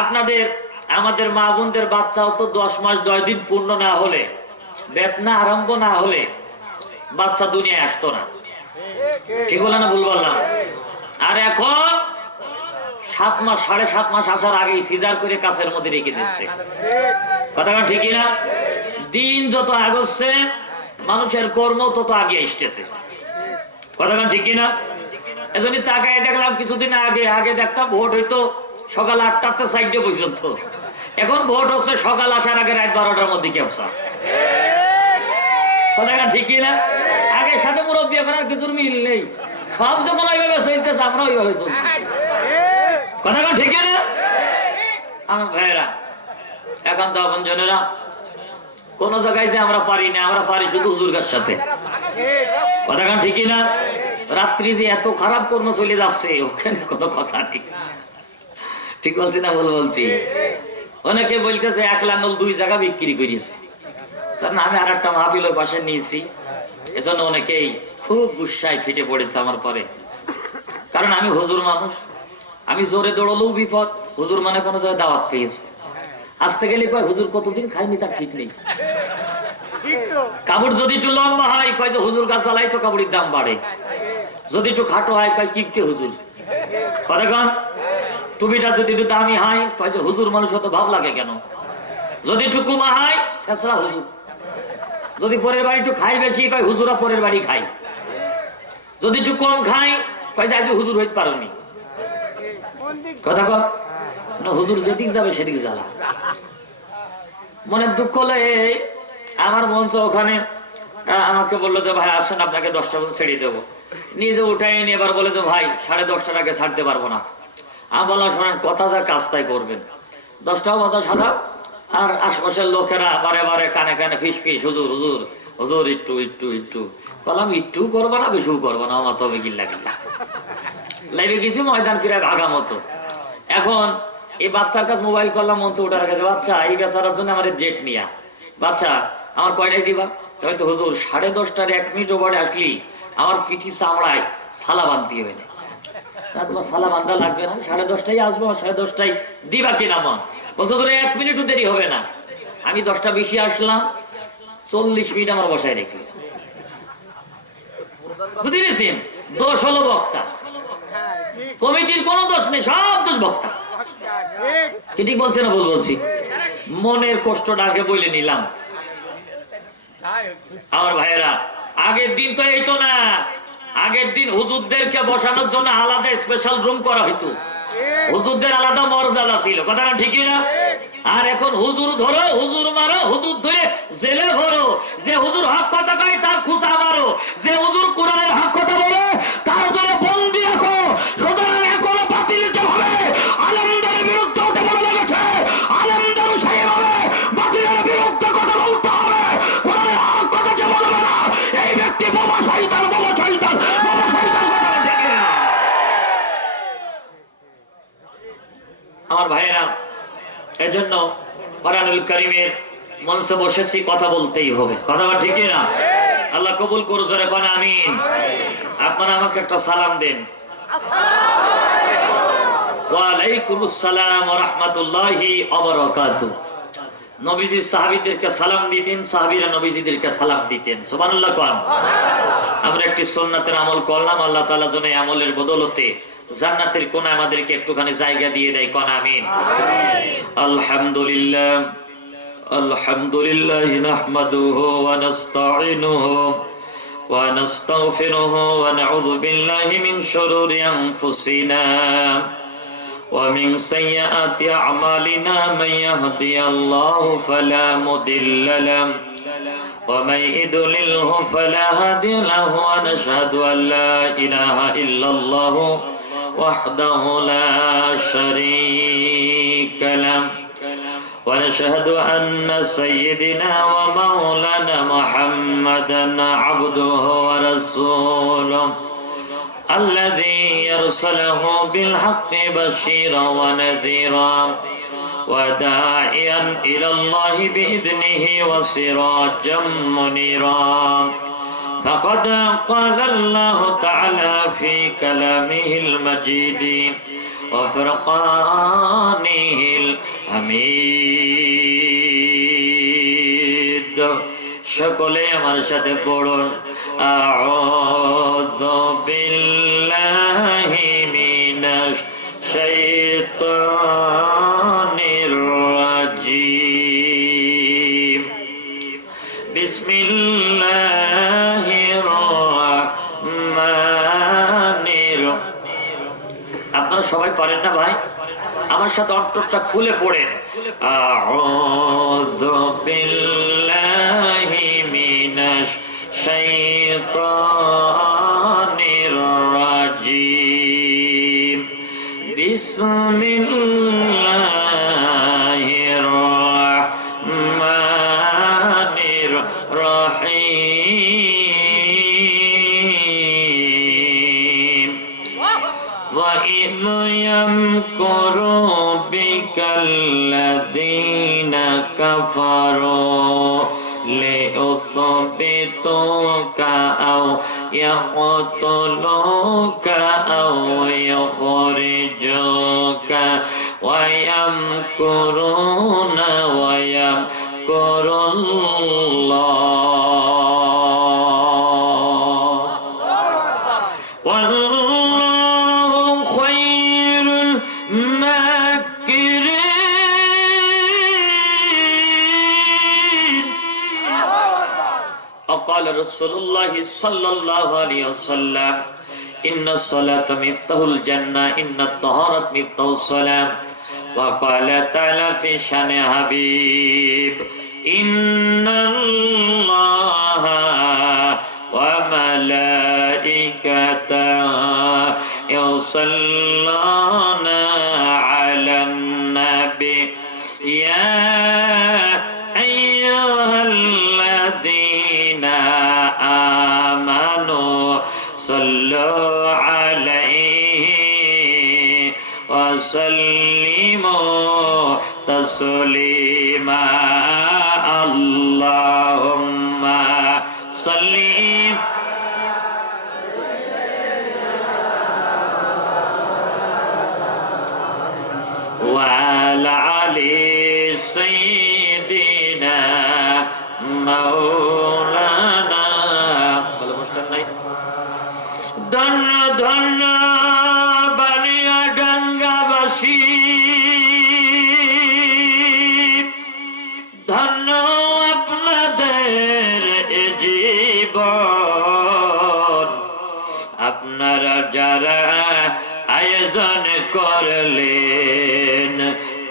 আপনাদের আমাদের মা বোনদের বাচ্চাও তো 10 মাস 10 দিন পূর্ণ না হলে, বেদনা আরম্ভ না হলে বাচ্চা দুনিয়ায় আসতো না। ঠিক বলে না ভুল বললাম? আর এখন 7 মাস 7.5 মাস আসার আগেই সিজার করে কাছের মধ্যে রেখে দিচ্ছে। কথা ঠিকই না? দিন যত আগচ্ছে মানুষের কর্ম তত আগে আসতেছে। কথা ঠিকই না? এজন্য তাকায় দেখলাম কিছুদিন আগে দেখতাম ভোট হইতো সকাল 8টাতে 4টে পর্যন্ত, এখন ভোট হচ্ছে সকাল আসার আগে রাত 12টার মধ্যে কেপসা। কথা ঠিকই না? আগের সাথে মুরব্বী এখন আর কিছুর মিল নেই, সব যখন ওইভাবে চলতেছে আমরা ওইভাবে চলতেছি। কথা ঠিকই না? আমার ভাইয়েরা, এখন তো আপন জনেরা কোন জায়গায় যে আমরা পারি না, আমরা পারি শুধু হুজুরগার সাথে। কথা ঠিকই না? রাত্রি যে এত খারাপ কর্ম চলে যাচ্ছে ওখানে কোনো কথা নেই। ঠিক বলছি না ভুল বলছি? অনেকে বলতেছে 1 লাঙ্গল 2 জায়গা বিক্রি করিয়েছে, তার না আমি আর একটা মাহফিল ওই পাশে নিয়েছি, এজন্য অনেকেই খুব গুসায় ফিটে পড়েছে আমার পরে। কারণ আমি হুজুর মানুষ, আমি জোরে দৌড়লেও বিপদ, হুজুর মানে কোনো জায়গায় দাওয়াত পেয়েছে। আসতে গেলে কয় হুজুর কতদিন খাইনি তার ঠিক নেই। কাপড় যদি একটু লম্বা হয় কয় যে হুজুর গাছ জ্বালাই তো কাপড়ের দাম বাড়ে, যদি একটু খাটো হয় কয় কিপটে হুজুর। কথা কন? টুপিটা যদি একটু দামি হয় কয় যে হুজুর মানুষ অত ভাব লাগে কেন, যদি একটু কুমা হয় শেষরা হুজুর, যদি পরের বাড়ি একটু খাই বেশি কয় হুজুরা পরের বাড়ি খাই, যদি একটু কম খাই কয় যে আজ হুজুর হইতে পারোনি। কথা কন না? হুজুর যেদিক যাবে সেদিক জ্বালা। মনে দুঃখ হলে আমার মঞ্চ ওখানে আমাকে বললো যে ভাই আসেন আপনাকে 10টা পর্যন্ত ছেড়ে দেবো, নিজে উঠাই নিয়ে এবার বলে যে ভাই 10:30টার আগে ছাড়তে পারবো না। আমি বললাম শোনেন কথা যা কাজ তাই করবেন, 10টাও কথা সারা। আর আশপাশের লোকেরা বারে বারে কানে কানে ফিস ফিস হুজুর হুজুর হুজুর একটু একটু একটু, বললাম একটু করবো না বেশিও করবো না, আমার তবে গিল্লা গিল্লা লাইভে কিছু ময়দান ফিরায় ভাগা মতো। এখন এই বাচ্চার কাছে মোবাইল করলাম মঞ্চে ওঠার আগে, বাচ্চা এই বেচারার জন্য আমার ডেট নিয়া, বাচ্চা আমার কয়টায় দিবা? হয়তো হুজুর 10:30টার 1 মিনিট ওভারে আসলি আমার পিঠি চামড়ায় সালা বাঁধতে হবে না। তোমার সালা বান্ধা লাগবে না, 10:30টায় আসবো, 10:30টায় দিবা কি নামাজ? বলছো তোর 1 মিনিটও দেরি হবে না। আমি 10টা বেশি আসলাম, 40 মিনিট আমার বসায় রেখে। বুঝেছেন? দোষ হলো বক্তা, কমিটির কোনো দোষ নেই, সব দোষ বক্তা। কি ঠিক বলছে না ভুল বলছি? মনের কষ্টটা আগে বলে নিলাম। আমার ভাইয়েরা, আগের দিন তো এই তো না, আগের দিন হুজুরদেরকে বসানোর জন্য আলাদা স্পেশাল রুম করা হইতো, হুজুরদের আলাদা মর্যাদা ছিল। কথা ঠিকই না? আর এখন হুজুর ধরো, হুজুর মারো, হুজুর ধরে জেলে ভরো। যে হুজুর হক কথা কয় তার খুশা মারো, যে হুজুর কোরআনের হক কথা বলে তার ধরে বন্দি রাখো। সুতরাং এখন বাতিল যে হবে আলেমদের বিরুদ্ধে উঠে পড়ে লেগেছে, আলেমদের সেইভাবে বাতিলের বিরুদ্ধে কথা বলতে হবে। কোরআনের হক কথা যে বলবে না এই ব্যক্তি বাবা শয়তান, বাবা শয়তান, বাবা শয়তান। কথা ঠিক না? আমার ভাইয়েরা, এজন্য কোরআনুল কারীমের মঞ্চে বসেছি, কথা বলতেই হবে। কথা ঠিকই না? আল্লাহ কবুল করুন, জোরে কোন আমিন। আপনারা আমাকে একটা সালাম দেন। ওয়া আলাইকুমুস সালাম ওয়া রাহমাতুল্লাহি ওয়া বারাকাতুহু। নবীজি সাহাবীদেরকে সালাম দিতেন, সাহাবীরা নবীজিদেরকে সালাম দিতেন। সুবহানাল্লাহ কোন। আমরা একটি সুন্নাতের আমল করলাম, আল্লাহ তাআলা যেন এই আমলের বদৌলতে জান্নাতের কোণায় আমাদেরকে একটুখানি জায়গা দিয়ে দেয়। কোন আমিন। আলহামদুলিল্লাহ, আলহামদুলিল্লাহ নাহমাদুহু ওয়া নাস্তাঈনুহু ওয়া নাস্তাগফিরুহু ওয়া নাউযু বিল্লাহি মিন শুরুরি আনফুসিনা ওয়া মিন সাইয়্যাতি আমালিনা মান ইয়াহদিয়াল্লাহু ফালা মুদিল্লা লাহু ওয়া মান ইউদ্লিলহু ফালা হাদিয়া লাহু ওয়া নাশহাদু আন লা ইলাহা ইল্লাল্লাহু وحده لا شريك له ونشهد أن سيدنا ومولانا محمدا عبده ورسوله الذي يرسله بالحق بشيرا ونذيرا وداعيا إلى الله بإذنه وسراجا منيرا فقد قال الله تعالى في كلامه المجيد وفرقانه সকলে আমার সাথে পড়ুন আউযু বিল্লাহি মিনাশ শাইতানির রাজিম বিসমিল্লাহির রাহমানির আপনারা সবাই পারেন না ভাই আমার সাথে অন্তরটা খুলে পড়েন আউযু বিল্লাহি মিনাশ শাইতানির রাজিম বিসমিল্লাহির রাহমানির রাহিম وَإِذْ يَمْكُرُ بِكَ الَّذِينَ كَفَرُوا لِيُثْبِتُوكَ أَوْ يَقْتُلُوكَ أَوْ يُخْرِجُوكَ وَيَمْكُرُونَ وَيَمْكُرُ اللَّهُ وَاللَّهُ خَيْرُ الْمَاكِرِينَ وقال رسول الله صلى الله عليه وسلم إن الصلاة مفتاح الجنة إن الطهارة مفتاح الصلاة وقال تعالى في شأن حبيب إن الله وملائكته يصلون على النبي يا أيها الذين آمنوا صلوا عليه وسلموا تسليما اللهم صل وعلى علي سيدنا مولانا ধন্য ধন্য বানিয়া ডাঙ্গাবাসী ধন্য আপনাদের এ জীবন আপনারা যারা আয়োজন করলেন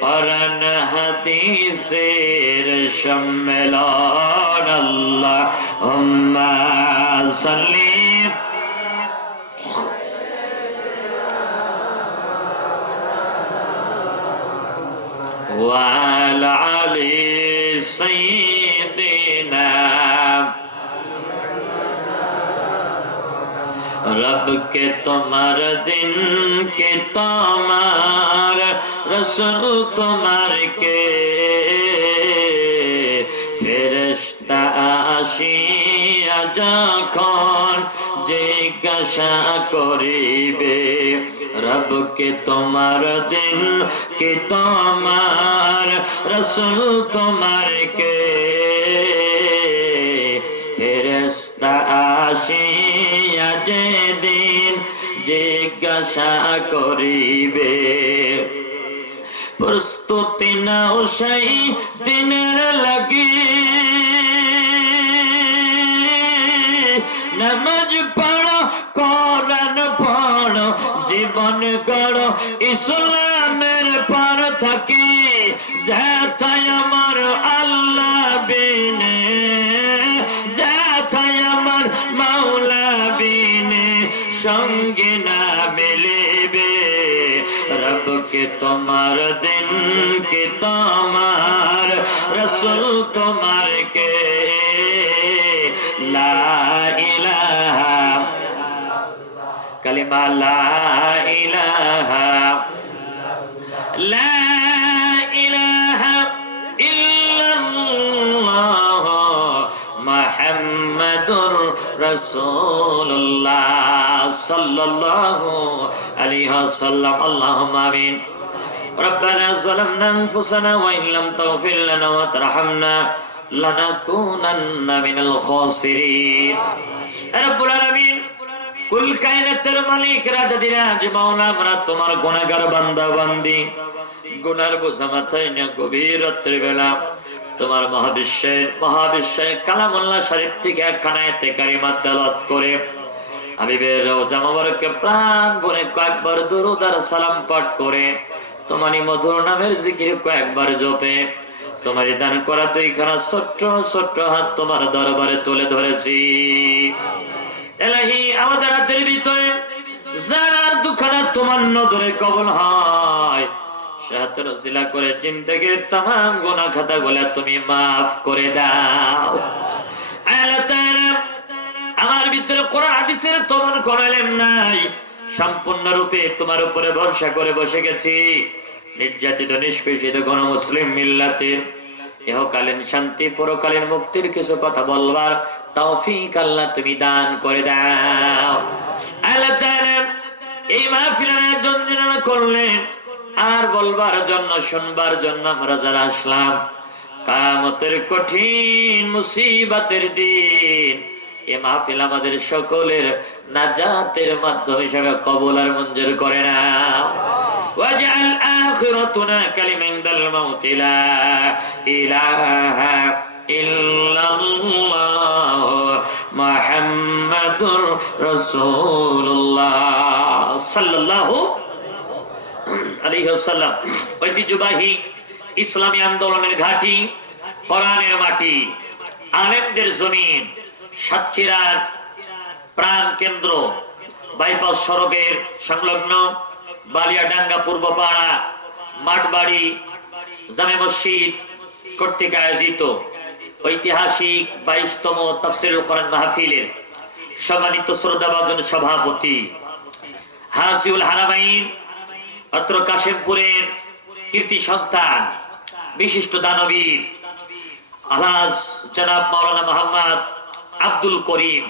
কোরআন হাদিসের সম্মেলন আল্লাহুম্মা সাল্লি وعلى علي سيدنا रब के तुम्हार दिन के तुम्हार रसूल तुम्हार के ফেরেশতা আসিয়া যখন জিজ্ঞাসা করিবে রবকে তোমার দিন কে তোমার রসুল তোমার কে ফেরেশতা আসিয়া যেদিন জিজ্ঞাসা করিবে প্রস্তুতি নাও সেই দিনের লাগি নামাজ পড়ো কোরআন পড়ো জীবন গড়ো ইসলামের পার থাকি যেথায় আমার আল্লাহ বিনে যেথায় আমার মাওলা বিনে সঙ্গে না মিলিবে रब के तुम्हार दिन के तुम्हार रसूल तुम्हार के ला इलाहा कलिमा ला इलाहा इल्लल्लाह मुहम्मदुर रसूलुल्लाह सल्लल्लाहु अलैहि वसल्लम अल्लाहुम्मा आमीन रब्बना ज़लमना अनफुसना व इन लम तग़फिर लना व तरहमना লানাকুনান্না মিনাল খাসিরিন। রব্বুল আলামিন কুল কায়নাতের মালিক রাজাদিন আজ মাওলা আমরা তোমার গুনাহগার বান্দা বান্দি, গুনার বোঝা মাথায় নিয়ে গভীর রাত্রি বেলা তোমার মহাবিশ্বের কালামুল্লাহ শরীফ থেকে একখানা আয়াতে কারিমা তেলাওয়াত করে হাবিবের রওজা মোবারকে প্রাণ ভরে কয়েকবার দরুদ আর সালাম পাঠ করে তোমারই মধুর নামের জিকির কয়েকবার জপে তোমারই দান করা দুইখানা ছোট্ট ছোট্ট হাত তোমার দরবারে তুলে ধরেছি। এলাহি আমাদের হাতের ভিতরে যার দুখানা তোমার নজরে কবুল হয় সে হাতের ওসিলা করে জিন্দেগির তামাম গুনাহ খাতাগুলো তুমি মাফ করে দাও। আল্লাহ তাআলা আমার ভিতরে কোরআন হাদিসের তোমার করালেন নাই, সম্পূর্ণরূপে তোমার উপরে ভরসা করে বসে গেছি। নির্যাতিত নিষ্পেষিত গণ মুসলিম মিল্লাতের ইহকালীন শান্তি পরকালীন মুক্তির কিছু কথা বলবার তৌফিক আল্লাহ তুমি দান করে দাও। আল্লাহ তাআলা এই মাহফিলের আয়োজন করলেন আর বলবার জন্য শুনবার জন্য আমরা যারা আসলাম, কিয়ামতের কঠিন মুসিবতের দিন এই মাহফিল আমাদের সকলের নাজাতের মাধ্যম হিসেবে কবুল আর মঞ্জুর করে নাও। ওয়াজআল আখিরাতুনা কালিমাতাল মাউত লা ইলাহা ইল্লাল্লাহ মুহাম্মাদুর রাসূলুল্লাহ সাল্লাল্লাহু আলাইহি ওয়াসাল্লাম। ঐতিহ্যবাহী ইসলামী আন্দোলনের ঘাঁটি, কোরআনের মাটি, আলেমদের জমিন, সাতক্ষীরার প্রাণ কেন্দ্র বাইপাস সড়কের সংলগ্ন বালিয়াডাঙ্গা পূর্বপাড়া মাঠবাড়ি জামে মসজিদ কর্তৃক আয়োজিত ঐতিহাসিক 22তম তাফসীরুল কোরআন মাহফিলের সম্মানিত শ্রদ্ধাভাজন সভাপতি হাসিউল হারামাইন অত্র কাশেমপুরের কীর্তি সন্তান বিশিষ্ট দানবীর আলহাজ জনাব মাওলানা মোহাম্মদ আব্দুল করিম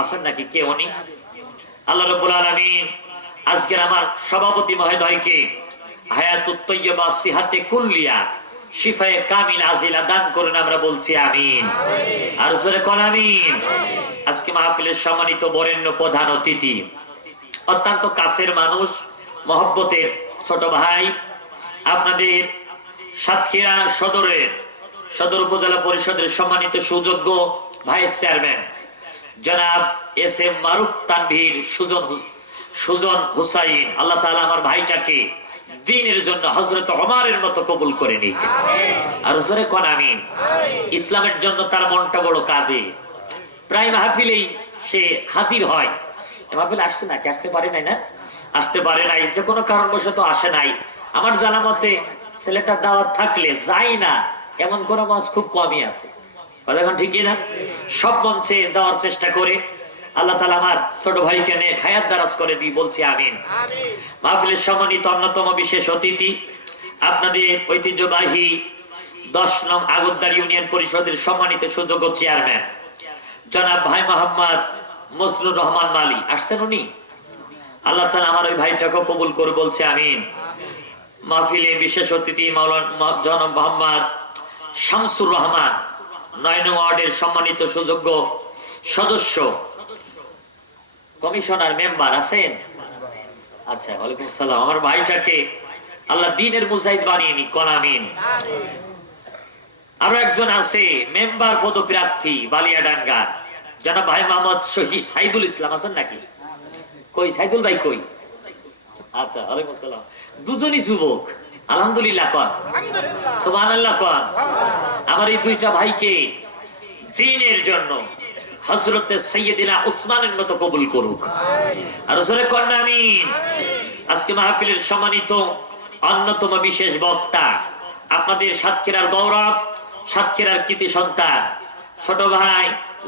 আছেন নাকি কে উনি? আল্লাহ রাব্বুল আলামিন আজকের আমার সভাপতি মহোদয়কে হায়াতুত তাইয়্যিবা সিহাতে কুল্লিয়া শিফায়ে কামিল আজিলা দান করুন, আমরা বলছি আমিন। আর জোরে কোন আমিন। আজকে মাহফিলের সম্মানিত বরেণ্য প্রধান অতিথি, অত্যন্ত কাছের মানুষ, মহব্বতের ছোট ভাই, আপনাদের সাতক্ষীরা সদর উপজেলা পরিষদের সম্মানিত সুযোগ্য ভাইস চেয়ারম্যান জনাব এস এম মারুফ তানভীর সুজন হুসাইন, আল্লাহ তাআলা আমার ভাইটাকে দ্বীনের জন্য হযরত ওমরের মতো কবুল করে নিক। আর জোরে কোন আমিন। ইসলামের জন্য তার মনটা বড় কাঁদে, প্রায় মাহফিলেই সে হাজির হয়। মাহফিলে আসছে নাকি? আসতে পারে নাই না? আসতে পারে নাই, যে কোনো কারণবশত আসে নাই। আমার জানা মতে ছেলেটার দাওয়াত থাকলে যাই না এমন কোন মঞ্চ খুব কমই আছে, কথা এখন ঠিকই না? সব মঞ্চে যাওয়ার চেষ্টা করে আল্লাহ তাআলা আমার ছোট ভাইকে নিয়ে হায়াত দারাজ করে দিই, বলছি আমিন। মাহফিলের সম্মানিত অন্যতম বিশেষ অতিথি, আপনাদের ঐতিহ্যবাহী 10 নং আগরদার ইউনিয়ন পরিষদের সম্মানিত সুযোগ্য চেয়ারম্যান জনাব ভাই মোহাম্মদ মজনুর রহমান মালি আসছেন উনি। আল্লাহ তাআলা আমার ওই ভাইটাকে কবুল করে, বলছে আমিন। মাহফিলে বিশেষ অতিথি মাওলানা জনাব মোহাম্মদ শামসুর রহমান 9 নং ওয়ার্ডের সম্মানিত সুযোগ্য সদস্য কমিশনার মেম্বার আছেন? আচ্ছা, ওয়ালাইকুম আসসালাম। আমার ভাইটাকে আল্লাহ দ্বীনের মুজাহিদ বানিয়ে নি, কোন আমিন। আরো একজন আছে মেম্বার পদপ্রার্থী বালিয়াডাঙ্গা জনাব ভাই মোহাম্মদ শহীদ সাইদুল ইসলাম, আছেন নাকি? কই সাইদুল ভাই কই? আচ্ছা, ওয়ালাইকুম আসসালাম। দুজনই যুবক, আলহামদুলিল্লাহ কোন, সুবহানাল্লাহ কোন। আমার এই দুইটা ভাইকে দ্বীনের জন্য হযরতে সাইয়্যিদিনা উসমানের মতো কবুল করুক, আর জোরে কোন আমিন। আজকে মাহফিলের সম্মানিত অন্যতম বিশেষ বক্তা, আপনাদের সাতক্ষীরার গৌরব, সাতক্ষীরার কৃতি সন্তান ছোট ভাই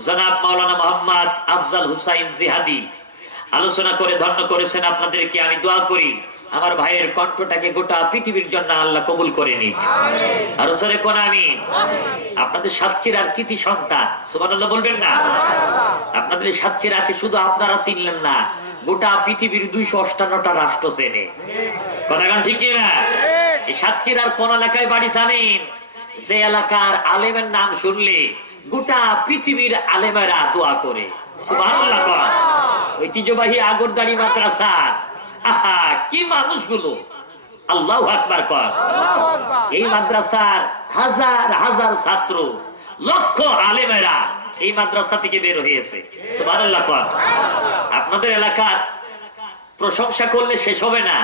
জনাব মাওলানা মোহাম্মদ আফজাল হুসাইন জিহাদি আলোচনা করে ধন্য করেছেন। আপনাদেরকে আমি দোয়া করি আমার ভাইয়ের কণ্ঠটাকে গোটা পৃথিবীর জন্য আল্লাহ কবুল করে নিক, আর জোরে কোন আমিন। আপনাদের সাতক্ষীরার কৃতি সন্তান, সুবহানাল্লাহ বলবেন না? আপনাদের সাতক্ষীরাকে শুধু আপনারা চিনলেন না, গোটা পৃথিবীর 258টা রাষ্ট্র চেনে, কথা গান ঠিক না? এই সাতক্ষীরার কোন এলাকায় বাড়ি জানেন? যে এলাকার আলেমের নাম শুনলে গোটা পৃথিবীর আলেমেরা দোয়া করে। সুবহানাল্লাহ। ঐতিহ্যবাহী আগরদাড়ি মাদ্রাসা, আহা কি মানুষগুলো, আল্লাহু আকবার কর। এই মাদ্রাসার হাজার হাজার ছাত্র, লক্ষ আলেমেরা এই মাদ্রাসা থেকে বের হয়েছে। সুবহানাল্লাহ কর। আপনাদের এলাকার প্রশংসা করলে শেষ হবে না।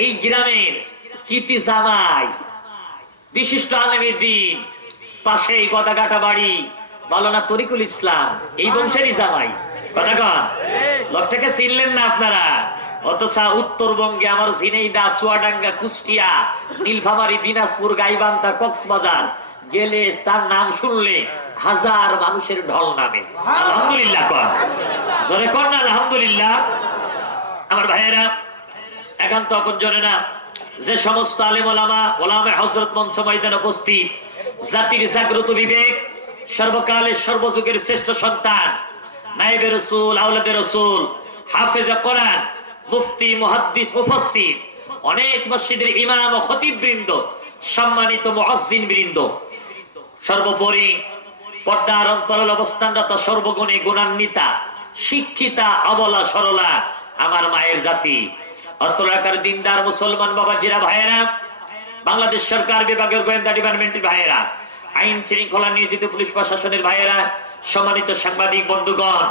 এই গ্রামের কীর্তি জামাই, বিশিষ্ট আলেমের দিন, পাশেই গদাগাটা বাড়ি, মাওলানা তরিকুল ইসলাম, এই বংশেরই জামাই। কথা কন, লোকটাকে চিনলেন না আপনারা? অথচ উত্তরবঙ্গে আমার ঝিনাইদহ, চুয়াডাঙ্গা, কুষ্টিয়া, নীলফামারী, দিনাজপুর, গাইবান্ধা, কক্সবাজার গেলে তার নাম শুনলে হাজার মানুষের ঢল নামে। আলহামদুলিল্লাহ কর, জোরে কর না আলহামদুলিল্লাহ। আমার ভাইয়েরা, একান্ত আপনজনেরা, যে সমস্ত আলেম ওলামা, ওলামে হযরত মঞ্চ ময়দানে উপস্থিত, জাতির জাগ্রত বিবেক, সর্বকালের সর্বযুগের শ্রেষ্ঠ সন্তান, নায়েবে রাসূল, আওলাদে রাসূল, হাফেজে কোরআন, মুফতি, মুহাদ্দিস, মুফাসসির, অনেক মসজিদের ইমাম ও খতিব বৃন্দ, সম্মানিত মুয়াজ্জিন বৃন্দ, সর্বোপরি পর্দার অন্তরাল অবস্থানরত সর্বগুণে গুণান্বিতা, শিক্ষিতা, অবলা, সরলা আমার মায়ের জাতি, অত্তরাকার দিনদার মুসলমান বাবাজিরা, ভাইয়েরা, বাংলাদেশ সরকার বিভাগের গোয়েন্দা ডিপার্টমেন্টের ভাইয়েরা, আইন শৃঙ্খলা নিয়োজিত পুলিশ প্রশাসনের ভাইয়েরা, সম্মানিত সাংবাদিক বন্ধুগণ,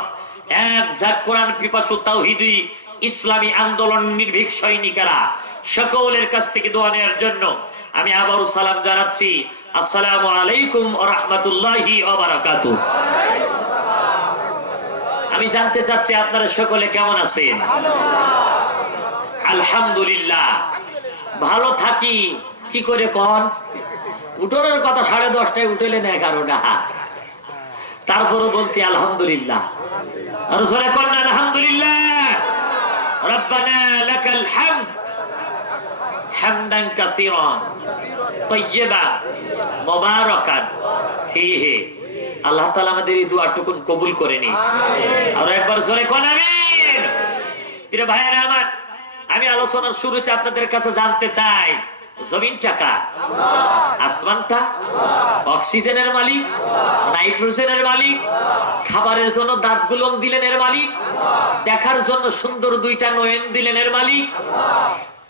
এক ঝাঁক কোরআন পিপাসু তাওহীদি ইসলামী আন্দোলন নির্ভীক সৈনিকেরা, সকলের কাছ থেকে দোয়া নেওয়ার জন্য আমি আবারও সালাম জানাচ্ছি। আসসালামু আলাইকুম ওয়া রাহমাতুল্লাহি ওয়া বারাকাতুহু। আমি জানতে চাচ্ছি আপনারা সকলে কেমন আছেন? আলহামদুলিল্লাহ। ভালো থাকি কি করে কন? উঠোনের কথা 10:30টায় উঠেলেন 11টা, তারপরও বলছি আলহামদুলিল্লাহ। আর জোরে কন না আলহামদুলিল্লাহ। রব্বানা লাকাল হামদ হামদান কাসীরান তাইয়্যিবান মুবারাকান ফীহি। আল্লাহ তাআলা আমাদের এই দোয়াটুকু কবুল করে নিন। আর একবার জোরে কোন আমিন। প্রিয় ভাইরা আমার, আমি আলোচনার শুরুতে আপনাদের কাছে জানতে চাই, জমিনটা কার? আসমানটা? অক্সিজেনের মালিক, নাইট্রোজেনের মালিক, খাবারের জন্য দাঁতগুলো দিলেন এর মালিক, দেখার জন্য সুন্দর দুইটা নয়ন দিলেন এর মালিক,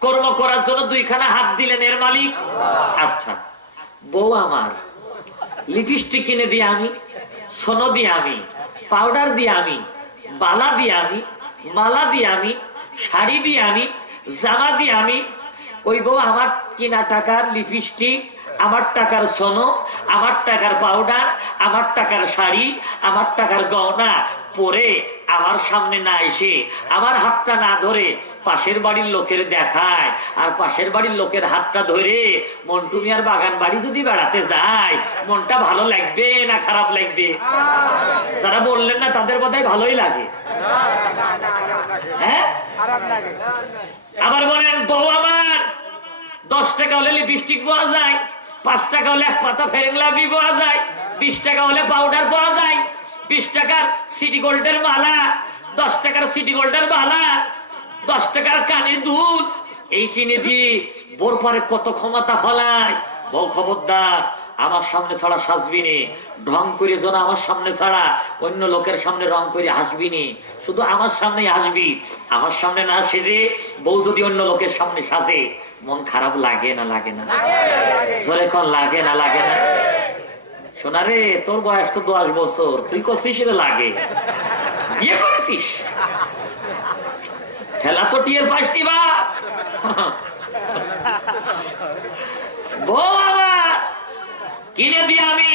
কর্ম করার জন্য দুইখানা হাত দিলেন এর মালিক। আচ্ছা, বউ আমার লিপস্টিক কিনে দিয়ে আমি, সোনো দিয়ে আমি, পাউডার দিয়ে আমি, বালা দিয়ে আমি, মালা দিয়ে আমি, শাড়ি দিয়ে আমি, জামা দিয়ে আমি, ওই বউ আমার কিনা টাকার লিপস্টিক, আমার টাকার সোনো, আমার টাকার পাউডার, আমার টাকার শাড়ি, আমার টাকার গহনা পরে আমার সামনে না এসে, আমার হাতটা না ধরে পাশের বাড়ির লোকের দেখায়, আর পাশের বাড়ির লোকের হাতটা ধরে মন্টু মিয়ার বাগান বাড়ি যদি বেড়াতে যায়, মনটা ভালো লাগবে না খারাপ লাগবে? যারা বললেন না তাদের বোধহয় ভালোই লাগে। হ্যাঁ, আবার বলেন, বউ আমার 10 টাকা হলে লিপস্টিক পাওয়া যায়, 5 টাকা হলে 1 পাতা ফেরেন লাভলি পাওয়া যায়, 20 টাকা হলে পাউডার পাওয়া যায়, 20 টাকার সিটি গোল্ডের মালা, 10 টাকার সিটি গোল্ডের মালা, 10 টাকার কানের দুল, এই কিনে দিয়ে বোর পরে কত ক্ষমতা ফলায়। বউ খবরদার, আমার সামনে ছাড়া সাজবি নে, ঢং করে যেন আমার সামনে ছাড়া অন্য লোকের সামনে রং করে হাসবি নে, শুধু আমার সামনে হাসবি। আমার সামনে না সেজে বউ যদি অন্য লোকের সামনে সাজে, মন খারাপ লাগে না লাগে না? জোরে কোন লাগে না লাগে না? শোনা রে, তোর বয়স তো 10 বছর, তুই করছিস রে লাগে, বিয়ে করেছিস, ঠেলা তো টিয়ের পাঁচটি বা বউ আমার কিনে দিয়ে আমি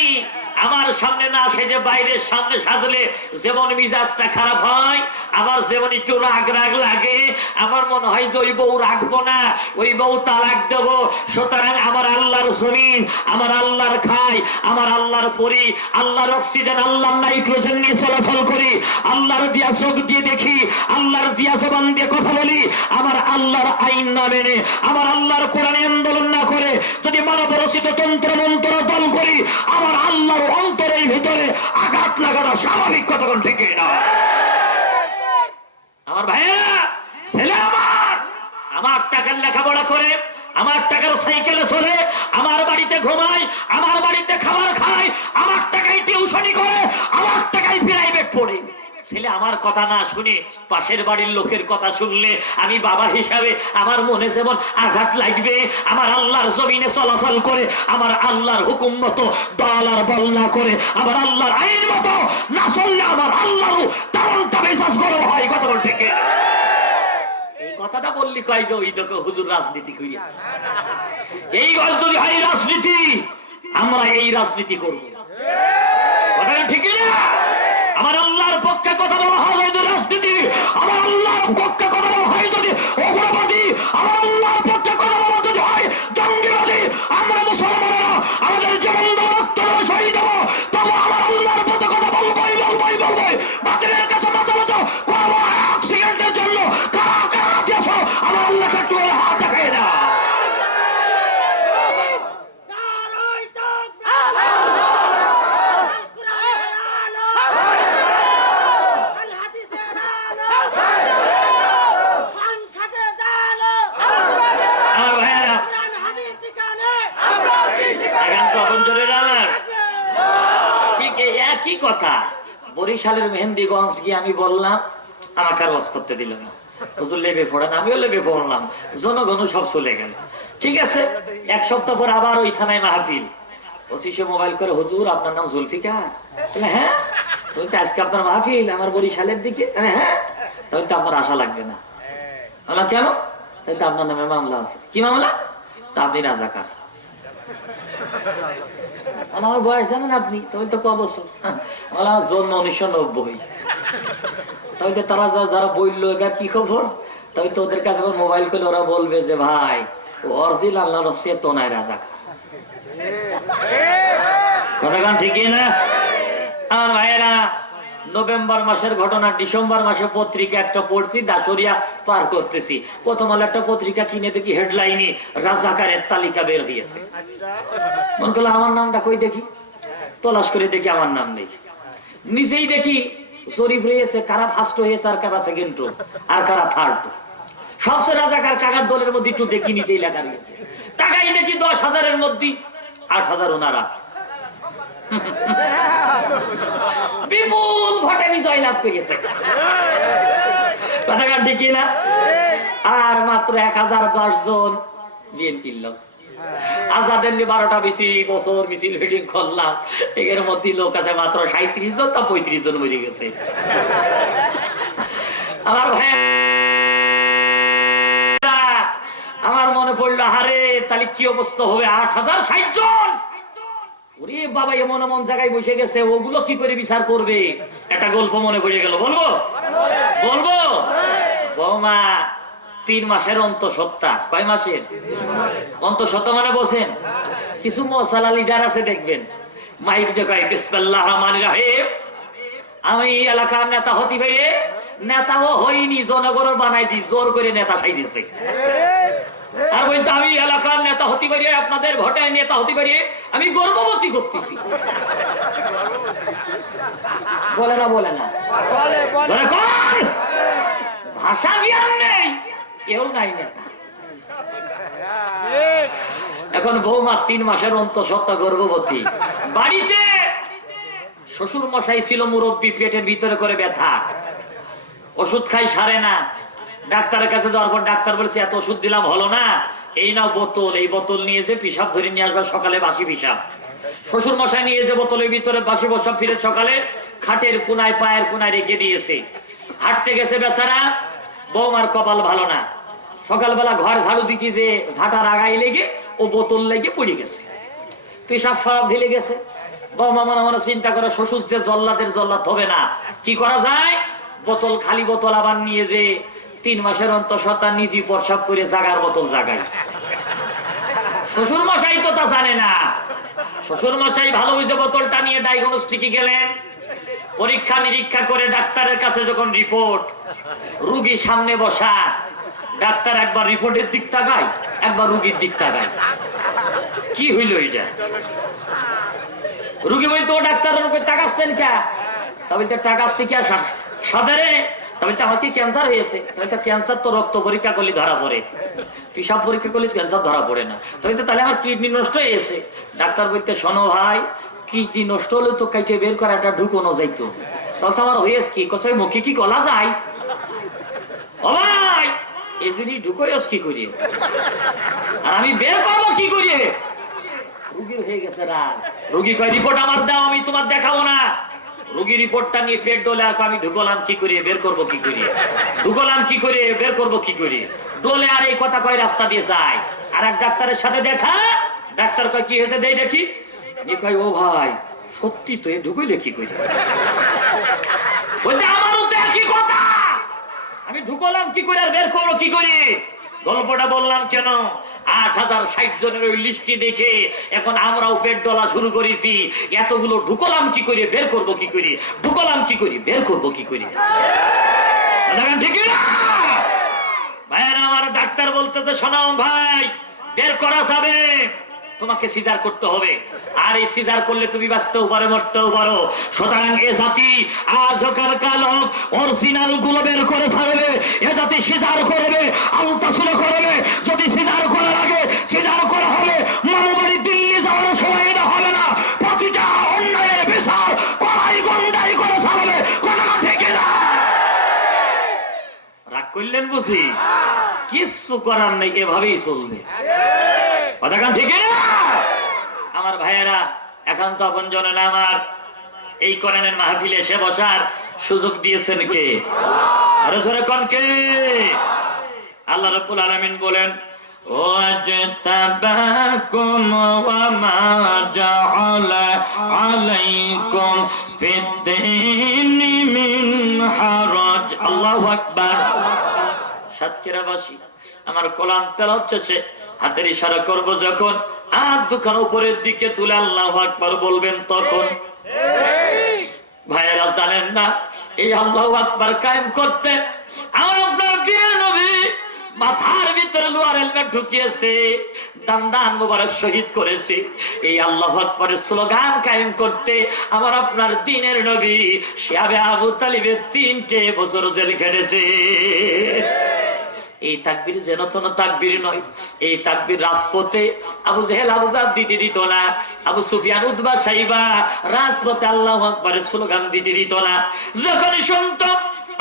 আমার সামনে না সেজে বাইরের সামনে সাজলে যেমন মিজাজটা খারাপ হয়, আমার যেমন একটু রাগ রাগ লাগে, আমার মনে হয় যে ওই বউ রাখবো না, ওই বউ তালাক দেব। সুতরাং আমার আল্লাহর জমিন, আমার আল্লাহর খাই, আমার আল্লাহর পরি, আল্লাহর অক্সিজেন, আল্লাহর নাইট্রোজেন নিয়ে চলাচল করি, আল্লাহর দিয়া চোখ দিয়ে দেখি, আল্লাহর দিয়া জবান দিয়ে কথা বলি। আমার আল্লাহর আইন না মেনে, আমার আল্লাহর কোরআনে আন্দোলন না করে যদি মানব রচিত তন্ত্র মন্ত্র দল করি, আমার আল্লাহর অন্তরের ভিতরে আঘাত লাগানো স্বাভাবিক। কতক্ষণ ঠিক না আমার ভাইয়েরা? ছেলে আমার টাকার লেখাপড়া করে, আমার টাকার সাইকেলে চলে, আমার বাড়িতে ঘুমায়, আমার ছেলে আমার কথা না শুনে পাশের বাড়ির লোকের কথা শুনলে আমি বাবা হিসাবে আমার মনে যেমন আঘাত লাগবে। আমার আল্লাহর জমিনে চলাচল করে আমার আল্লাহর হুকুম মতো দল আর বল না করে আমার আল্লাহর আইন মতো না চললে আমার আল্লাহরও তেমনটা মেজাজ গরম হয়। কথা বলতে এই কথাটা বললি কয় যে ওই দেখো হুজুর রাজনীতি করিয়াছে। এই গজ যদি হয় রাজনীতি, আমরা এই রাজনীতি করবো। কথাটা ঠিক না? আমার আল্লাহর পক্ষে কথা বলা হয় যদি রাজনীতি, আমার আল্লাহর পক্ষে কথা বলা হয় যদি উগ্রবাদী, আমার আল্লাহর পক্ষে কথা বলা যদি হয় জঙ্গিবাদী, আমরা মুসলমানেরা আমাদের জীবন দেবো, রক্ত দেবো, শহীদ দেবো, তবু আমার আল্লাহর পথে কথা বলবোই বলবোই বলবোই। বাতিলের কাছে মাথা মতো করবো এক সেকেন্ডের জন্য। কারা কারা রাজি আছো আমার আল্লাহকে একটু হাত দেখাই না। একই কথা বরিশালের মেহেন্দিগঞ্জ গিয়ে আমি বললাম, আমাকে আর ওয়াজ করতে দিল না। হুজুর লেবে পড়েন, আমিও লেবে পড়লাম, জনগণ সব চলে গেল। ঠিক আছে, এক সপ্তাহ পর আবার ওই থানায় মাহফিল। ওসিসে মোবাইল করে, হুজুর আপনার নাম জুলফিকার? হ্যাঁ। বলতে আজকে আপনার মাহফিল আমার বরিশালের দিকে? হ্যাঁ। তাহলে তো আপনার আশা লাগবে না। বললাম কেন? তাহলে তো আপনার নামে মামলা আছে। কি মামলা? তা আপনি রাজাকার। আমার বয়স জানেন আপনি? তাহলে তো ক বছর? আমার জন্ম 1990। তাহলে তো তারা যারা বললো এগার কি খবর, তাহলে তো ওদের কাছে মোবাইল করলে ওরা বলবে যে ভাই ও অরিজিনাল না চেতনায় রাজাকার। ঘটনা ঠিকই না? আমার ভাইয়েরা, নভেম্বর মাসের ঘটনা, ডিসেম্বর মাসে পত্রিকা একটা পড়ছি, দাসরিয়া পার করতেছি, প্রথম আলো একটা পত্রিকা কিনে দেখি হেডলাইনে রাজাকারের তালিকা বের হয়েছে। মনে করলো আমার নামটা কই দেখি, তলাশ করে দেখি আমার নাম নেই। নিচেই দেখি শরীফ রয়েছে, কারা ফার্স্ট হয়েছে আর কারা সেকেন্ড আর কারা থার্ড। সবচেয়ে রাজাকার কাকার দলের মধ্যে একটু দেখি নিচেই লেখা রয়েছে। টাকাই দেখি 10,000-এর মধ্যে 8,000 ওনারা। বিপুল ভোটে বিজয় লাভ করেছে। কথাটা ঠিক না? আর মাত্র 1010 জন বিএনপির লোক। আজাদের 12টা বছর মিছিল মিটিং করলাম, এর মধ্যে লোক আছে মাত্র 37 জন, তা 35 জন মরে গেছে। আমার ভাই, আমার মনে পড়লো, আরে তাহলে কি অবস্থা হবে? 8,060 জন। ওরে বাবা, এমন এমন জায়গায় বসে গেছে, ওগুলো কি করে বিচার করবে? একটা গল্প মনে পড়ে গেল, বলবো? বলবো? বৌমা 3 মাসের অন্তঃসত্ত্বা। কয় মাসের অন্তঃসত্ত্বা? মানে বসেন, কিছু মশালা লিডার আছে দেখবেন, মাইক দেখায় বিসমিল্লাহির রহমানির রহিম, আমি এলাকার নেতা হতে পারি, নেতাও হইনি, জনগণের বানাইছি, জোর করে নেতা সাইতেছে। আর বলতে আমি এলাকার নেতা হতে পারি, আপনাদের ভোটে নেতা হতে পারি, আমি গর্ভবতী করতেছি। বলে না? বলে না? বলে কোন? ভাষা জ্ঞান নেই, কেউ নাই নেতা। এখন বৌমা 3 মাসের অন্তঃসত্ত্বা, গর্ভবতী, বাড়িতে শ্বশুর মশাই ছিল মুরব্বী, পেটের ভিতরে করে ব্যথা, ওষুধ খাই সারে না। ডাক্তারের কাছে যাওয়ার পর ডাক্তার বলেছে এত ওষুধ দিলাম হলো না, এই নাও বোতল, এই বোতল নিয়ে যে পিসাব ধরে নিয়ে আসবে, সকালে বাসি পিসাব। শ্বশুর মশাই নিয়ে যে বোতলের ভিতরে বাসি বসাব, ফিরে সকালে খাটের কোনায় পায়ের কোনায় রেখে দিয়েছে। হাঁটতে গেছে বেচারা, বৌমার কপাল ভালো না, সকালবেলা ঘর ঝাড়ু দিতে যে ঝাঁটার আগায় লেগে ও বোতল লেগে পড়ে গেছে, পিসাব সব ঢেলে গেছে। বৌমা মনে মনে চিন্তা করে, শ্বশুর যে জল্লাদের জল্লাদ হবে না, কি করা যায়? বোতল, খালি বোতল আবার নিয়ে যে 3 মাসের অন্তঃসত্ত্বা নিজে প্রসাব করে জাগার বোতল জাগায়। শ্বশুর মশাই তো তা জানে না। শ্বশুর মশাই ভালো বুঝে বোতলটা নিয়ে ডায়াগনস্টিকে গেলেন। পরীক্ষা নিরীক্ষা করে ডাক্তারের কাছে যখন রিপোর্ট, রুগী সামনে বসা, ডাক্তার একবার রিপোর্টের দিক তাকায়, একবার রুগীর দিক তাকায়। কি হইল এটা? রুগী বলতো, ও ডাক্তার তাকাচ্ছেন কে? তা বলতে টাকাচ্ছি কে সাধারে? তা বলতে আমার কি ক্যান্সার হয়েছে? তাহলে ক্যান্সার তো রক্ত পরীক্ষা করলে ধরা পড়ে, পিসাব পরীক্ষা করলে ক্যান্সার ধরা পড়ে না। তাহলে আমার কিডনি নষ্ট হয়ে গেছে। ডাক্তার বলতে, শোনো ভাই, কিডনি নষ্ট হলে তো কাইটে বের করা একটা ঢুকোনো যাইতো, তখন আমার হয়েছ কি কোথায় মুখে কি গলা যায় ও ভাই এই জিনিস ঢুকোয়স কি করিয়ে আর আমি বের করবো কি করিয়ে রুগীর হয়ে গেছে রাত রুগী কয় রিপোর্ট আমার দাও আমি তোমার দেখাবো না রুগী রিপোর্টটা নিয়ে পেট ডলে আর আমি ঢুকলাম কি করিয়ে বের করবো কি করিয়ে ঢুকলাম কি করে বের করবো কি করিয়ে ডলে আর এই কথা কয় রাস্তা দিয়ে যায় আর এক ডাক্তারের সাথে দেখা ডাক্তার কয় কি হয়েছে দেই দেখি কয় ও ভাই সত্যি তো ঢুকইলে কি করি বলতে আমারও তো একই কথা আমি ঢুকলাম কি করে আর বের করবো কি করি গল্পটা বললাম কেন 8060 জনের ওই লিস্টটি দেখে এখন আমরাও পেট ডলা শুরু করেছি এতগুলো ঢুকলাম কি করে বের করবো কি করি ঢুকলাম কি করি বের করবো কি করি ঠিক না ভাইয়ের আমার ডাক্তার বলতেছে শোনাও ভাই বের করা যাবে তোমাকে সিজার করতে হবে আর এই সিজার করলে তুমি বাঁচতেও পারো মরতেও পারো সুতরাং এ জাতি আজকাল কাল অরিজিনাল গুলো বের করে ছাড়বে এ জাতি সিজার করবে আলতাসুলো করবে যদি সিজার করা লাগে সিজার করা হবে মামুবাড়ি দিল্লি যাওয়ার সময় এটা হবে না প্রতিটা অন্যায়ের বিচার কড়াই গন্ডাই করে ছাড়বে কথা ঠিক না রাগ করলেন বুঝি কিছু করার নেই এভাবেই চলবে কথা কান ঠিক না আমার ভাইয়েরা এখন তো আপন জনে না আমার এই কোরআনের মাহফিলে এসে বসার সুযোগ দিয়েছেন কে আরো জোরে কোন কে আল্লাহ রাব্বুল আলামিন বলেন ওয়াজতাবাকুম ওয়া মা জাআলা আলাইকুম ফিদ-দীনি মিন হারাজ আল্লাহু আকবার সাতক্ষীরাবাসী আমার কোরআন তেলাওয়াত শেষে হাতের ইশারা করব যখন আর দুখান উপরের দিকে তুলে আল্লাহু আকবার বলবেন তখন ভাইয়েরা জানেন না এই আল্লাহু আকবার কায়েম করতে আমার আপনার প্রিয় নবী মাথার ভিতরে লোহার হেলমেট ঢুকিয়েছে দান্দান মোবারক শহীদ করেছে এই আল্লাহু আকবারের স্লোগান কায়েম করতে আমার আপনার দ্বীনের নবী শিহাবে আবু তালিবের 3 বছর জেল খেটেছে এই তাকবীর যেন কোনো তাকবীর নয় এই তাকবীর রাজপথে আবু জেহেল আবু জাব দিতে দিত না আবু সুফিয়ান উতবা সাইবা রাজপথে আল্লাহু আকবারের স্লোগান দিতে দিত না যখনই শুনতো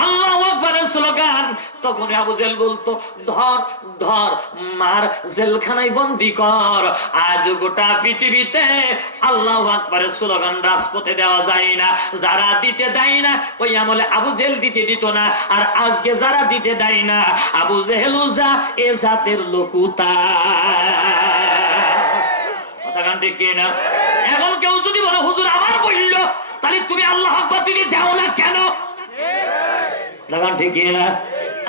আল্লাহু আকবারের স্লোগান তখন আবু জেহেল বলতো ধর ধর মার জেলখানায় বন্দী কর আজ গোটা পৃথিবীতে আল্লাহু আকবারের স্লোগান রাজপথে দেওয়া যায় না যারা দিতে দেয় না ওই আমলে আবু জেহেল দিতে দিত না আর আজকে যারা দিতে দেয় না আবু জেহেল উজা এ জাতের লোকুতা কথা কান ঠিক না এখন কেউ যদি বলে হুজুর আমার বলল তাহলে তুমি আল্লাহু আকবার দিতে দাও না কেন লাগান ঠিক না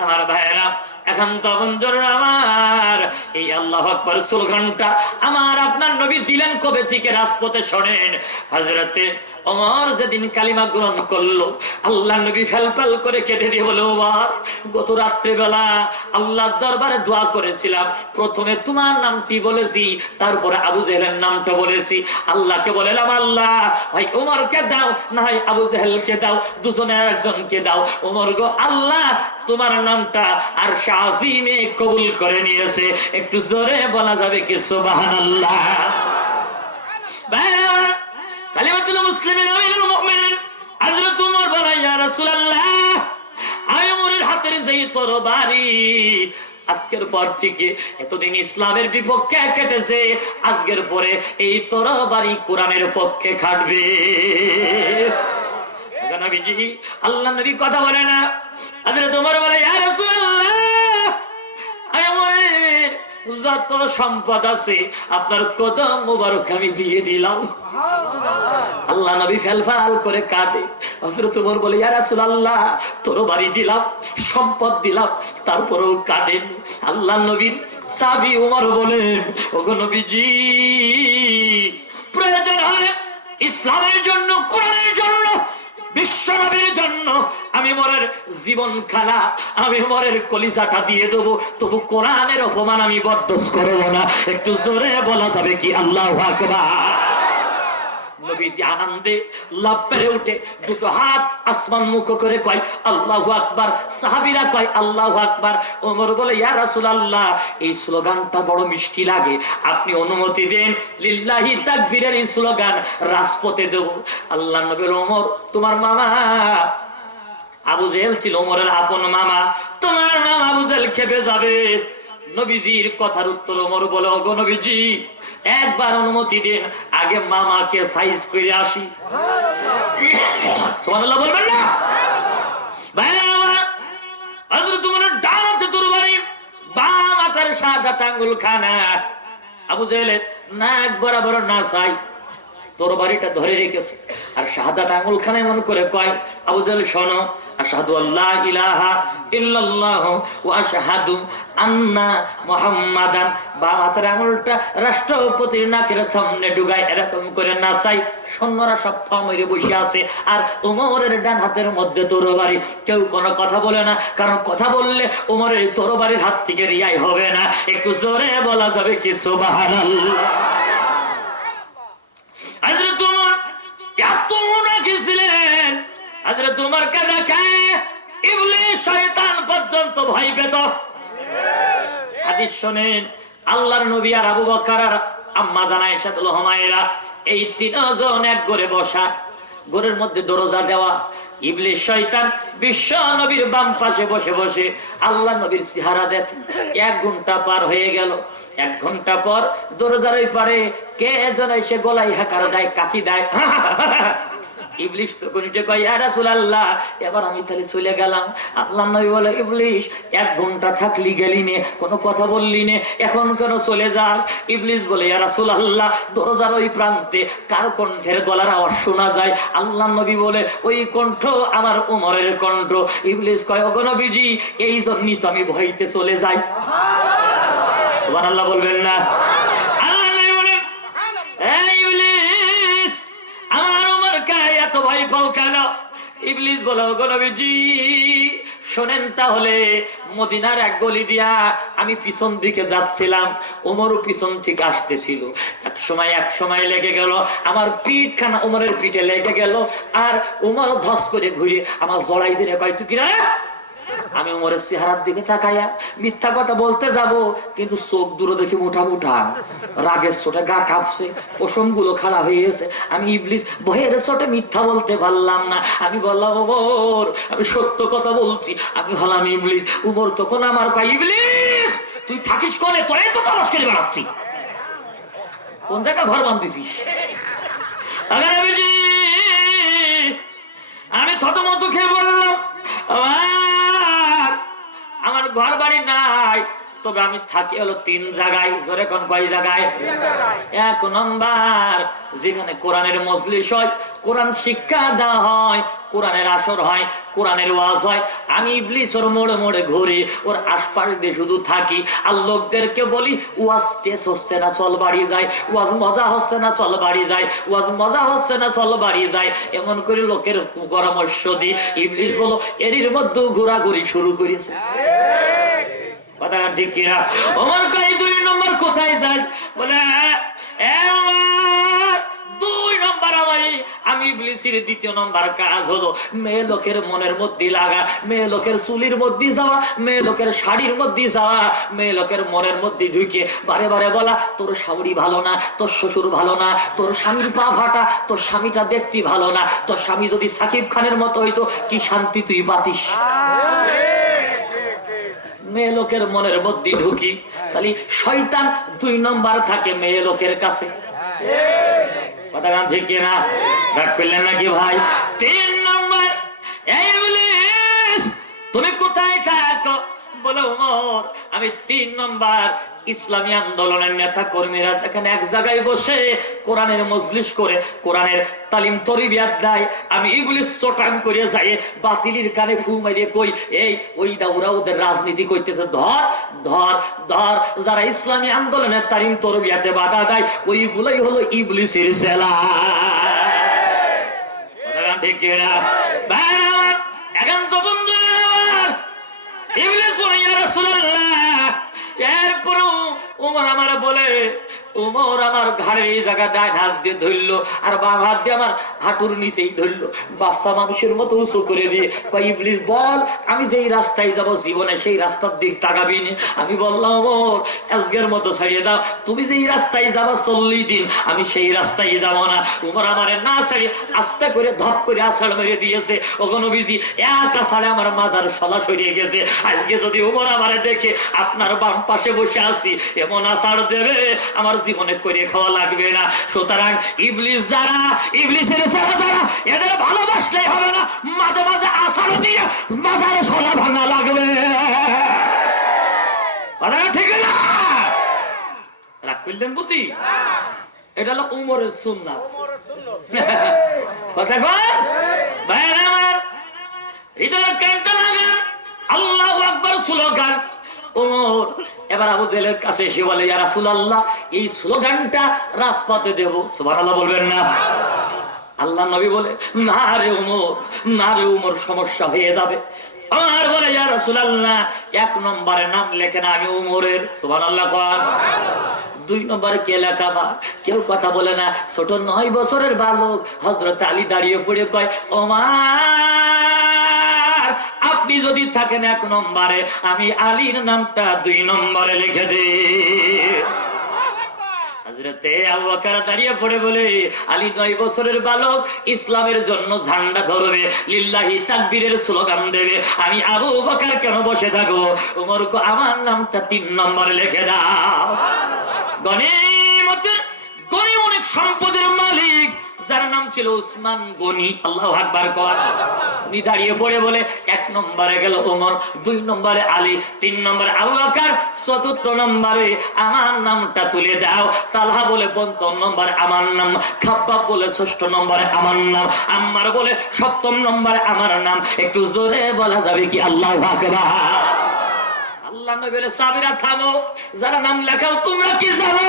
আমার ভাইয়েরা এখন তখন আমার এই আল্লাহু আকবার স্লোগানটা আমার আপনার নবী দিলেন কবে থেকে রাজপথে শোনেন হযরতে ওমর যেদিন কালিমা গ্রহণ করলো আল্লাহ নবী ফেলফেল করে কেঁদে দিয়ে বলে ওমর গত রাত্রে বেলা আল্লাহর দরবারে দোয়া করেছিলাম প্রথমে তোমার নামটি বলেছি তারপরে আবু জেহেলের নামটা বলেছি আল্লাহকে বললাম আল্লাহ ভাই ওমরকে দাও না হয় আবু জেহেলকে দাও দুজনের একজনকে দাও ওমর গো আল্লাহ তোমার নামটা আর শাযিমে কবুল করে নিয়েছে একটু জোরে বলা যাবে কি সুবহানাল্লাহ বাইরে কালিমাতুল মুসলিমিন আমিনুল মুমিনিন হযরত ওমর বলে ইয়া রাসূলুল্লাহ আমি ওমরের হাতের যেই তরবারি আজকের পর থেকে এতদিন ইসলামের বিপক্ষে কেটেছে আজকের পরে এই তরবারি কোরআনের পক্ষে খাটবে নবীজি আল্লাহ নবী কথা বলে না হযরত ওমর বলে ইয়া রাসূলুল্লাহ আমার যত সম্পদ আছে আপনার কদম মোবারক আমি দিয়ে দিলাম আল্লাহ নবী ফেলফাল করে কাঁদে হযরত ওমর বলে ইয়া রাসূলুল্লাহ তরবারি দিলাম সম্পদ দিলাম তারপরেও কাঁদেন আল্লাহ নবীর সাহাবী ওমর বলেন ওগো নবীজি প্রয়োজন হলে ইসলামের জন্য কোরআনের জন্য বিশ্বনবীর জন্য আমি মোরের জীবন খালা আমি মোরের কলিজাটা দিয়ে দেবো তবু কোরআনের অপমান আমি বরদাস্ত করব না একটু জোরে বলা যাবে কি আল্লাহু আকবার নবীজি আনন্দে লাফ পেরে উঠে দুটো হাত আসমান মুখ করে কয় আল্লাহু আকবার। সাহাবীরা কয় আল্লাহু আকবার। ওমর বলে ইয়া রাসূলুল্লাহ, এই স্লোগানটা বড় মিষ্টি লাগে, আপনি অনুমতি দেন লিল্লাহি তাকবীরের এই স্লোগান রাজপথে দেব। আল্লাহর নবী ওমর, তোমার মামা আবু জেহেল ছিল ওমরের আপন মামা, তোমার মামা আবু জেহেল খেপে যাবে। নবীজির কথার উত্তর ওমর বলে ওগো নবীজি, একবার অনুমতি দিন, আগে মামাকে সাইজ করে আসি। সুবহানাল্লাহ বলবেন না? ভাইরা আমার, হযরত ওমরের ডান হাতে তরবারি, বাম হাতের শাহাদাত আঙ্গুল খানা। আবু জেহেলের নাক বরাবর না চাই তরবারিটা ধরে রেখেছে, আর শাহাদাত আঙ্গুল খানা এমন করে কয় আবু জেহেল শোনো, আশহাদু আল্লা ইলাহা ইল্লাল্লাহ ওয়া আশহাদু আন্না মুহাম্মাদান। বাম হাতের আঙুলটা রাষ্ট্রপতির নাকের সামনে ঢুকায় এরকম করে নাচাই। সৈন্যরা সব থমরে বসে আছে, আর ওমরের ডান হাতের মধ্যে তরবারি। কেউ কোনো কথা বলে না, কারণ কথা বললে ওমরের তরবারির হাত থেকে রিয়াই হবে না। একটু জোরে বলা যাবে কি সুবহানাল্লাহ। হযরত ওমর এত রাগী ছিলেন, হযরত ওমর কাদা খায় ইবলিস শয়তান পর্যন্ত ভয় পেত। হাদিস শুনেন, আল্লাহর নবী আর আবু বকর আর আম্মা জান আয়েশা হুমায়রা এই তিনজন এক ঘরে বসা, ঘরের মধ্যে দরজা দেওয়া। ইবলিস শয়তান বিশ্ব নবীর বাম পাশে বসে বসে আল্লাহ নবীর চেহারা দেখে। 1 ঘন্টা পার হয়ে গেল। 1 ঘন্টা পর দরজার ওই পারে কে যেন এসে গলায় হাঁকার দেয়, কাকি দেয়। ইবলিস তখন কয় ইয়া রাসূলুল্লাহ, এবার আমি তাহলে চলে গেলাম। আল্লাহর নবী বলে ইবলিস, 1 ঘন্টা থাকলি গেলি নে, কোনো কথা বললি নে, এখন কেন চলে যাস? ইবলিস বলে ইয়া রাসূলুল্লাহ, দরজার ওই প্রান্তে কার কণ্ঠের গলার আওয়াজ শোনা যায়? আল্লাহর নবী বলে ওই কণ্ঠ আমার ওমরের কণ্ঠ। ইবলিস কয় ওগো নবীজি, এই জন্যই তো আমি ভয়তে চলে যাই। সুবহানাল্লাহ বলবেন না? আল্লাহর নবী বলে এই ইবলিস, আমার ওমর কায় এত ভয় পাও কেন? ইবলিস বলে ওগো নবীজি শোনেন, তাহলে মদিনার এক গলি দিয়া আমি পিছন দিকে যাচ্ছিলাম, ওমরও পিছন থেকে আসতেছিল। এক সময় লেগে গেল, আমার পিঠখানা ওমরের পিঠে লেগে গেল, আর ওমর ধস করে ঘুরে আমার জড়াই দিয়ে কয় তুই কিনা। আমি ওমরের চেহারার দিকে তাকাইয়া মিথ্যা কথা বলতে যাব, কিন্তু চোখ দূরে দেখি মুঠা মুঠা, রাগের চোটে গা কাঁপছে, পশম গুলো খাড়া হয়ে গেছে। আমি ইবলিস ভয়ের চোটে মিথ্যা বলতে পারলাম না। আমি বললাম ওমর, আমি সত্য কথা বলছি, আমি হলাম ইবলিস। ওমর তখন আমার কয় ইবলিস তুই থাকিস কোনে? তোরে তো তলাশ করে বেড়াচ্ছি, কোন জায়গায় ঘর বাঁধতেছিস? আমি থতমত খেয়ে বললাম আমার ঘর বাড়ি নাই, তবে আমি থাকি হলো 3 জায়গায়। জোরে কোন কয় জায়গায়? 1 নম্বর যেখানে কোরআনের মজলিস হয়, কোরআন শিক্ষা দেওয়া হয়, কোরআনের আসর হয়, কোরআনের ওয়াজ হয়। আমি ইবলিস ওর মোড়ে মোড়ে ঘুরি, ওর আশপাশ দিয়ে শুধু থাকি, আর লোকদেরকে বলি ওয়াজ টেস হচ্ছে না চল বাড়ি যায়, ওয়াজ মজা হচ্ছে না চল বাড়ি যায়, ওয়াজ মজা হচ্ছে না চল বাড়ি যায়, এমন করে লোকের পরামর্শ দিই। ইবলিস বলো এরই মধ্যেও ঘোরাঘুরি শুরু করেছে। কথা ঠিক কিনা? ওমর কয় 2 নম্বর কোথায় যান? বলে 2 নম্বর আমি ইবলিসের 2য় নম্বর কাজ হলো মেয়ে লোকের মনের মধ্যে লাগা, মেয়ে লোকের চুলির মধ্যে যাওয়া, মেয়ে লোকের শাড়ির মধ্যে যাওয়া, মেয়ে লোকের মনের মধ্যে ঢুকে বারে বারে বলা তোর শাশুড়ি ভালো না, তোর শ্বশুর ভালো না, তোর স্বামীর পা ফাটা, তোর স্বামীটা দেখতে ভালো না, তোর স্বামী যদি সাকিব খানের মতো হইতো কি শান্তি তুই পাতিস। মেয়ে লোকের মনের মধ্যে ঢুকি, তাহলে শয়তান 2 নম্বর থাকে মেয়ে লোকের কাছে। কথা গান ঠিক কিনা? রাগ করলেন নাকি ভাই? 3 নম্বর ইবলিস তুমি কোথায় থাকো? বলে ওমর আমি 3 নম্বর ইসলামী আন্দোলনের নেতা কর্মীরা যেখানে এক জায়গায় বসে কোরআনের মজলিস করে কোরআনের তালিম তরবিয়াত দেয়, আমি ইবলিস চটাং করে যাই বাতিলির কানে ফু মারিয়ে কই এই ওই দাউরা ওদের রাজনীতি করতেছে, ধর ধর ধর। যারা ইসলামী আন্দোলনের তালিম তরবিয়াতে বাধা দেয় ওইগুলোই হলো ইবলিসের জেলা। ঠিক কিনা? আমার একান্ত বন্ধু আমার ইবলিস বলে ইয়া রাসূলুল্লাহ। এরপরও ওমর আমার বলে উমর আমার ঘাড়ের এই জায়গা ডান হাত দিয়ে ধরলো আর বাম হাত দিয়ে আমার হাঁটুর নিচেই ধরলো, বাচ্চা মানুষের মতো উঁচু করে দিয়ে কয় ইবলিস বল আমি যেই রাস্তায় যাব জীবনে সেই রাস্তার দিক তাকাবি না। আমি বললাম ওমর আজকের মতো ছাড়িয়ে দাও, তুমি যেই রাস্তায় যাবা 40 দিন আমি সেই রাস্তায় যাব না। উমর আমারে না ছাড়িয়ে আস্তে করে ধপ করে আছাড় মেরে দিয়েছে। ওগো নবীজি এক আছাড়ে আমার মাথার শলা সরিয়ে গেছে। আজকে যদি উমর আমারে দেখে আপনার বাম পাশে বসে আছি এমন আছাড় দেবে আমার জীবনে করে খাওয়া লাগবে না। সুতরাং ইবলিস যারা, ইবলিসের যারা যারা এদের ভালোবাসলেই হবে না, মাঝে মাঝে আছাড় দিয়ে মাথার শলা ভাঙা লাগবে। ঠিক না? রাগ করলেন বুঝি? এটা হলো উমরের সুন্নাত। কথা কয় ভাইরা আমার, হৃদয়ের কানটা লাগান, আল্লাহু আকবার স্লোগান। ওমর এবার আবু জেহেলের কাছে এসে বলে ইয়া রাসূলুল্লাহ এই স্লোগানটা রাজপথে দেব, সুবহানাল্লাহ বলবেন না? আল্লাহ নবী বলে না রে ওমর, না রে ওমর সমস্যা হয়ে যাবে। আর বলে ইয়া রাসূলুল্লাহ 1 নম্বরে নাম লেখেন আমি উমরের, সুবহানাল্লাহ কোন। 2 নম্বরে কে লেখাবা? কেউ কথা বলে না। ছোট 9 বছরের বালক হযরত আলী দাঁড়িয়ে পড়ে কয় ওমর আপনি যদি থাকেন 1 নম্বরে আমি আলীর নামটা 2 নম্বরে লিখে দিই। হযরতে আবু বকর দাঁড়িয়ে পড়ে বলে আলী 9 বছরের বালক ইসলামের জন্য ঝান্ডা ধরবে, লিল্লাহি তাকবীরের স্লোগান দেবে, আমি আবু বকর কেন বসে থাকবো? ওমর কো আমার নামটা 3 নম্বরে লিখে দাও। গনিমতের গনি অনেক সম্পদের মালিক যার নাম ছিল উসমান গনি, আল্লাহু আকবার কর। উনি দাঁড়িয়ে পড়ে বলে 1 নম্বরে গেল ওমর, 2 নম্বরে আলী, 3 নম্বরে আবু বকর, 4র্থ নম্বরে আমার নামটা তুলে দাও। তালহা বলে 5ম নম্বরে আমার নাম, খাব্বাব বলে 6ষ্ঠ নম্বরে আমার নাম, আম্মার বলে 7ম নম্বরে আমার নাম। একটু জোরে বলা যাবে কি আল্লাহু আকবার? আল্লাহ নবী বলে সাহাবীরা থামো, যারা নাম লেখাও তোমরা কি জানো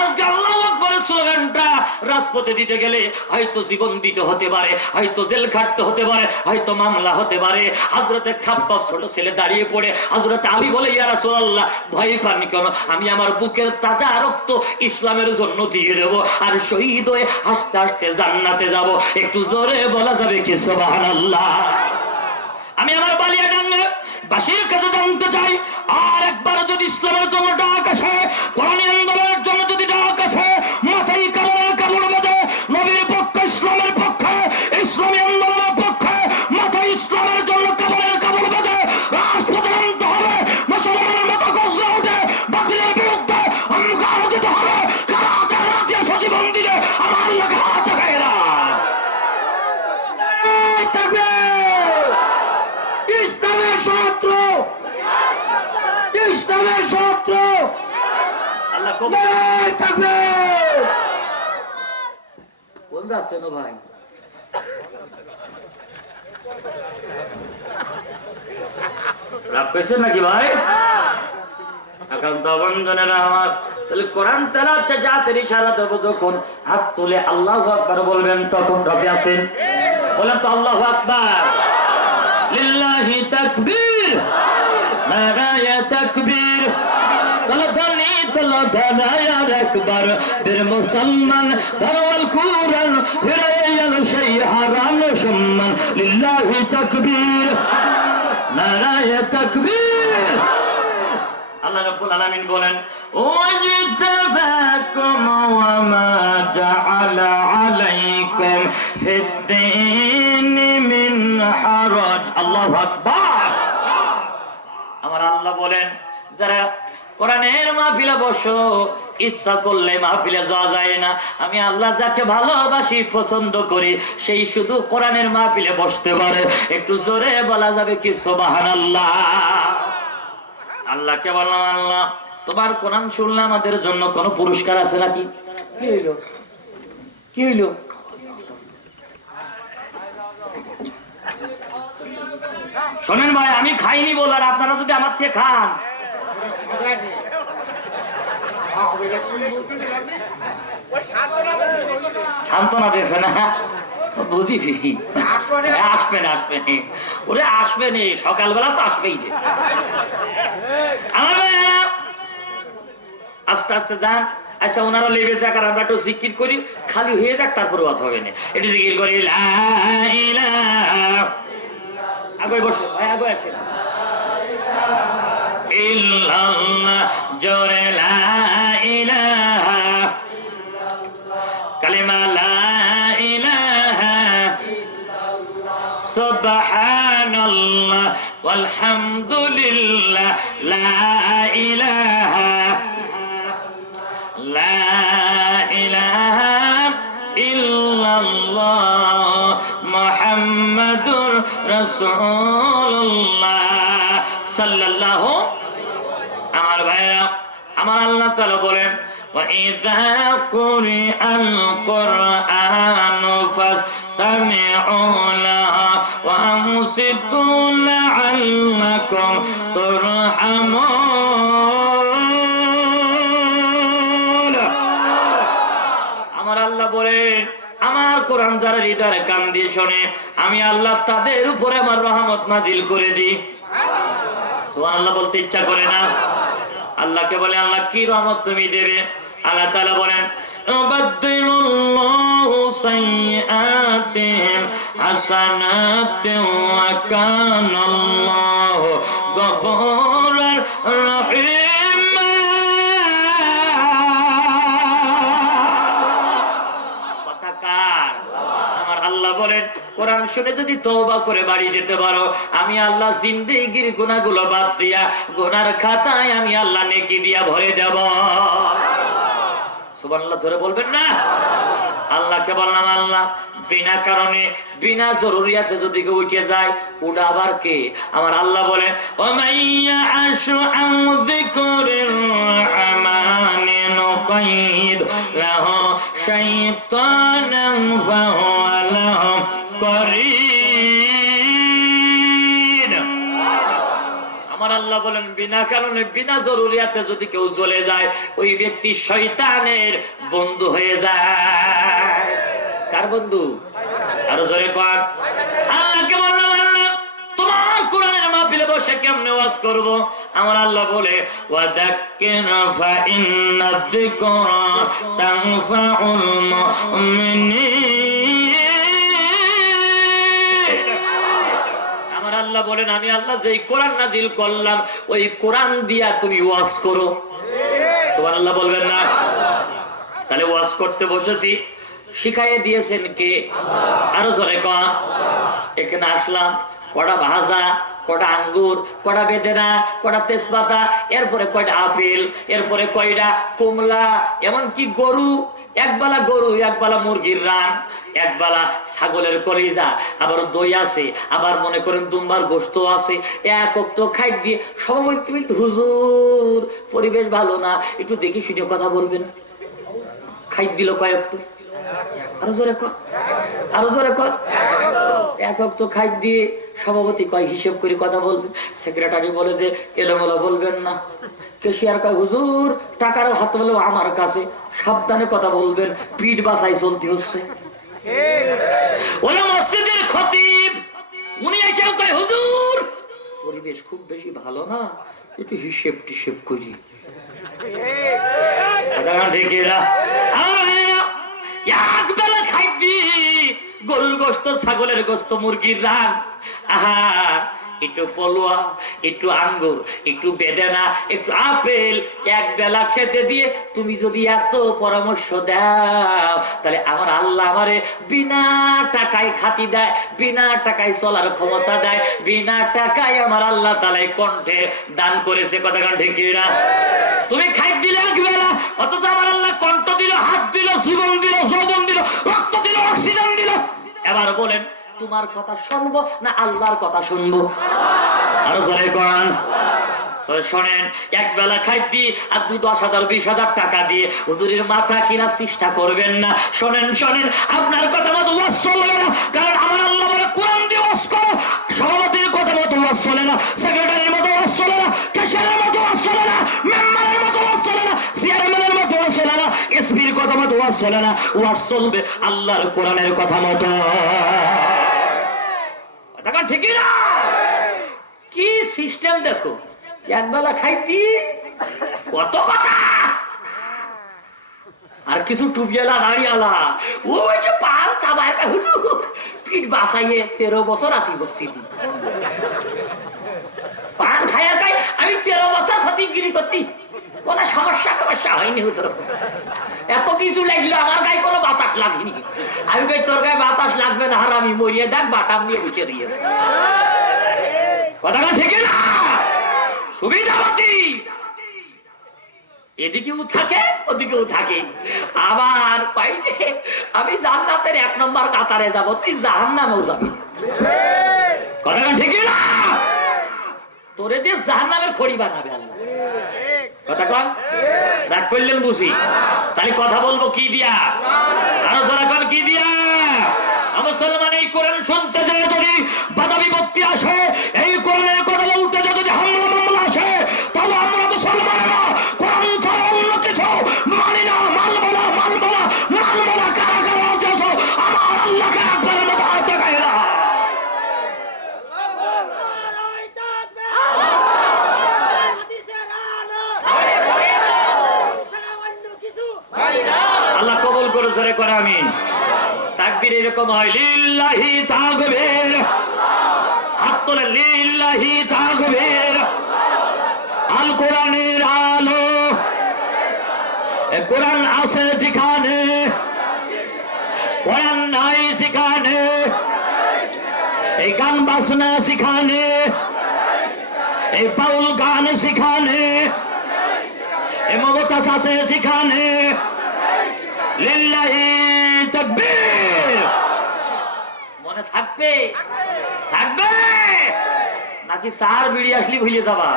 আজকে আল্লাহু আকবারের স্লোগানটা রাজপথে দিতে গেলে হয়তো জীবন দিতে হতে পারে, হয়তো জেল খাটতে হতে পারে, হয়তো মামলা হতে পারে। হযরতে খাব্বাব ছোট ছেলে দাঁড়িয়ে পড়ে হযরত আলী বলে ইয়া রাসূলুল্লাহ ভয় পান কেন? আমি আমার বুকের তাজা রক্ত ইসলামের জন্য দিয়ে দেব আর শহীদ হয়ে হাসতে হাসতে জান্নাতে যাব। একটু জোরে বলা যাবে কি সুবহানাল্লাহ? আমি আমার বালিয়া ডাঙ্গে বাসীর কাছে জানতে চাই আর একবার যদি ইসলামের জন্য ডাক আসে, কোরআনী আন্দোলনের জন্য যদি ডাক আসে, মাথায় কাপড় বাঁধে নবীর পক্ষে, ইসলামের পক্ষে, ইসলামী আন্দোলনের পক্ষে, মাথায় ইসলামের জন্য কাপড় বাঁধে রাজপথে নামতে হবে, মুসলমানের মতো গজরা উঠে বাকিদের বিরুদ্ধে আন্দোলিত হবে। কারা কারা দিয়ে সজীবন দিলে আমার আল্লাহকে হাত দেখায় না। ইসলামের শত্রু, ইসলামের শত্রু আল্লাহ থাকবে। কোন যাচ্ছেন ভাই? রাগ করছেন নাকি ভাই? তাহলে কোরআন তেলাওয়াত জাতের ইশারা দেব, যখন হাত তুলে আল্লাহু আকবার বলবেন তখন রাজি আছেন? বলেন তো আল্লাহু আকবার। লিল্লাহি তাকবীর, নারায়ে তাকবীর, তলধনি তলধনায়ার আকবার, বীর মুসলমান ধরওয়াল কুরআন ফিরাইয়াল সেই হারাম সম্মান। লিল্লাহি তাকবীর, নারায়ে তাকবীর। আল্লাহ রাব্বুল আলামিন বলেন ওয়াজতাবাকুম ওয়া মা জাআলা আলাইকুম ফিদ-দীন মিন হারাজ। আল্লাহু আকবার। আমার আল্লাহ বলেন যারা কোরআনের মাহফিলে বসো, ইচ্ছা করলে মাহফিলে যাওয়া যায় না। আমি আল্লাহ যাকে ভালোবাসি পছন্দ করি সেই শুধু কোরআনের মাহফিলে বসতে পারে। একটু জোরে বলা যাবে কি সুবহানাল্লাহ? আল্লাহকে বললাম আল্লাহ তোমার কোরআন শুনলে আমাদের জন্য কোনো পুরস্কার আছে নাকি? কি হইল? কি হইল? শোনেন ভাই, আমি খাইনি বলার আপনারা যদি আমার থেকে খান সান্ত্বনা দেবে না, বুঝিছি আসবেন আসবেন ওরে আসবেন, সকালবেলা তো আসবেই। আমার আস্তে আস্তে যান, আচ্ছা ওনারা লেবে যাক আর আমরা একটু জিকির করি, খালি হয়ে যাক, তারপর ওয়াজ হবে না। একটু জিকির করি লা ইলাহা, আগে বসে ভাই, আগে আসেন, ইল্লাল্লাহ জোরে লা ইলাহা, কালিমা লা ইলাহা সুবহানাল্লাহ ওয়ালহামদুলিল্লাহ লা ইলাহা লা ইলাহা ইল্লাল্লাহ মুহাম্মাদুর রাসূলুল্লাহ সাল্লাল্লাহু। আমার ভাইরা, আমার আল্লাহ তাআলা বলেন وَإِذَا قُرِئَ الْقُرْآنُ فَاسْتَمِعُوا لَهُ وَأَنصِتُوا لَعَلَّكُمْ تُرْحَمُونَ। আমার আল্লাহ বলেন, আমার কোরআন যারা হৃদয়ে কান দিয়ে শোনে, আমি আল্লাহ তাদের উপরে আমার রহমত নাজিল করে দিই। সুবহানাল্লাহ বলতে ইচ্ছা করে না? আল্লাহকে বলে, আল্লাহ কি রহমত তুমি দেবে? আল্লাহ তাআলা বলেন ইউবাদদিলুল্লাহু সাইয়্যাতিহিম হাসানাতিন ওয়া কানাল্লাহু গফুরুর রহিম। কথা কার? আমার আল্লাহ বলেন, কোরআন শুনে যদি তওবা করে বাড়ি যেতে পারো, আমি আল্লাহ জিন্দেগির গুনাহগুলো বাদ দিয়া গুনার খাতায় আমি আল্লাহ নেকি দিয়া ভরে যাব। সুবহানাল্লাহ জোরে বলবেন না? আল্লাহকে বললাম, আল্লাহ বিনা কারণে বিনা জরুরিয়াতে যদি কেউ উঠে যায়, ওটা আবার কে? আমার আল্লাহ বলেন ও মাইয়া আশু আন যিকরির রহমানি নুকাইদ লাহু শাইতানান ফাহুয়া লাহু করিন। আমার আল্লাহ বলেন, বিনা কারণে বিনা জরুরিয়াতে যদি কেউ চলে যায়, ওই ব্যক্তি শয়তানের বন্ধু হয়ে যায়। কার বন্ধু? আরো জোরে কর। আল্লাহকে বললাম, আল্লাহ তোমার কোরআনের মাহফিলে বসে কেমনে ওয়াজ করব? আমার আল্লাহ বলে ওয়াদাক্কির ফা ইন্না যিকরা তানফাউল মুমিনিন। আমার আল্লাহ বলেন, আমি আল্লাহ যেই কোরআন নাজিল করলাম, ওই কোরআন দিয়া তুমি ওয়াজ করো। সুবহানাল্লাহ বলবেন না? তাহলে ওয়াজ করতে বসেছি, শিখাইয়ে দিয়েছেন কে? আরো জোরে কর। এখানে আসলাম, কটা ভাজা, কটা আঙ্গুর, কটা বেদেনা, কটা তেজপাতা, এরপরে কয়টা আপেল, এরপরে কয়টা কমলা, এমনকি গরু, একবেলা গরু, একবেলা মুরগির রান, একবেলা ছাগলের কলিজা, আবার দই আছে, আবার মনে করেন দুম্বার গোশত আছে, এক অক্ত খাই দিয়ে সবাই বলতে বলতে, হুজুর পরিবেশ ভালো না, একটু দেখি শুনে কথা বলবেন। খাই দিল কয়েক, আরো জোরে কর, আরো জোরে কর। এক অক্ত খাই দিয়ে সভাপতি কয় হিসেব করে কথা বলবেন, সেক্রেটারি বলে যে এলোমেলো বলবেন না, কেশিয়ার কয় হুজুর টাকার হাত বলেও আমার কাছে, সাবধানে কথা বলবেন, পিঠ বাসাই চলতে হচ্ছে। ওলা মসজিদের খতিব উনি এসেও কয় হুজুর পরিবেশ খুব বেশি ভালো না, একটু হিসেব টিসেব করি। এক বেলা খাইছি গরুর গোশত, ছাগলের গোশত, মুরগির রান, আহা একটু পলুয়া, একটু আঙ্গুর, একটু বেদেনা, একটু আপেল, এক বেলা খেতে দিয়ে তুমি যদি এত পরামর্শ দাও, তাহলে আমার আল্লাহ আমারে বিনা টাকায় খাতি দেয়, বিনা টাকায় চলার ক্ষমতা দেয়, বিনা টাকায় আমার আল্লাহ তাআলা কণ্ঠে দান করেছে। কথা কান ঠিক না? তুমি খাই দিলে এক বেলা, অথচ আমার আল্লাহ কণ্ঠ দিল, হাত দিল, জীবন দিল, যৌবন দিল, রক্ত দিল, অক্সিজেন দিল। এবার বলেন তোমার কথা শুনবো না আল্লাহর কথা শুনবো? আরো জোরে কোরআন শোনেন, এক বেলা খাইতি আর 10,000 20,000 টাকা দিয়ে হুজুরের মাথা কিনা চেষ্টা করবেন না। শোনেন শোনেন, আপনার কথা মতো ওয়াজ চলবে না, কারণ আমার আল্লাহ বলে কোরআন দিয়ে ওয়াজ করো। সভাপতির কথা মতো ওয়াজ চলে না, সেক্রেটারির মতো ওয়াজ চলে না, ক্যাশিয়ারের মতো ওয়াজ চলে না, মেম্বারের মতো ওয়াজ চলে না, চেয়ারম্যানের মতো ওয়াজ চলে না, এসপির কথা মতো ওয়াজ চলে না। ওয়াজ চলবে আল্লাহর কোরআনের কথা মতো। ঠিকই না? কি সিস্টেম দেখো, একবেলা খাইতি কত কথা। আর কিছু টুপিয়ালা দাঁড়িয়ালা ওই যে পাল চাবায় হুজুর পিঠ বাসাইয়ে 13 বছর আছি বসছি পান খায়া খাই আমি 13 বছর ফতিমগিরি করতি কোন সমস্যা হয়নি হুজুর এত কিছু লাগলো আমার গায়ে কোনো বাতাস লাগেনি আমি কই তোর গায়ে বাতাস লাগবে না হারামি মরিয়ে দেখ বাটাম নিয়ে বসে দিয়েছে কথাটা ঠিক না সুবিধাবাদী এদিকেও থাকে ওদিকেও থাকে আবার পাই যে আমি জান্নাতের 1 নম্বর কাতারে যাব তুই জাহান্নামেও যাবি কথাটা ঠিক না তোরে দিয়ে জাহান্নামের খড়ি বানাবে আল্লাহ কথা কন রাগ করলেন বুঝি তাহলে কথা বলবো কি দিয়া আরো যারা কন কি দিয়া মুসলমান এই কোরআন শুনতে যায় যদি বাধা বিপত্তি আসে এই কোরআনের কথা বলতে যায় যদি হামলা মামলা আসে তাহলে আমরা মুসলমানেরা কোরআন ছাড়া অন্য কিছু মানি না মানব না কারা যাচ্ছ আমার আল্লাহকে একবারের মতো হাত দেখায় না আল্লাহ কবুল করে জোরে করে আমিন তাকবীর এরকম হয় লিল্লাহি তাকবীর হাত তোলেন লিল্লাহি তাকবীর আল কোরআনের আলো কোরআন আছে যেখানে কোরআন নাই সেখানে এই গান বাজনা সেখানে এই বাউল গান সেখানে এই মমতাজ আছে সেখানে লিল্লাহি তাকবীর মনে থাকবে থাকবে নাকি সার বিড়ি আসলি ভুলে যাবা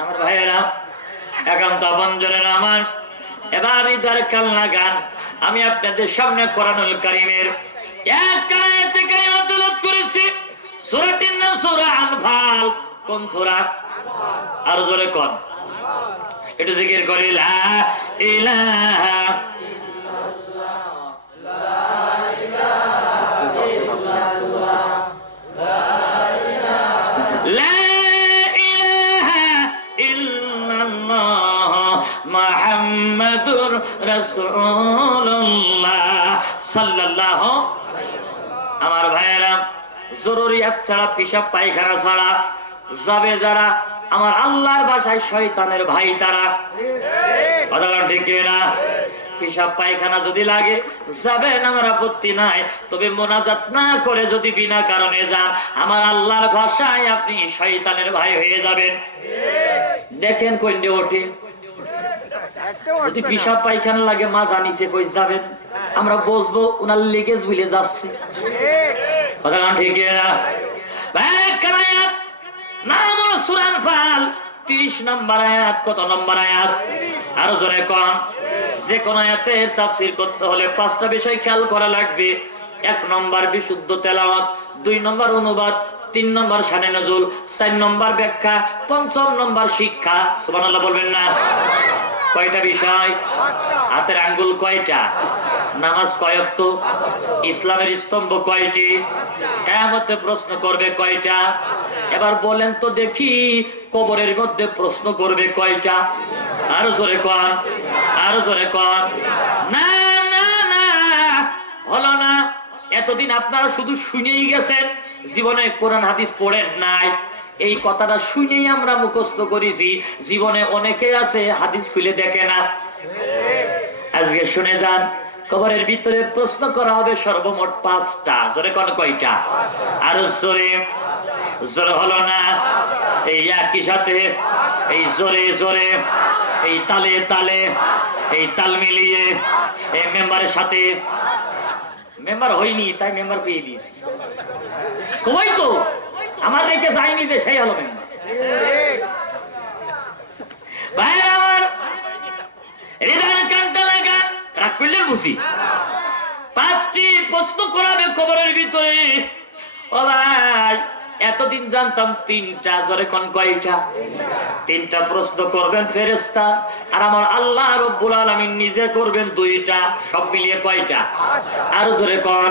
আমার ভাইয়েরা একান্ত আপনজনের আমার এবার ঈদের কালনা গান আমি আপনাদের সামনে কোরআনুল কারীমের এক আয়াতে কারিমা তেলাওয়াত করেছি সূরাটির নাম সূরা আনফাল কোন সূরা আর জোরে কোন একটু জিকির করি লা ইলাহা মুহাম্মাদুর রাসূলুল্লাহ সাল্লাল্লাহু আমার ভাইয়েরা জরুরিয়াত ছাড়া পেশাব পায়খানা ছাড়া যাবে যারা আমার আল্লাহর ভাষায় শয়তানের ভাই তারা কথা ঠিক না পেশাব পায়খানা যদি লাগে যাবেন আমার আপত্তি নাই তবে মোনাজাত না করে যদি বিনা কারণে যান আমার আল্লাহর ভাষায় আপনি শয়তানের ভাই হয়ে যাবেন দেখেন কোনটা ওঠে যদি পেশাব পায়খানা লাগে মা জানিছে কই যাবেন আমরা বসবো উনার লিগেজ ভুলে যাচ্ছে কথা ঠিক না নাম হলো সূরা আনফাল 30 নম্বর আয়াত কত নম্বর আয়াত আরো জোরে কোন যে কোন আয়াতের তাফসীর করতে হলে 5টা বিষয় খেয়াল করা লাগবে 1 নম্বর বিশুদ্ধ তেলাওয়াত 2 নম্বর অনুবাদ 3 নম্বর শানে নজুল 4 নম্বর ব্যাখ্যা 5 নম্বর শিক্ষা সুবহানাল্লাহ বলবেন না কয়টা বিষয় হাতের আঙ্গুল কয়টা নামাজ কয় ওয়াক্ত ইসলামের স্তম্ভ কয়টি কিয়ামতে প্রশ্ন করবে কয়টা এবার বলেন তো দেখি কবরের মধ্যে প্রশ্ন করবে কয়টা আরো জোরে কোন না না না হলো না এতদিন আপনারা শুধু শুনেই গেছেন জীবনে কোরআন হাদিস পড়েন নাই এই কথাটা শুনেই আমরা মুখস্থ করেছি জীবনে অনেকে আছে হাদিস খুলে দেখে না আজকে শুনে যান কবরের ভিতরে প্রশ্ন করা হবে সর্বমোট 5টা জোরে কোন কয়টা আরো জোরে হলো না এই একই সাথে এই জোরে এই তালে তালে এই তাল মিলিয়ে এই মেম্বারের সাথে মেম্বার হয়নি তাই মেম্বার পেয়ে দিয়েছি কই তো আমার রেখে যায়নি যে সেই হলো মেম্বার ভাই আমার হৃদয়ের কানটা লাগা রাগ করলে বুঝি 5টি প্রশ্ন করাবে কবরের ভিতরে ও ভাই এতদিন জানতাম 3টা জোরে কোন কয়টা 3টা প্রশ্ন করবেন ফেরেশতা আর আমার আল্লাহ রাব্বুল আলামিন নিজে করবেন 2টা সব মিলিয়ে কয়টা আরো জোরে কোন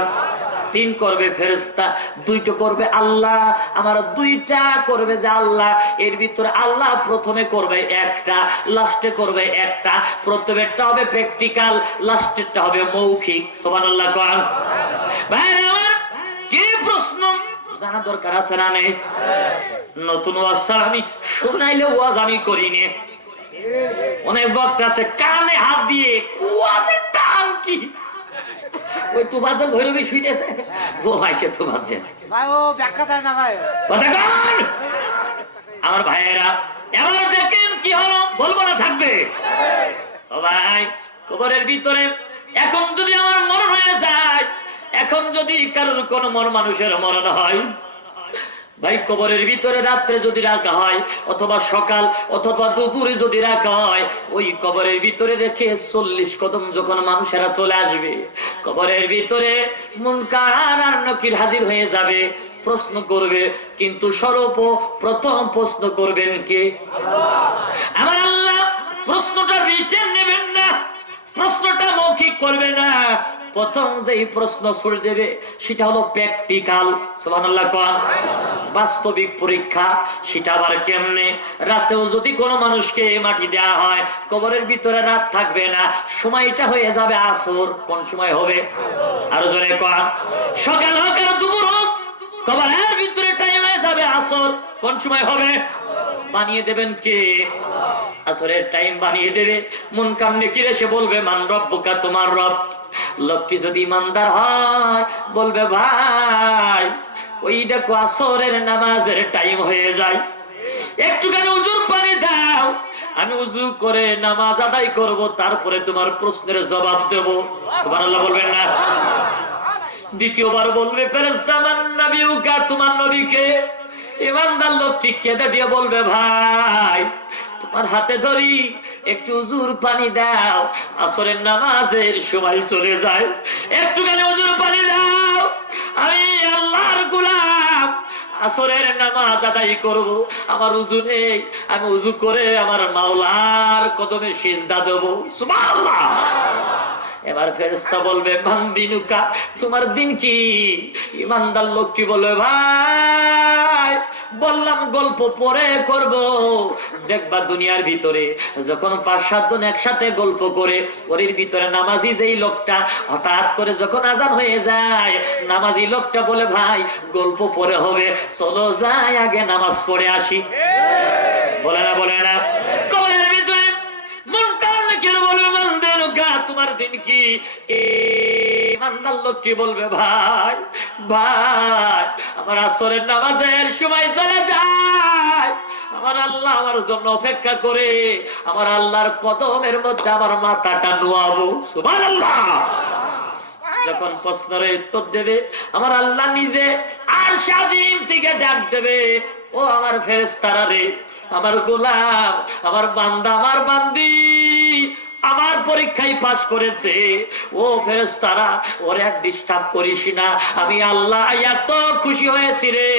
তিন করবে ফেরেশতা, দুইটা করবে আল্লাহ। আমার দুইটা করবে যে আল্লাহ, এর ভিতরে আল্লাহ প্রথমে করবে একটা, লাস্টে করবে একটা। প্রথমেরটা হবে প্র্যাকটিক্যাল, লাস্টেরটা হবে মৌখিক। সুবহানাল্লাহ কোন ভাইরা আমার, কি প্রশ্ন জানা দরকার আছে না নেই? নতুন ওয়াজ আমি শুনাইলে ওয়াজ আমি করিনি। অনেক বক্তা আছে কানে হাত দিয়ে ওয়াজের টান কি, ওই তো বাজে ভৈরবী শুইতেছে, ও ভাই সে তো বাজছে ভাই, ও ব্যাখ্যা দেয় না ভাই। আমার ভাইয়েরা এবার দেখেন কি হলো, বলবো না থাকবে? ও ভাই, কবরের ভিতরে এখন যদি আমার মরণ হয়ে যায়, এখন যদি কারোর কোন মানুষের মরণ হয়, ভাই কবরের ভিতরে রাত্রে যদি রাখা হয়, অথবা সকাল অথবা দুপুরে যদি রাখা হয়, ওই কবরের ভিতরে রেখে 40 কদম যখন মানুষেরা চলে আসবে, কবরের ভিতরে মুনকার আর নাকির হাজির হয়ে যাবে, প্রশ্ন করবে। কিন্তু সর্বপ্রথম প্রশ্ন করবেন কে? আমার আল্লাহ। প্রশ্নটা রিটেন নেবেন না, প্রশ্নটা মৌখিক করবে না। প্রথম যেই প্রশ্ন ছুড়ে দেবে সেটা হলো প্র্যাকটিক্যাল। সুবহানাল্লাহ কোন বাস্তবিক পরীক্ষা। সেটা আবার কেমনে? রাতেও যদি কোনো মানুষকে মাটি দেওয়া হয়, কবরের ভিতরে রাত থাকবে না, সময়টা হয়ে যাবে আসর। কোন সময় হবে? আরো জোরে কোন। সকাল হোক আর দুপুর হোক, কবরের ভিতরে টাইম হয়ে যাবে আসর। কোন সময় হবে? বানিয়ে দেবেন কে? আসরের টাইম বানিয়ে দেবে। মুনকার নেকির এসে বলবে মান রব্বুকা, তোমার রব। লোকটি যদি ইমানদার হয় বলবে ভাই ওই দেখো আসরের নামাজের টাইম হয়ে যায়, একটুখানি উজুর পানি দাও, আমি উজু করে নামাজ আদায় করব, তারপরে তোমার প্রশ্নের জবাব দেব। সুবহানাল্লাহ বলবেন না? দ্বিতীয়বার বলবে ফেরেশতা মান নবিয়ুকা, তোমার নবীকে। ইমানদার লোকটি কেঁদে দিয়ে বলবে ভাই তোমার হাতে ধরি, একটু উজুর পানি দাও, আসরের নামাজের সময় চলে যায়, একটুখানি উজুর পানি দাও, আমি আল্লাহর গোলাম, আসরের নামাজ আদায় করব, আমার উজু নেই, আমি উজু করে আমার মাওলার কদমে সিজদা দেব। সুবহানাল্লাহ। এবার ফেরেশতা বলবে মান দিনুকা, তোমার দিন কি? ইমানদার লোকটি বলবে ভাই বললাম গল্প পরে করব। দেখবা দুনিয়ার ভিতরে যখন 5-7 জন একসাথে গল্প করে, ওর ভিতরে নামাজি যেই লোকটা হঠাৎ করে যখন আজান হয়ে যায়, নামাজি লোকটা বলে ভাই গল্প পরে হবে, চলো যাই আগে নামাজ পড়ে আসি। বলে না? বলে না? কবরের ভিতরে মুনকার নাকির বলবে মান দিনুকা, তোমার দিন কি? ইমানদার লোকটি বলবে ভাই ভাই আমার আসরের নামাজের সময় চলে যায়, আমার আল্লাহ আমার জন্য অপেক্ষা করে, আমার আল্লাহর কদমের মধ্যে আমার মাথাটা নোয়াবো। সুবহানাল্লাহ। যখন প্রশ্নের উত্তর দেবে, আমার আল্লাহ নিজে আর শাজিম থেকে ডাক দেবে, ও আমার ফেরেশতারা রে, আমার গোলাম, আমার বান্দা, আমার বান্দি আমার পরীক্ষায় পাস করেছে, ও ফেরেশতারা ওরে আর ডিস্টার্ব করিস না, আমি আল্লাহ এত খুশি হয়েছি রে,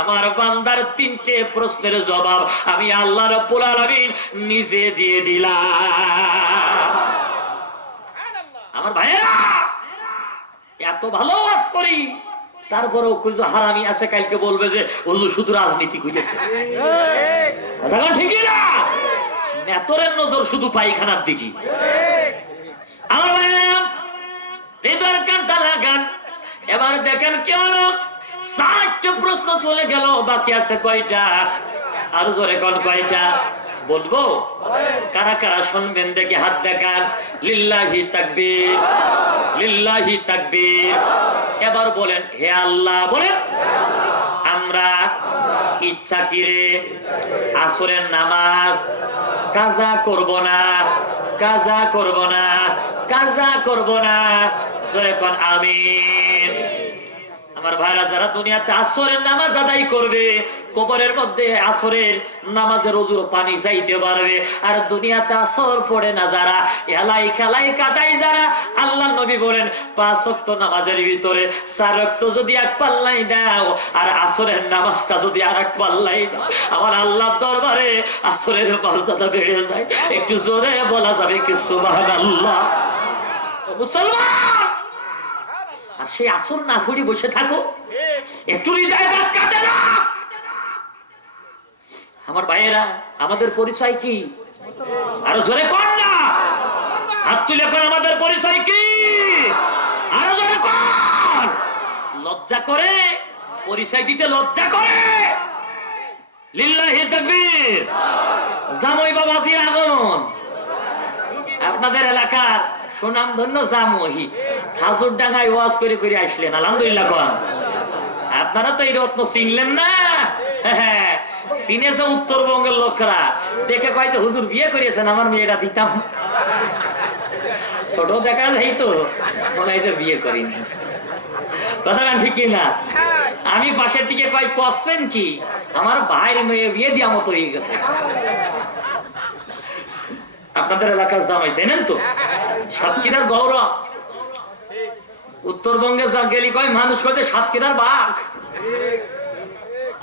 আমার বান্দার 3টে প্রশ্নের জবাব আমি আল্লাহ রাব্বুল আলামিন নিজে দিয়ে দিলাম। আমার ভাইয়েরা এত ভালো ওয়াজ করি, তারপরেও কিছু হারামি আছে কালকে বলবে যে হুজুর শুধু রাজনীতি কইতেছে। কথা ঠিকই না? নেতরের নজর শুধু পায়খানার দিকে। আমার ভাইয়েরা হৃদয়ের কানটা লাগান। এবার দেখেন কি হলো, 60টা প্রশ্ন চলে গেল, বাকি আছে কয়টা? আর জোরে কোন কয়টা? বলবো? কারা কারা শুনবেন দেখে হাত দেখান। লিল্লাহি তাকবীর, লিল্লাহি তাকবীর। এবার বলেন হে আল্লাহ, বলেন আমরা ইচ্ছা কিরে আসরের নামাজ কাজা করব না, কাজা করব না, কাজা করব না। জোরে কোন আমিন। আমার ভাইরা যারা দুনিয়াতে আসরের নামাজ আদায় করবে, কবরের মধ্যে আসরের নামাজের ওজুর পানি চাইতে পারবে। আর দুনিয়াতে আসর পড়ে না যারা, এলাই খেলাই কাটাই যারা, আল্লাহ নবী বলেন 5 ওয়াক্ত নামাজের ভিতরে 4 ওয়াক্ত যদি এক পাল্লাই দাও, আর আসরের নামাজটা যদি আর এক পাল্লাই দাও, আমার আল্লাহর দরবারে আসরের মর্যাদা বেড়ে যায়। একটু জোরে বলা যাবে কি সুবহানাল্লাহ? মুসলমান আর সেই আসর না ফুড়ি বসে থাকো, একটু হৃদয় দাগ কাটে না? আমার ভাইয়েরা, আমাদের পরিচয় কি? আরো জোরে কর না, হাত তুলে কর, আমাদের পরিচয় কি? আরো জোরে কর। লজ্জা করে পরিচয় দিতে, লজ্জা করে। লিল্লাহি তাকবীর। জামাই বাবাজির আগমন। আপনাদের এলাকার সুনামধন্য জামই খাজুর ডাঙ্গায় ওয়াজ করে করে আসলেন, আলহামদুলিল্লাহ কোন। আপনারা তো এই রত্ন চিনলেন না? হ্যাঁ, চিনেছে উত্তরবঙ্গের লোকরা, দেখে কয় যে হুজুর বিয়ে করিয়েছেন, আমার মেয়েটা দিতাম। ছোট দেখা যায় তো মনে হয় যে বিয়ে করিনি। কথা গান ঠিক কিনা? আমি পাশের দিকে কয় করছেন কি, আমার ভাইয়ের মেয়ে বিয়ে দেওয়া মতো হয়ে গেছে। আপনাদের এলাকার জামাই চেনেন তো, সাতক্ষীরার গৌরব। উত্তরবঙ্গে যা গেলি কয় মানুষ কয় সাতক্ষীরার বাঘ।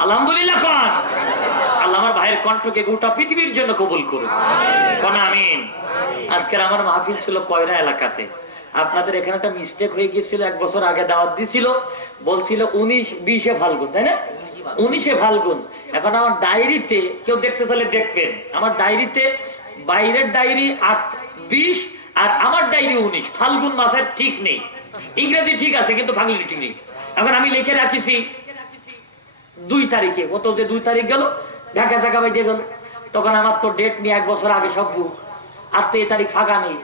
আলহামদুলিল্লাহ খান। আল্লাহ আমার ভাইয়ের কণ্ঠকে গোটা পৃথিবীর জন্য কবুল করুন, কোন আমিন। আজকের আমার মাহফিল ছিল কয়রা এলাকাতে। আপনাদের এখানে একটা মিস্টেক হয়ে গিয়েছিল, 1 বছর আগে দাওয়াত দিছিল, বলছিল 19-20 ফাল্গুন, তাই না? 19 ফাল্গুন। এখন আমার ডায়েরিতে কেউ দেখতে চাইলে দেখবেন, আমার ডায়েরিতে বাইরের ডায়েরি 20 আর আমার ডায়েরি 19। ফাল্গুন মাসের ঠিক নেই, ইংরেজি ঠিক আছে কিন্তু ফাল্গুন ঠিক নেই। এখন আমি লিখে রাখিছি 2 তারিখে, ও তো যে 2 তারিখ গেল ঢাকা চাকা বাইতে গেল, তখন আমার তো ডেট নিয়ে 1 বছর আগে সব বুক, আর তো এই তারিখ ফাঁকা নেই।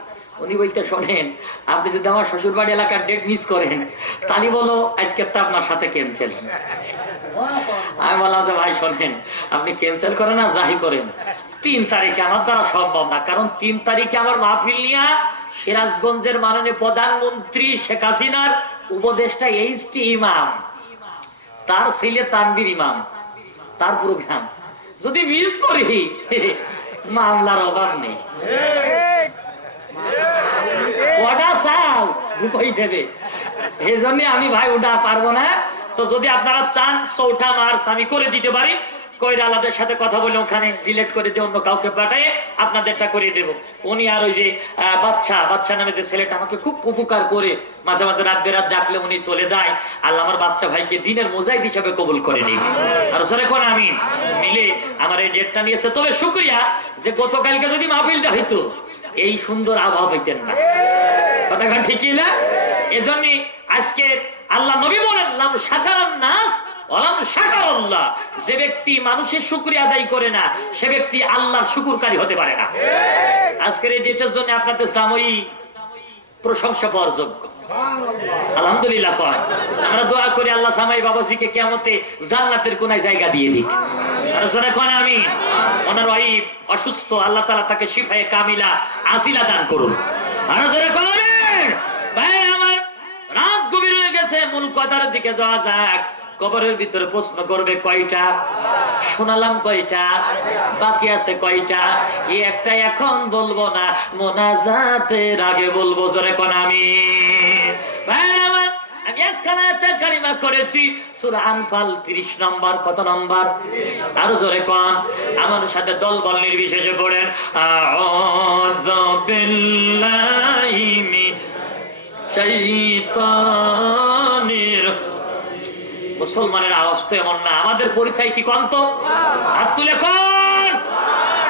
উনি বলতে শোনেন, আপনি যদি আমার শ্বশুর বাড়ি এলাকার ডেট মিস করেন তাহলে বলো আজকে তো আপনার সাথে ক্যান্সেল। আমি বললাম যে ভাই শোনেন, আপনি ক্যান্সেল করেন না যাই করেন, 3 তারিখে আমার দ্বারা সম্ভব না। কারণ 3 তারিখে আমার মাহফিল নিয়ে সিরাজগঞ্জের মাননীয় প্রধানমন্ত্রী শেখ হাসিনার উপদেষ্টা এইচটি ইমাম, তার ছেলে তানভীর ইমাম, তার প্রোগ্রাম যদি মিস করি মামলার অভাব নেই। কটা চাও ঢুকাই দেবে, এই জন্য আমি ভাই ওটা পারবো না। তো যদি আপনারা চান চৌঠা মার্চ আমি করে দিতে পারি, কইরা আলাদের সাথে কথা বলে ওখানে ডিলেট করে দিয়ে অন্য কাউকে পাঠায় আপনাদেরটা করে দেব। উনি আর ওই যে বাচ্চা নামে যে ছেলেটা আমাকে খুব উপকার করে, মাঝে মাঝে রাত বেরাত ডাকলে উনি চলে যায়। আল্লাহ আমার বাচ্চা ভাইকে দিনের মোজাহিদ হিসাবে কবুল করে নিক, আর সরে কোন আমি মিলে আমার এই ডেটটা নিয়েছে। তবে শুকরিয়া যে গতকালকে যদি মাহফিলটা হইতো এই সুন্দর আবহাওয়া হইতেন না, কথা ঠিক না? এজন্য আজকে আল্লাহ নবী বলেন লাম শাকারান নাস ওয়ালাম শাকার আল্লাহ, যে ব্যক্তি মানুষের শুকরিয়া আদায় করে না সে ব্যক্তি আল্লাহর শুকরকারী হতে পারে না। আজকের এই ডেটের জন্য আপনাদের সাময়ী প্রশংসা পাওয়ার যোগ্য, আলহামদুলিল্লাহ। আমরা দোয়া করি আল্লাহ জামাই বাবাজিকে কিয়ামতে জান্নাতের কোনায় জায়গা দিয়ে দিক, আর জোরে কোন আমি। ওনার ওয়াইফ অসুস্থ, আল্লাহ তাআলা তাকে শিফায়ে কামিলা আজিলা দান করুন, আর জোরে কোন ভাই আমার। রাত গভীর হয়ে গেছে, মূল কথার দিকে যাওয়া যাক। কবরের ভিতরে প্রশ্ন করবে কয়টা? শোনালাম কয়টা, বাকি আছে কয়টা? এই একটা এখন বলবো না, মোনাজাতের আগে বলবো, জোরে কোন আমি। ভাই আমার, আমি একখানা কালিমা করেছি সূরা আনফাল 30 নম্বর, কত নম্বর? আরো জোরে কোন, আমার সাথে দল বল নির্বিশেষে পড়েন আউযু বিল্লাহি মিনাশ শাইতানির। মুসলমানের আওয়াজ তো এমন না, আমাদের পরিচয় কি কোন তো? হাত তুলে কোন,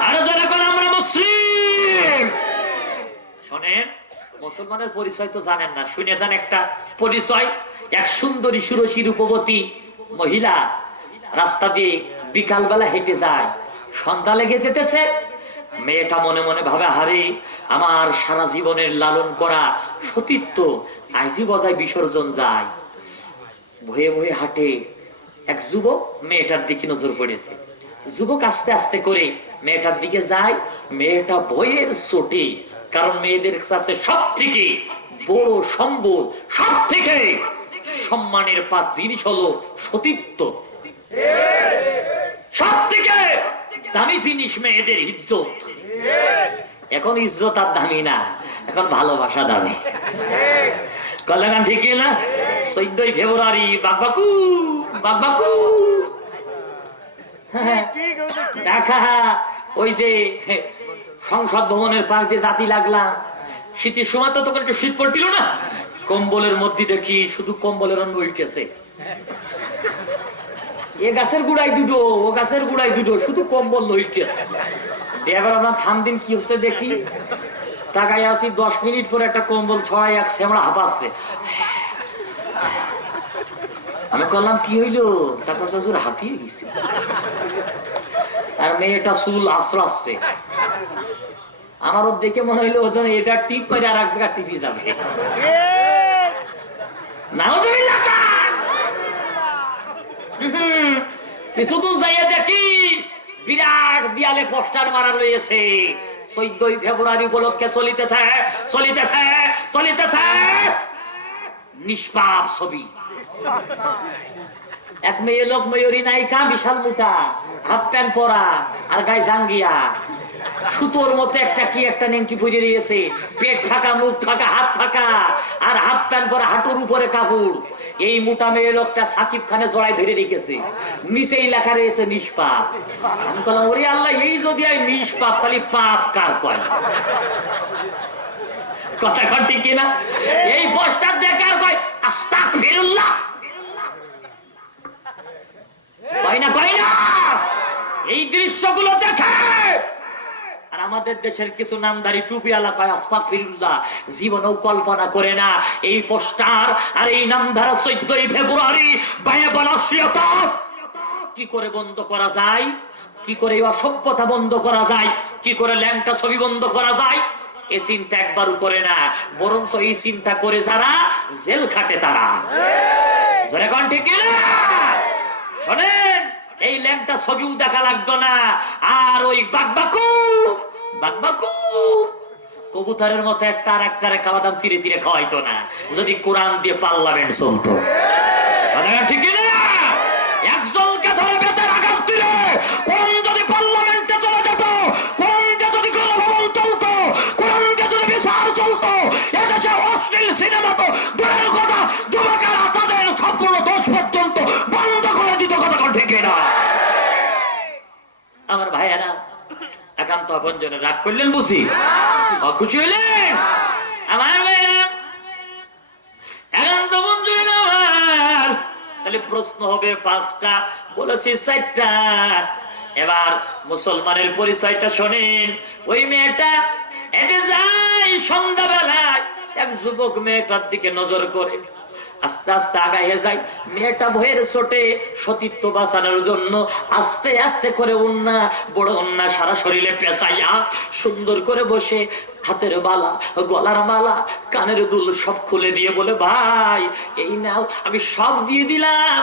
আরো জোরে কোন, আমরা মুসলিম। শোনেন, মুসলমানের পরিচয় তো জানেন না, শুনে যান একটা পরিচয়। এক সুন্দরী সুরসী রূপবতী মহিলা রাস্তা দিয়ে বিকালবেলা হেঁটে যায়, সন্ধ্যা লেগে যেতেছে। মেয়েটা মনে মনে ভাবে, হারে আমার সারা জীবনের লালন করা সতীত্ব আইজি বজায় বিসর্জন যায়। ভয়ে ভয়ে হাঁটে। এক যুবক মেয়েটার দিকে নজর পড়েছে, যুবক আস্তে আস্তে করে মেয়েটার দিকে যায়। মেয়েটা ভয়ের চোটে, কারণ মেয়েদের কাছে সব থেকে বড় সম্বল, সব থেকে সম্মানের পাত জিনিস হলো সতীত্ব। সব থেকে দামি জিনিস মেয়েদের ইজ্জত। এখন ইজ্জত আর দামি না, এখন ভালোবাসা দামি। কল্যাণ ঠিক না? 14 ফেব্রুয়ারি বাগবাকু বাগবাকু ঢাকা, ওই যে সংসদ ভবনের পাশ দিয়ে জাতি লাগলাম। শীতের সময় তো তখন একটু শীত পড়ছিল না, কম্বলের মধ্যে দেখি শুধু কম্বলের রঙ উঠতেছে। এ গাছের গুড়াই দুটো, ও গাছের গুড়াই দুটো, শুধু কম্বল লইতেছে। এবার আমার খান দিন কি হচ্ছে দেখি, তাকাই আসি 10 মিনিট পরে একটা কম্বল ছড়াই এক শ্যামড়া হাঁপাচ্ছে। আমি করলাম কি হইলো, টাকা শ্বশুর হাঁপিয়ে গেছে, আর মেয়েটা চুল আশ্রাচ্ছে। আমারও দেখে মনে হইলো ওজন এটা টিপ করে আর এক জায়গা টিপি যাবে। কিছু দূর যাইয়া দেখি বিরাট দেয়ালে পোস্টার মারা রয়েছে, 14 ফেব্রুয়ারি উপলক্ষে চলিতেছে চলিতেছে চলিতেছে নিষ্পাপ ছবি। এক মেয়ে লোক ময়ূরী নায়িকা, বিশাল মোটা, হাফ প্যান্ট পরা আর গায়ে জাঙ্গিয়া, সুতোর মতো একটা কি একটা নেংটি পরে রয়েছে, পেট ফাঁকা, মুখ ফাঁকা, হাত ফাঁকা, আর হাফ প্যান্ট পরা, হাঁটুর উপরে কাপড়। এই মোটা মেয়ে লোকটা সাকিব খানে জড়াই ধরে রেখেছে, নিচেই লেখা রয়েছে নিষ্পাপ। আমি বললাম ওরে আল্লাহ, এই যদি আই নিষ্পাপ, তাহলে পাপ কার কয়? কথা কন ঠিক কিনা? এই পোস্টার দেখে আর কয় আস্তাগফিরুল্লাহ, কয় না কয় না? এই দৃশ্যগুলো দেখে আর আমাদের দেশের কিছু নামধারী টুপিওয়ালা কয় আস্তাগফিরুল্লাহ, জীবনেও কল্পনা করে না এই পোস্টার আর এই নামধারা 14 ফেব্রুয়ারি বায়ুবলসীয়তা কি করে বন্ধ করা যায়, কি করে অসভ্যতা বন্ধ করা যায়, কি করে ল্যাংটা ছবি বন্ধ করা যায়। এই চিন্তা একবারও করে না, বরঞ্চ এই চিন্তা করে যারা জেল খাটে তারা। যেরকম ঠিক না? শোনেন, এই ল্যাংটা ছবিও দেখা লাগতো না, আর ওই বাকবাকু বাকবাকু কবুতরের মতো একটা আর একটারে খাওয়া দাম চিরে চিরে খাওয়াইতো না, যদি কোরআন দিয়ে পার্লামেন্ট চলতো। ঠিক না? একজনকে ধরে বেতের আঘাত দিলে কোন যদি পার্লামেন্টে চলে যেত, কোনটা যদি গণভবন চলতো, কোনটা যদি বিচার চলতো, এদেশে অশ্লীল সিনেমা তো দূরের কথা, যুবকেরা তাদের সম্পূর্ণ দোষ পর্যন্ত বন্ধ করে দিত। কথা ঠিক না? আমার ভাইয়েরা, একান্ত আপন জনে রাগ করলেন বুঝি, খুশি হইলেন? আমার ভাইয়েরা একান্ত আপন জনে আমার, তাহলে প্রশ্ন হবে 5টা, বলেছি 4টা। এবার মুসলমানের পরিচয়টা শোনেন। ওই মেয়েটা হেঁটে যায় সন্ধ্যাবেলায়, এক যুবক মেয়েটার দিকে নজর করে, আস্তে আস্তে আগাইয়ে যায়। মেয়েটা ভয়ের চোটে সতীত্ব বাঁচানোর জন্য আস্তে আস্তে করে উন্না, বড় উন্না সারা শরীরে পেঁচাইয়া সুন্দর করে বসে হাতের বালা, গলার মালা, কানের দুল সব খুলে দিয়ে বলে, ভাই এই নাও, আমি সব দিয়ে দিলাম,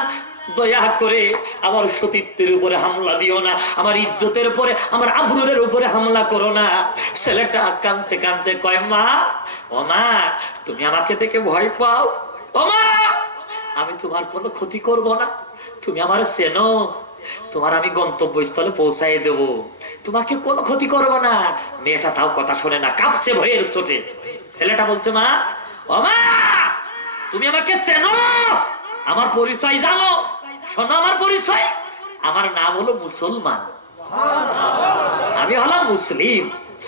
দয়া করে আমার সতীত্বের উপরে হামলা দিও না, আমার ইজ্জতের উপরে, আমার আবরুরের উপরে হামলা করো না। ছেলেটা কাঁদতে কাঁদতে কয়, মা, ও মা, তুমি আমাকে দেখে ভয় পাও? ও মা, আমি তোমার কোনো ক্ষতি করব না, তুমি আমার চেনো, তোমার আমি গন্তব্যস্থলে পৌঁছাই দেব, তোমাকে কোনো ক্ষতি করবো না। মেয়েটা তাও কথা শোনে না, কাঁপছে ভয়ের চোটে। ছেলেটা বলছে, মা, ও মা, তুমি আমাকে চেনো, আমার পরিচয় জানো? শোনো আমার পরিচয়, আমার নাম হলো মুসলমান, আমি হলাম মুসলিম।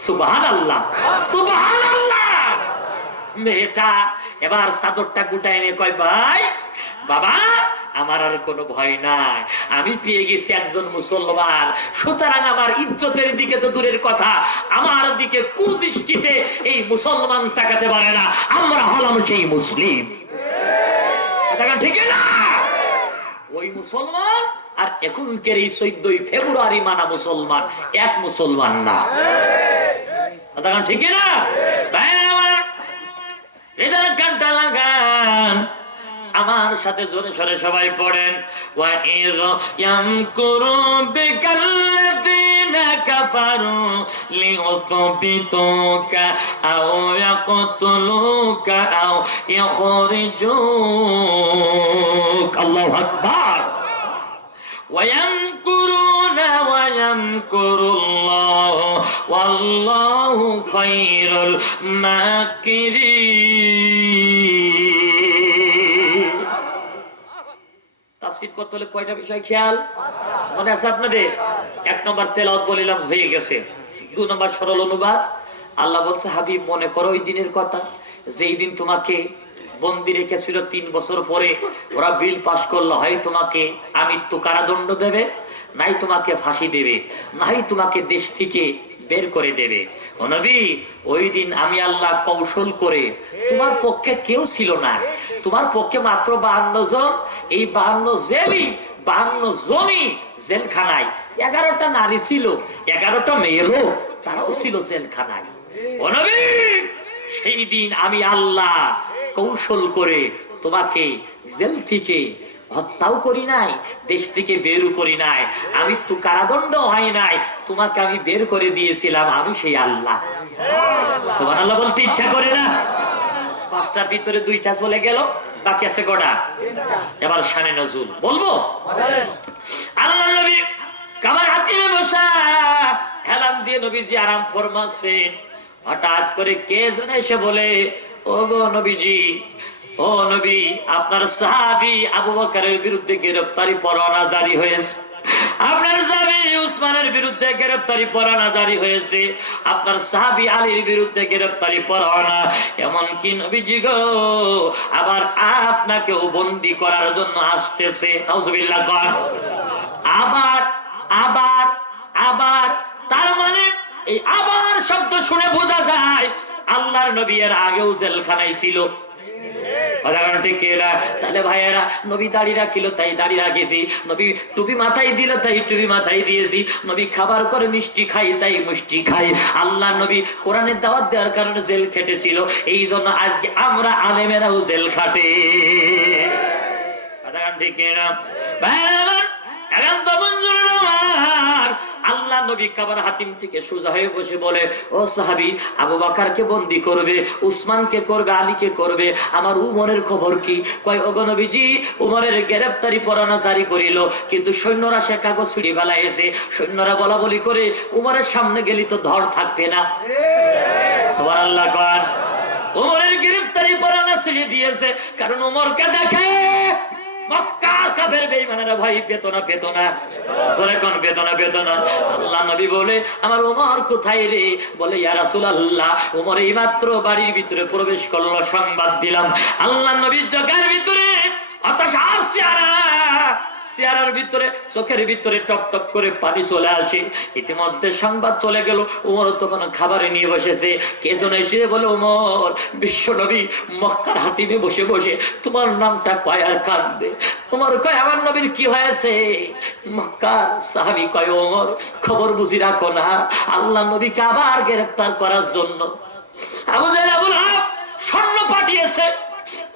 সুবহানাল্লাহ, সুবহানাল্লাহ। মেয়েটা এবার চাদরটা গুটাই নিয়ে কয়, ভাই, বাবা, আমার আর কোনো ভয় নাই, আমি পেয়ে গেছি একজন মুসলমান, সুতরাং আমার ইজ্জতের দিকে তো দূরের কথা, আমার দিকে কুদৃষ্টিতে এই মুসলমান তাকাতে পারে না, আমরা হলাম সেই মুসলিম। ঠিক না? ওই মুসলমান আর এখনকার এই 14 ফেব্রুয়ারি মানা মুসলমান এক মুসলমান না। ঠিক না? আমার সাথে জোরে সরে সবাই পড়েন, ওয়াইয ইয়ামকুরু বিকাল্লাযীনা কাফারু লিউসবিতুকা আও ইয়াকতুলুকা আও ইখরিজুক। আল্লাহু আকবার। ويمكرون ويمكر الله والله خير الماكرين। তাফসীর করতে হলে কয়টা বিষয় খেয়াল মনে আছে আপনাদের? 1 নম্বর তেলাওয়াত বলিলাম, হয়ে গেছে। 2 নম্বর সরল অনুবাদ। আল্লাহ বলছে, হাবিব মনে করো ওই দিনের কথা, যেই দিন তোমাকে বন্দি রেখেছিল 3 বছর পরে ওরা বিল পাস করলো, হয় তোমাকে আমৃত্যু কারাদণ্ড দেবে, নাই তোমাকে ফাঁসি দেবে, নাই তোমাকে দেশ থেকে বের করে দেবে। ও নবী, ওই দিন আমি আল্লাহ কৌশল করে, তোমার পক্ষে কেউ ছিল না, তোমার পক্ষে মাত্র 52 জন, এই 52 জেলই 52 জনই জেলখানায়, 11টা নারী ছিল, 11টা মেয়ে লোক, তারাও ছিল জেলখানায়। ও নবী, সেই দিন আমি আল্লাহ কৌশল করে তোমাকে জেল থেকে হত্যাও করি নাই, দেশ থেকে বেরও করি নাই, আমি তো কারাদণ্ড হয় নাই, তোমাকে আমি বের করে দিয়েছিলাম, আমি সেই আল্লাহ। সুবহানাল্লাহ বলতে ইচ্ছা করে না? 5টার ভিতরে 2টা চলে গেল, বাকি আছে কটা? এবার শানে নজুল বলবো। আল্লাহ নবী কাবার হাতিমে বসা হেলান দিয়ে নবীজি আরাম ফরমাচ্ছেন। হঠাৎ করে কে যেন এসে বলে, ও গো নবীজি, ও নবী, আপনার সাহাবী আবু বকরের বিরুদ্ধে গ্রেফতারি পরোয়ানা জারি হয়েছে, আপনার সাহাবী উসমানের বিরুদ্ধে গ্রেফতারি পরোয়ানা জারি হয়েছে, আপনার সাহাবী আলীর বিরুদ্ধে গ্রেফতারি পরোয়ানা, এমনকি নবীজি গো আবার আপনাকেও বন্দী করার জন্য আসতেছে। নাউজুবিল্লাহ কর। আবার আবার আবার, তার মানে এই আবার শব্দ শুনে বোঝা যায় আল্লাহর নবী এর আগেও জেলখানায় ছিল। তাহলে ভাইয়েরা, নবী দাড়ি রাখিল তাই দাড়ি রাখেছি, নবী টুপি মাথায় দিল তাই টুপি মাথায় দিয়েছি, নবী খাবার করে মিষ্টি খাই তাই মিষ্টি খাই। আল্লাহ নবী কোরআনের দাওয়াত দেওয়ার কারণে জেল খেটেছিল, এই জন্য আজকে আমরা আলেমেরাও জেল খাটে। ঠিক না ভাইয়েরা আমার? একান্ত বন্ধুরা আমার, আল্লাহ নবী কাবার হাতিম থেকে সোজা হয়ে বসে বলে, ও সাহাবী, আবু বকরকে বন্দী করবে, উসমানকে করবে, আলীকে করবে, আমার উমরের খবর কি? কয়, ও গো নবীজি, উমরের গ্রেফতারি পরোয়ানা জারি করিল, কিন্তু সৈন্যরা সে কাগজ ছুড়ি ফেলাইছে, সৈন্যরা বলা বলি করে উমরের সামনে গেলি তো ধর থাকবে না। সুবহানাল্লাহ কর। উমরের গ্রেফতারি পরোয়ানা ছিঁড়ে দিয়েছে, কারণ উমরকে দেখে মক্কার কাফের বেঈমানেরা ভয় পেত না, পেত না, জোরে কোন পেত না, পেত না। আল্লাহ নবী বলে, আমার ওমর কোথায় রে? বলে, ইয়া রাসূলুল্লাহ, ওমর এইমাত্র বাড়ির ভিতরে প্রবেশ করলো, সংবাদ দিলাম। আল্লাহ নবীর চোখের ভিতরে হতাশা আসছে, চেহারার ভিতরে, চোখের ভিতরে টপ টপ করে পানি চলে আসে। ইতিমধ্যে সংবাদ চলে গেল, ওমর তখন খাবারে নিয়ে বসেছে। কে যেন এসে বলে, ওমর, বিশ্ব নবী মক্কার হাতিমে বসে বসে তোমার নামটা কয় আর কাঁদবে। ওমর কয়, আমার নবীর কি হয়েছে? মক্কার সাহাবী কয়, ওমর, খবর বুঝি রাখো না, আল্লাহ নবীকে আবার গ্রেফতার করার জন্য আবু জাহেল আবুল হাব স্বর্ণ পাঠিয়েছে।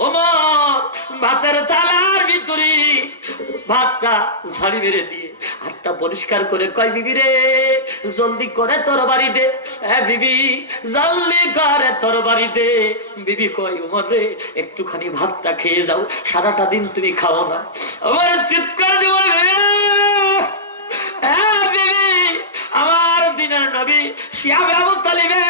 ওমর ভাতের থালার ভিতরে ভাতটা ঝাড়ি মেরে দিয়ে হাতটা পরিষ্কার করে কয়, বিবি রে, জলদি করে তরবারি দে, বিবি জলদি করে তরবারি দে। বিবি কয়, ওমর রে, একটুখানি ভাতটা খেয়ে যাও, সারাটা দিন তুমি খাও না। আমার চিৎকার দিব, বিবি, আমার দিনের নবী শিহাবে আবু তালিবে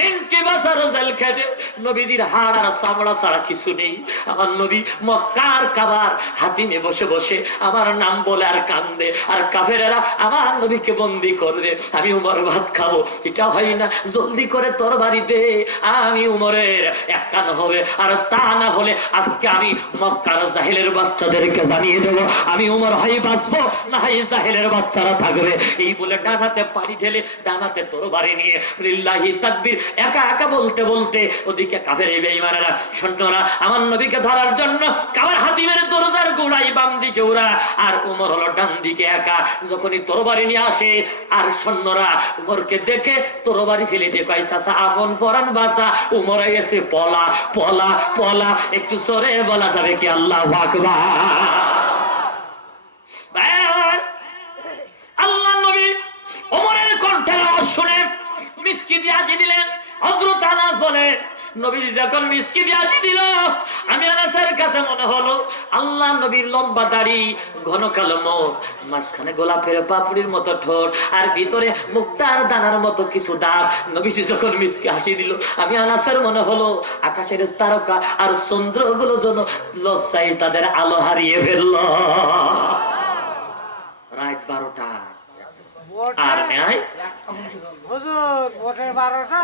3 বছর জেল খেটে নবীজির হাড় আর চামড়া ছাড়া কিছু নেই। আমার নবী মক্কার কাবার হাতিমে বসে বসে আমার নাম বলে আর কান্দে, আর কাফেরেরা আমার নবীকে বন্দী করবে, আমি উমর ভাত খাবো। এটা হয় না, জলদি করে তরবারি দে, আমি উমরের এক কান হবে, আর তা না হলে আজকে আমি মক্কার জাহেলের বাচ্চাদেরকে জানিয়ে দেবো, আমি উমর হয় বাঁচবো, না হয় জাহেলের বাচ্চারা থাকবে। এই বলে ডানাতে পানি ঢেলে ডানাতে তরবারি নিয়ে লিল্লাহি তাকবীর একা একা বলতে বলতে ওদিকে কাফের বেঈমানেরা সৈন্যরা আমার নবীকে ধরার জন্য কাবার হাতিমের দরজার গোড়ায় বাম দিকে ওরা, আর উমর হলো ডান দিকে একা। যখনই তরবারি নিয়ে আসে আর সৈন্যরা উমরকে দেখে তরবারি ফেলে দিয়ে কয়, চাচা আপন পরান বাসা, উমর এসে পলা পলা পলা। একটু সরে বলা যাবে কি আল্লাহু আকবার? আল্লাহ নবী ওমরের কণ্ঠের আওয়াজ শুনে মিষ্টি দিয়ে আজি দিলেন। হযরত আনাস বলে, নবীজি যখন মিষ্টি দিয়ে আজি দিল, আমি আনাসের কাছে মনে হলো আল্লাহ নবীর লম্বা দাড়ি, ঘন কালো মোজ, মাঝখানে গোলাপের পাপড়ির মতো ঠোঁট, আর ভিতরে মুক্তার দানার মতো কিছু দাঁত। নবীজি যখন মিষ্টি হাসি দিল, আমি আনাসের মনে হলো আকাশের তারকা আর চন্দ্রগুলো যেন লজ্জায় তাদের আলো হারিয়ে ফেলল। রাত 12টা আর নাই হুজুর, ভোটের 12টা।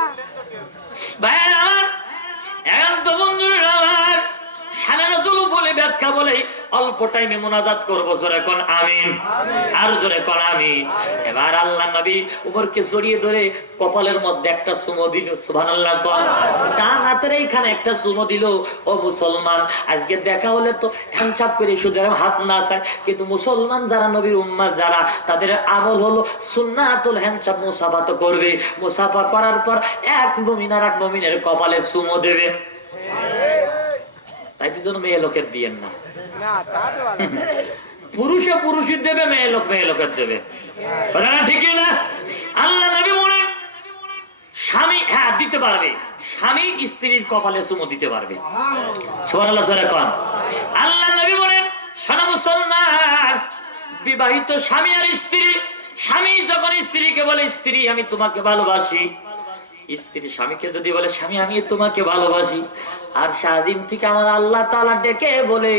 ভাই আমার, এখন তো বন্ধুরা আমার, কথা বলেই অল্প টাইমে মোনাজাত করবো, জোরে কোন আমিন, আর জোরে কোন আমিন। এবার আল্লাহ নবী উমরকে জড়িয়ে ধরে কপালের মধ্যে একটা চুমো দিল, সুবহানাল্লাহ কোন। ডান হাতের এইখানে একটা চুমো দিল। ও মুসলমান, আজকে দেখা হলে তো হ্যান্ডশাক করে শুধু হাত না চায়, কিন্তু মুসলমান যারা নবীর উম্মাত যারা, তাদের আমল হলো সুন্নাতুল হ্যান্ডশাক, মুসাফা তো করবে। মুসাফা করার পর এক মুমিন আর এক মুমিনের কপালে চুমো দেবে। তাই তো জন্য মেয়ে লোকের দিয়েন না, পুরুষে পুরুষের দেবে, মেয়ে লোকের দেবে, ঠিকই না? আল্লাহ নবী বলেন স্বামী হ্যাঁ দিতে পারবে, স্বামী স্ত্রীর কপালে চুমো দিতে পারবে। সুবহানাল্লাহ জোরে কোন। আল্লাহ নবী বলেন শোনো মুসলমান, বিবাহিত স্বামী আর স্ত্রী, স্বামী যখন স্ত্রীকে বলে স্ত্রী আমি তোমাকে ভালোবাসি, স্ত্রী স্বামীকে যদি বলে স্বামী আমি তোমাকে ভালোবাসি, আর শাহজিম থেকে আমার আল্লাহ তাআলা ডেকে বলে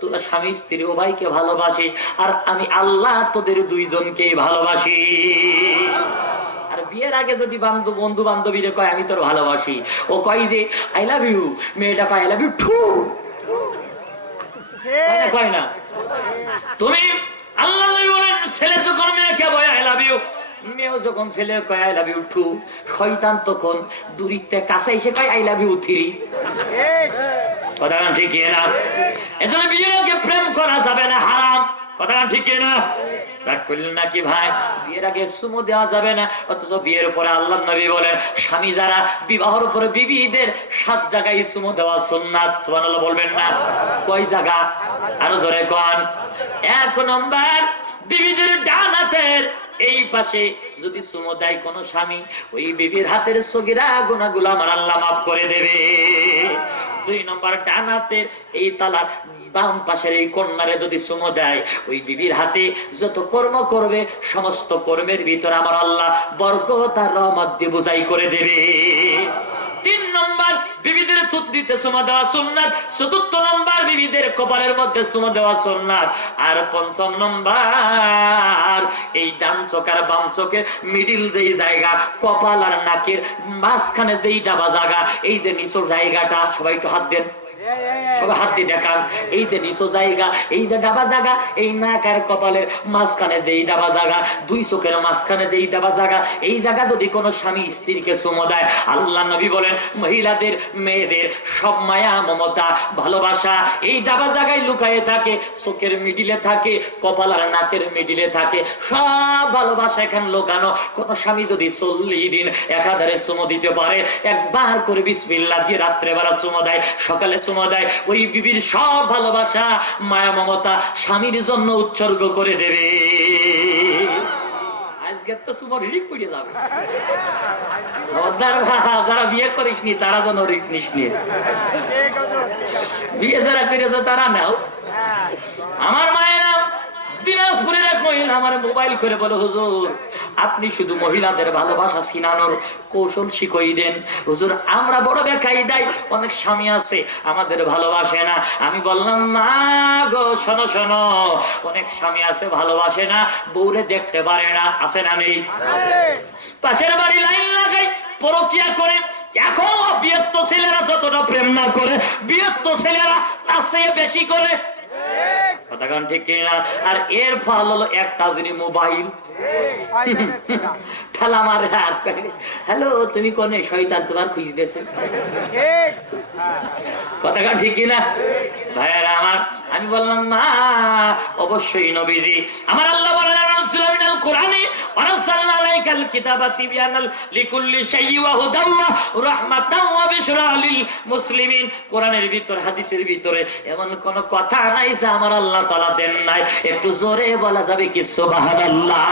তোরা স্বামী স্ত্রী উভয়কে ভালোবাসিস, আর আমি আল্লাহ তোদের দুইজনকে ভালোবাসি। আর বিয়ের আগে যদি বন্ধু বান্ধবীরে কয় আমি তোর ভালোবাসি, ও কয় যে আই লাভ ইউ, মেয়েটা কয় আই লাভ ইউ টু, কয় না? তুমি আল্লাহ নবী বলেন ছেলে যখন মেয়েকে বলে আই লাভ ইউ, মেয়েও যখন ছেলে কয় আই লাভ ইউ টু, শয়তান তখন দূরিতে কাছে এসে কয় আই লাভ ইউ থ্রি। কথা ঠিক না? এজন্য বিয়ের আগে প্রেম করা যাবে না, হারাম। কথা ঠিক না? রাগ করলেন নাকি ভাই? বিয়ের আগে চুমু দেওয়া যাবে না, অথচ বিয়ের উপরে আল্লাহ নবী বলেন স্বামী যারা বিবাহের উপরে বিবিদের 7 জায়গায় চুমু দেওয়া সুন্নাত। সুবহানাল্লাহ বলবেন না? কয় জায়গা? আরো জোরে কোন। 1 নম্বর, বিবিদের ডান হাতের এই পাশে যদি চুমু দেয় কোন স্বামী, ওই বিবির হাতের সগীরা গুনাহগুলো আমার আল্লাহ মাফ করে দেবে। 2 নম্বর, ডান হাতের এই তালার বাম পাশের এই কন্যারে যদি চুমু দেয়, ওই বিবির হাতে যত কর্ম করবে সমস্ত কর্মের ভিতর আমার আল্লাহ বরকত আর রহমত দিয়ে বোঝাই করে দেবে। 3 নম্বর, বিবিদের থুত দিতে চুমু দেওয়া সুন্নাত। 4 নম্বর, বিবিদের কপালের মধ্যে চুমু দেওয়া সুন্নাত। আর 5 নম্বর, এই ডান চোখ আর বাম চোখের মিডিল যেই জায়গা, কপাল আর নাকের মাঝখানে যেই ডাবা জায়গা, এই যে নিচের জায়গাটা, সবাই একটু হাত দেন, সবাই হাত দিয়ে দেখান। এই যে নিচু জায়গা, এই যে ডাবা জায়গা, এই নাক আর কপালের মাঝখানে যেই ডাবা জায়গা, 2 চোখের মাঝখানে যেই ডাবা জায়গা, এই জায়গা যদি কোনো স্বামী স্ত্রীকে চুমু দেয়, আল্লাহ নবী বলেন মহিলাদের মেয়েদের সব মায়া মমতা ভালোবাসা এই ডাবা জায়গায় লুকায়ে থাকে, চোখের মিডিলে থাকে, কপাল আর নাকের মিডিলে থাকে, সব ভালোবাসা এখানে লুকানো। কোন স্বামী যদি 40 দিন একাধারে চুমু দিতে পারে, একবার করে বিসমিল্লাহ দিয়ে রাত্রেবেলা চুমু দেয়, সকালে চুমু দেয়, ওই বিবির সব ভালোবাসা মায়া মমতা স্বামীর জন্য উৎসর্গ করে দেবে। আজকে তো সুমর রিক পড়ে যাবে। যারা বিয়ে করিসনি তারা যেন রিস্ক নিস নি, বিয়ে যারা করেছ তারা নাও। আমার মায়েরা দিনাজপুরের এক মহিলা আমার মোবাইল করে বলে হুজুর আপনি শুধু মহিলাদের ভালোবাসা ছিনানোর কৌশল শিখিয়ে দেন। হুজুর আমরা বড় বেকাই দেয়, অনেক স্বামী আছে আমাদের ভালোবাসে না। আমি বললাম মা গো শোনো শোনো, অনেক স্বামী আছে ভালোবাসে না, বউরে দেখতে পারে না, আছে না নেই? পাশের বাড়ি লাইন লাগাই পরকিয়া করে। এখন বিয়ের তো ছেলেরা যতটা প্রেম না করে, বিয়ের তো ছেলেরা তার চেয়ে বেশি করে। কথাগান ঠিক কিনা? আর এর ফল হলো একটা জিনিস, মোবাইল। ঠালা মারে আর হ্যালো তুমি কোনে, শয়তান তোমার খুঁজতেছে। কথাগান ঠিক কিনা ভাইয়ারা আমার? আমি বললাম মা অবশ্যই নবীজি আমার আল্লাহ বলেন মিনাল কোরআনি ওয়া রাসালনা আলাইকাল কিতাবা তিবয়ানাল লিকুল্লি শাইইন ওয়া হুদাও ওয়া রাহমাতাও ওয়া বিশরা লিল মুসলিমিন। কোরআনের ভিতর হাদিসের ভিতরে এমন কোন কথা নাই যা আমার আল্লাহ তাআলা দেন নাই। একটু জোরে বলা যাবে কি সুবহানাল্লাহ?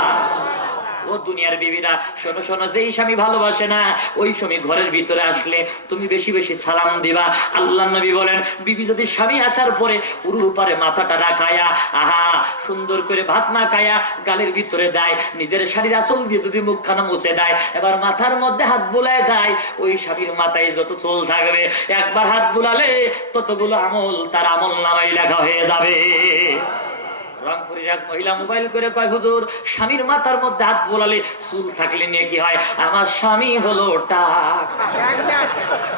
ও দুনিয়ার বিবিরা শোনো শোনো, যেই স্বামী ভালোবাসে না ওই স্বামী ঘরের ভিতরে আসলে তুমি বেশি বেশি সালাম দিবা। আল্লাহ নবী বলেন বিবি যদি স্বামী আসার পরে উরুর উপরে মাথাটা রাখায়া আহা সুন্দর করে ভাত মাখায়া গালের ভিতরে দেয়, নিজের শাড়ির আঁচল দিয়ে যদি মুখখানা মুছে দেয়, এবার মাথার মধ্যে হাত বুলায় দেয়, ওই স্বামীর মাথায় যত চুল থাকবে একবার হাত বুলালে ততগুলো আমল তার আমল নামায় লেখা হয়ে যাবে। রংপুরের এক মহিলা মোবাইল করে কয় হুজুর স্বামীর মাথার মধ্যে হাত বোলালে চুল থাকলে নিয়ে কি হয়? আমার স্বামী হলো টাক।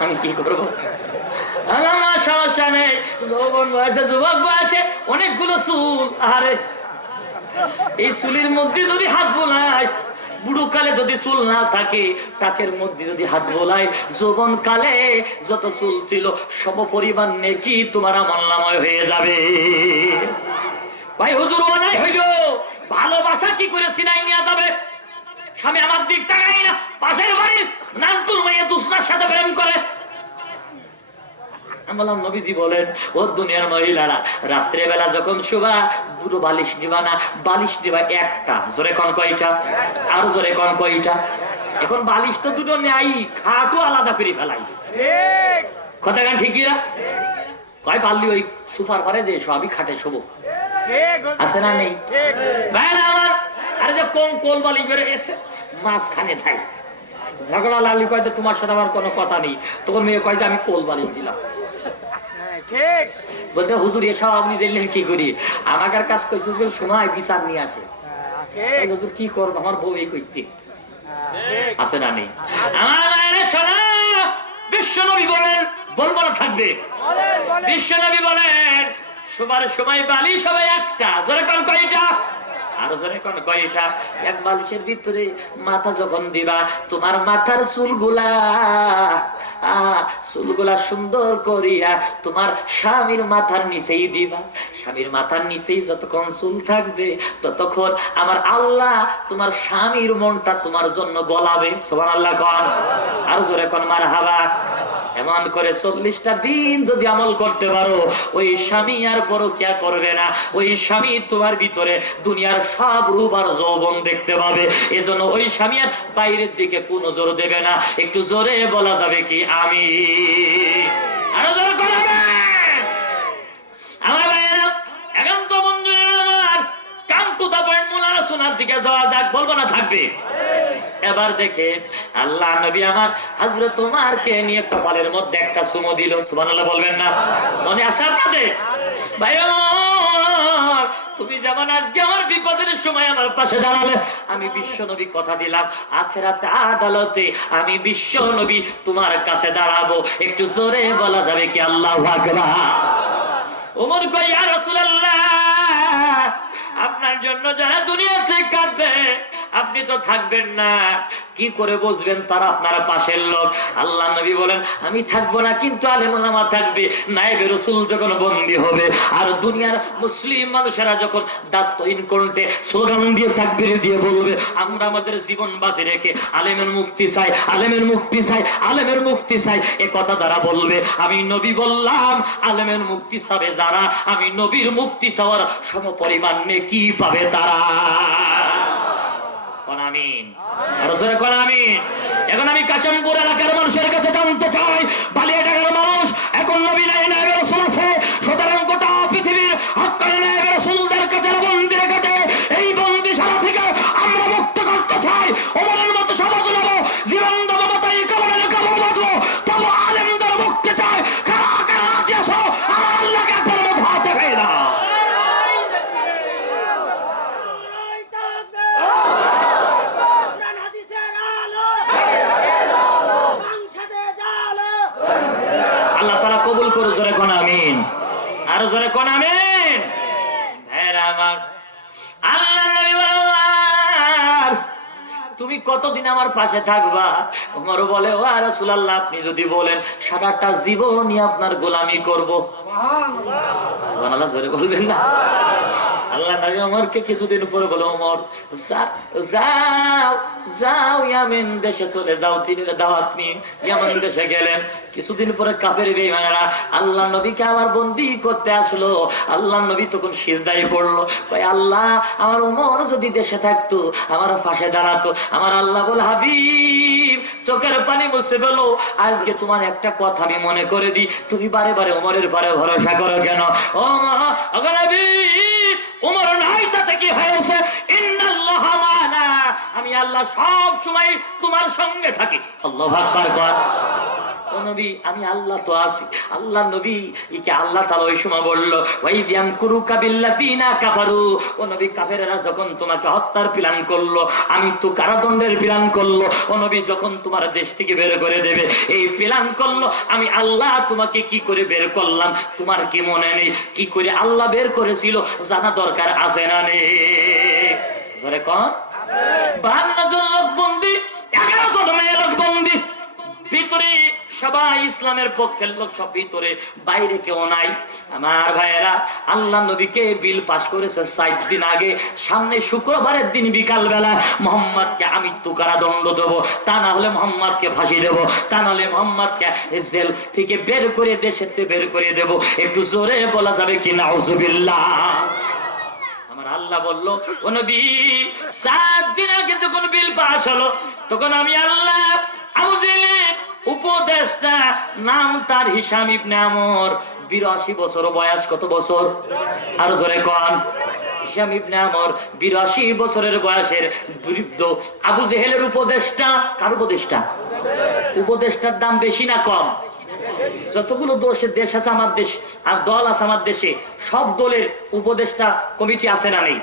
আমি কি করবো? আমার সমস্যা নেই, যৌবন বয়সে যুবক বয়সে অনেকগুলো চুল, আরে এই চুলের মধ্যে যদি হাত বোলায়, বুড়ো কালে যদি চুল না থাকে, টাকের মধ্যে যদি হাত বোলায়, যৌবন কালে যত চুল ছিল সম পরিমাণ নেকি তোমার আমলনামায় হয়ে যাবে। ভাই হুজুর অনাই হইল, ভালোবাসা কি করে সিনাই নিয়ে যাবে? স্বামী আমার দিক তাকাই না, পাশের বাড়ির নানটুর মেয়ে দুসনার সাথে প্রেম করে। আমি বললাম নবীজি বলেন, ও দুনিয়ার মহিলারা, রাত্রে বেলা যখন শোবা দুটো বালিশ নিবা না, বালিশ নিবা একটা। জোরে কোন কয়টা? আরো জোরে কোন কয়টা? এখন বালিশ তো দুটো নেই, খাটও আলাদা করে ফেলাই। কথা গান ঠিকই না? কয় পারলি ওই সুপার পারে যে সবই খাটে শোবো, আছে না নেই? ভাই আমার, আরে যে কোন কোল বালিশ বেড়ে এসে মাঝখানে থাকে, ঝগড়া লালি কয় যে তোমার সাথে আমার কোনো কথা নেই, তখন মেয়ে কয় যে আমি কোল বালিশ দিলাম। বলতে হুজুর এসব আপনি জানলেন কি করি? আমাকে কাজ করছে শোনায় বিচার নিয়ে আসে। হুজুর কি করবো, আমার বউ এই করতে আছে না নেই? আমার মায়ের শোনা, বিশ্ব নবী বলেন, বলবো না থাকবে, বিশ্ব নবী বলেন শোবার সময় বালিশ হবে একটা। জোরে কোন কয়টা? আরো জোরে কোন কয়টা? এক বালিশের ভিতরে মাথা যখন দিবা, তোমার মাথার চুলগুলা সুন্দর করিয়া তোমার স্বামীর মাথার নিচেই দিবা। স্বামীর মাথার নিচেই যতক্ষণ চুল থাকবে ততক্ষণ আমার আল্লাহ তোমার স্বামীর মনটা তোমার জন্য গলাবে। সুবহানাল্লাহ কোন? আর জোরে কোন মারহাবা। এমন করে 40টা দিন যদি আমল করতে পারো, ওই স্বামী আর পরকিয়া করবে না। ওই স্বামী তোমার ভিতরে দুনিয়ার সব রূপ আর যৌবন দেখতে পাবে। এজন্য ওই স্বামী আর বাইরের দিকে কোনো জোর দেবে না। একটু জোরে বলা যাবে কি আমি? আরো জোরে করাবে আমার ভাইয়েরা। এখন তো বন্ধুরা আমার, কাম টু দা পয়েন্ট, মূল আলোচনার দিকে যাওয়া যাক, বলবো না থাকবে। এবার দেখে আল্লাহ নবী আমার হযরত ওমরকে নিয়ে কপালের মধ্যে একটা চুমু দিল। সুবহানাল্লাহ বলবেন না? মনে আছে আপনাদের? ভাই ওমর, তুমি যেমন আজকে আমার বিপদের সময় আমার পাশে দাঁড়ালে, আমি বিশ্ব নবী কথা দিলাম আখিরাতে আদালতে আমি বিশ্ব নবী তোমার কাছে দাঁড়াবো। একটু জোরে বলা যাবে কি আল্লাহু আকবার? ওমর কয়, ইয়া রাসূলুল্লাহ, আপনার জন্য যারা দুনিয়াতে কাঁদবে আপনি তো থাকবেন না, কি করে বুঝবেন তারা আপনার পাশের লোক? আল্লাহ নবী বলেন, আমি থাকবো না, কিন্তু আলেম ওলামা থাকবে। নায়েবে রাসূল যখন বন্দী হবে আর দুনিয়ার মুসলিম মানুষেরা যখন দাঁতহীন কণ্ঠে স্লোগান দিয়ে তাকবীর দিয়ে বলবে, আমরা আমাদের জীবন বাজি রেখে আলেমের মুক্তি চাই, আলেমের মুক্তি চাই, আলেমের মুক্তি চাই, এ কথা যারা বলবে, আমি নবী বললাম আলেমের মুক্তি চাবে যারা, আমি নবীর মুক্তি চাওয়ার সমপরিমাণ নেকি পাবে তারা। এখন আমি কাশিমপুর এলাকার মানুষের কাছে জানতে চাই, বালিয়াডাঙ্গার মানুষ এখন নবী নাই, নায়েবে রাসূল আছে, সুতরাং গোটা পৃথিবীর হক্কানি নায়েবে রাসূলদের কাছে, বন্দীর কাছে এই বন্দিশালা থেকে আমরা মুক্ত করতে চাই। ওমরের মতো সমাজ নেব, জীবন দেবো, মাতাই কবরের কবর বাঁধবো, তবু আলেমদের মুক্তি চাই। কারা কারা রাজি আছো আমার আল্লাহকে একবার মত হাত দেখাই না। আল্লাহ তাআলা কবুল করুন। জোরে কোন আমিন, আরো জোরে কোন আমিন। ভাইরা আমার, আল্লাহ নবী বলেন, তুমি কতদিন আমার পাশে থাকবা? ওমর বলে, ও রাসূলুল্লাহ, আপনি যদি বলেন সারাটা জীবনই আপনার গোলামি করব। সুবহানাল্লাহ, জোরে বলবেন না? আল্লাহ নবী ওমরকে কিছুদিন পরে বলে, ওমর যাও যাও ইয়ামেন দেশে চলে যাও, দিনের দাওয়াত নিয়ে ইয়ামেন দেশে গেলেন। কিছুদিন পরে কাফের বেঈমানেরা আল্লাহ নবীকে আবার বন্দী করতে আসলো। আল্লাহ নবী তখন সিজদায় পড়লো, কয় আল্লাহ, আমার ওমর যদি দেশে থাকতো, আমার পাশে দাঁড়াতো। আমার আল্লাহ বল, হাবিব, চোখের পানি মুছে ফেলো, আজকে তোমার একটা কথা আমি মনে করে দিই, তুমি বারে বারে ওমরের পরে ভরসা করো কেন? ও নবী, ওমর নাই তাতে কি হয়েছে? ইন্নাল্লাহা মা'ানা, আমি আল্লাহ সব সময় তোমার সঙ্গে থাকি। আল্লাহু আকবার। ও নবী আমি আল্লাহ তো আছি। আল্লাহ নবী ইকে আল্লাহ তাআলা ওই সময় বলল ওয়াইদিয়াম কুরুকা বিল্লাতিনা কাফারু, ও নবী কাফেররা যখন তোমাকে হত্যার প্ল্যান করলো, মৃত্যু কারাদণ্ডের প্ল্যান করলো, ও নবী যখন তোমার দেশ থেকে বের করে দেবে এই প্ল্যান করলো, আমি আল্লাহ তোমাকে কি করে বের করলাম তোমার কি মনে নেই? কি করে আল্লাহ বের করেছিল জানা দরকার আছে না নেই? জোরে কোন? 52 জন লোক বন্দী, 11 জন মেয়ে লোক বন্দী, ভিতরে সবাই ইসলামের পক্ষের লোক, সব ভিতরে, বাইরে কেউ নাই। আমার ভাইয়েরা, আল্লাহ নবীকে বিল পাস করেছে 7 দিন আগে। সামনে শুক্রবারের দিন বিকাল বেলা মোহাম্মদকে মৃত্যু কারাদণ্ড দেবো, তা না হলে মোহাম্মদকে ফাঁসি দেবো, তা না হলে মোহাম্মদকে জেল থেকে বের করে দেশের থেকে বের করে দেবো। একটু জোরে বলা যাবে কি নাউজুবিল্লাহ? আল্লাহ বললো ও নবী 7 দিন আগে যখন বিল পাস হলো তখন আমি আল্লাহ আবু জেহেলের উপদেশটা, নাম তার হিশাম ইবনে আমর, 82 বছর বয়স। কত বছর? আরো জোরে কোন? হিশাম ইবনে আমর 82 বছরের বয়সের বৃদ্ধ আবু জেহেলের উপদেশটা। কার উপদেশটা? উপদেশটার দাম বেশি না কম? যতগুলো দেশ আছে আমার দেশ আর দল আছে আমার দেশে, সব দলের উপদেষ্টা কমিটি আছে না নেই?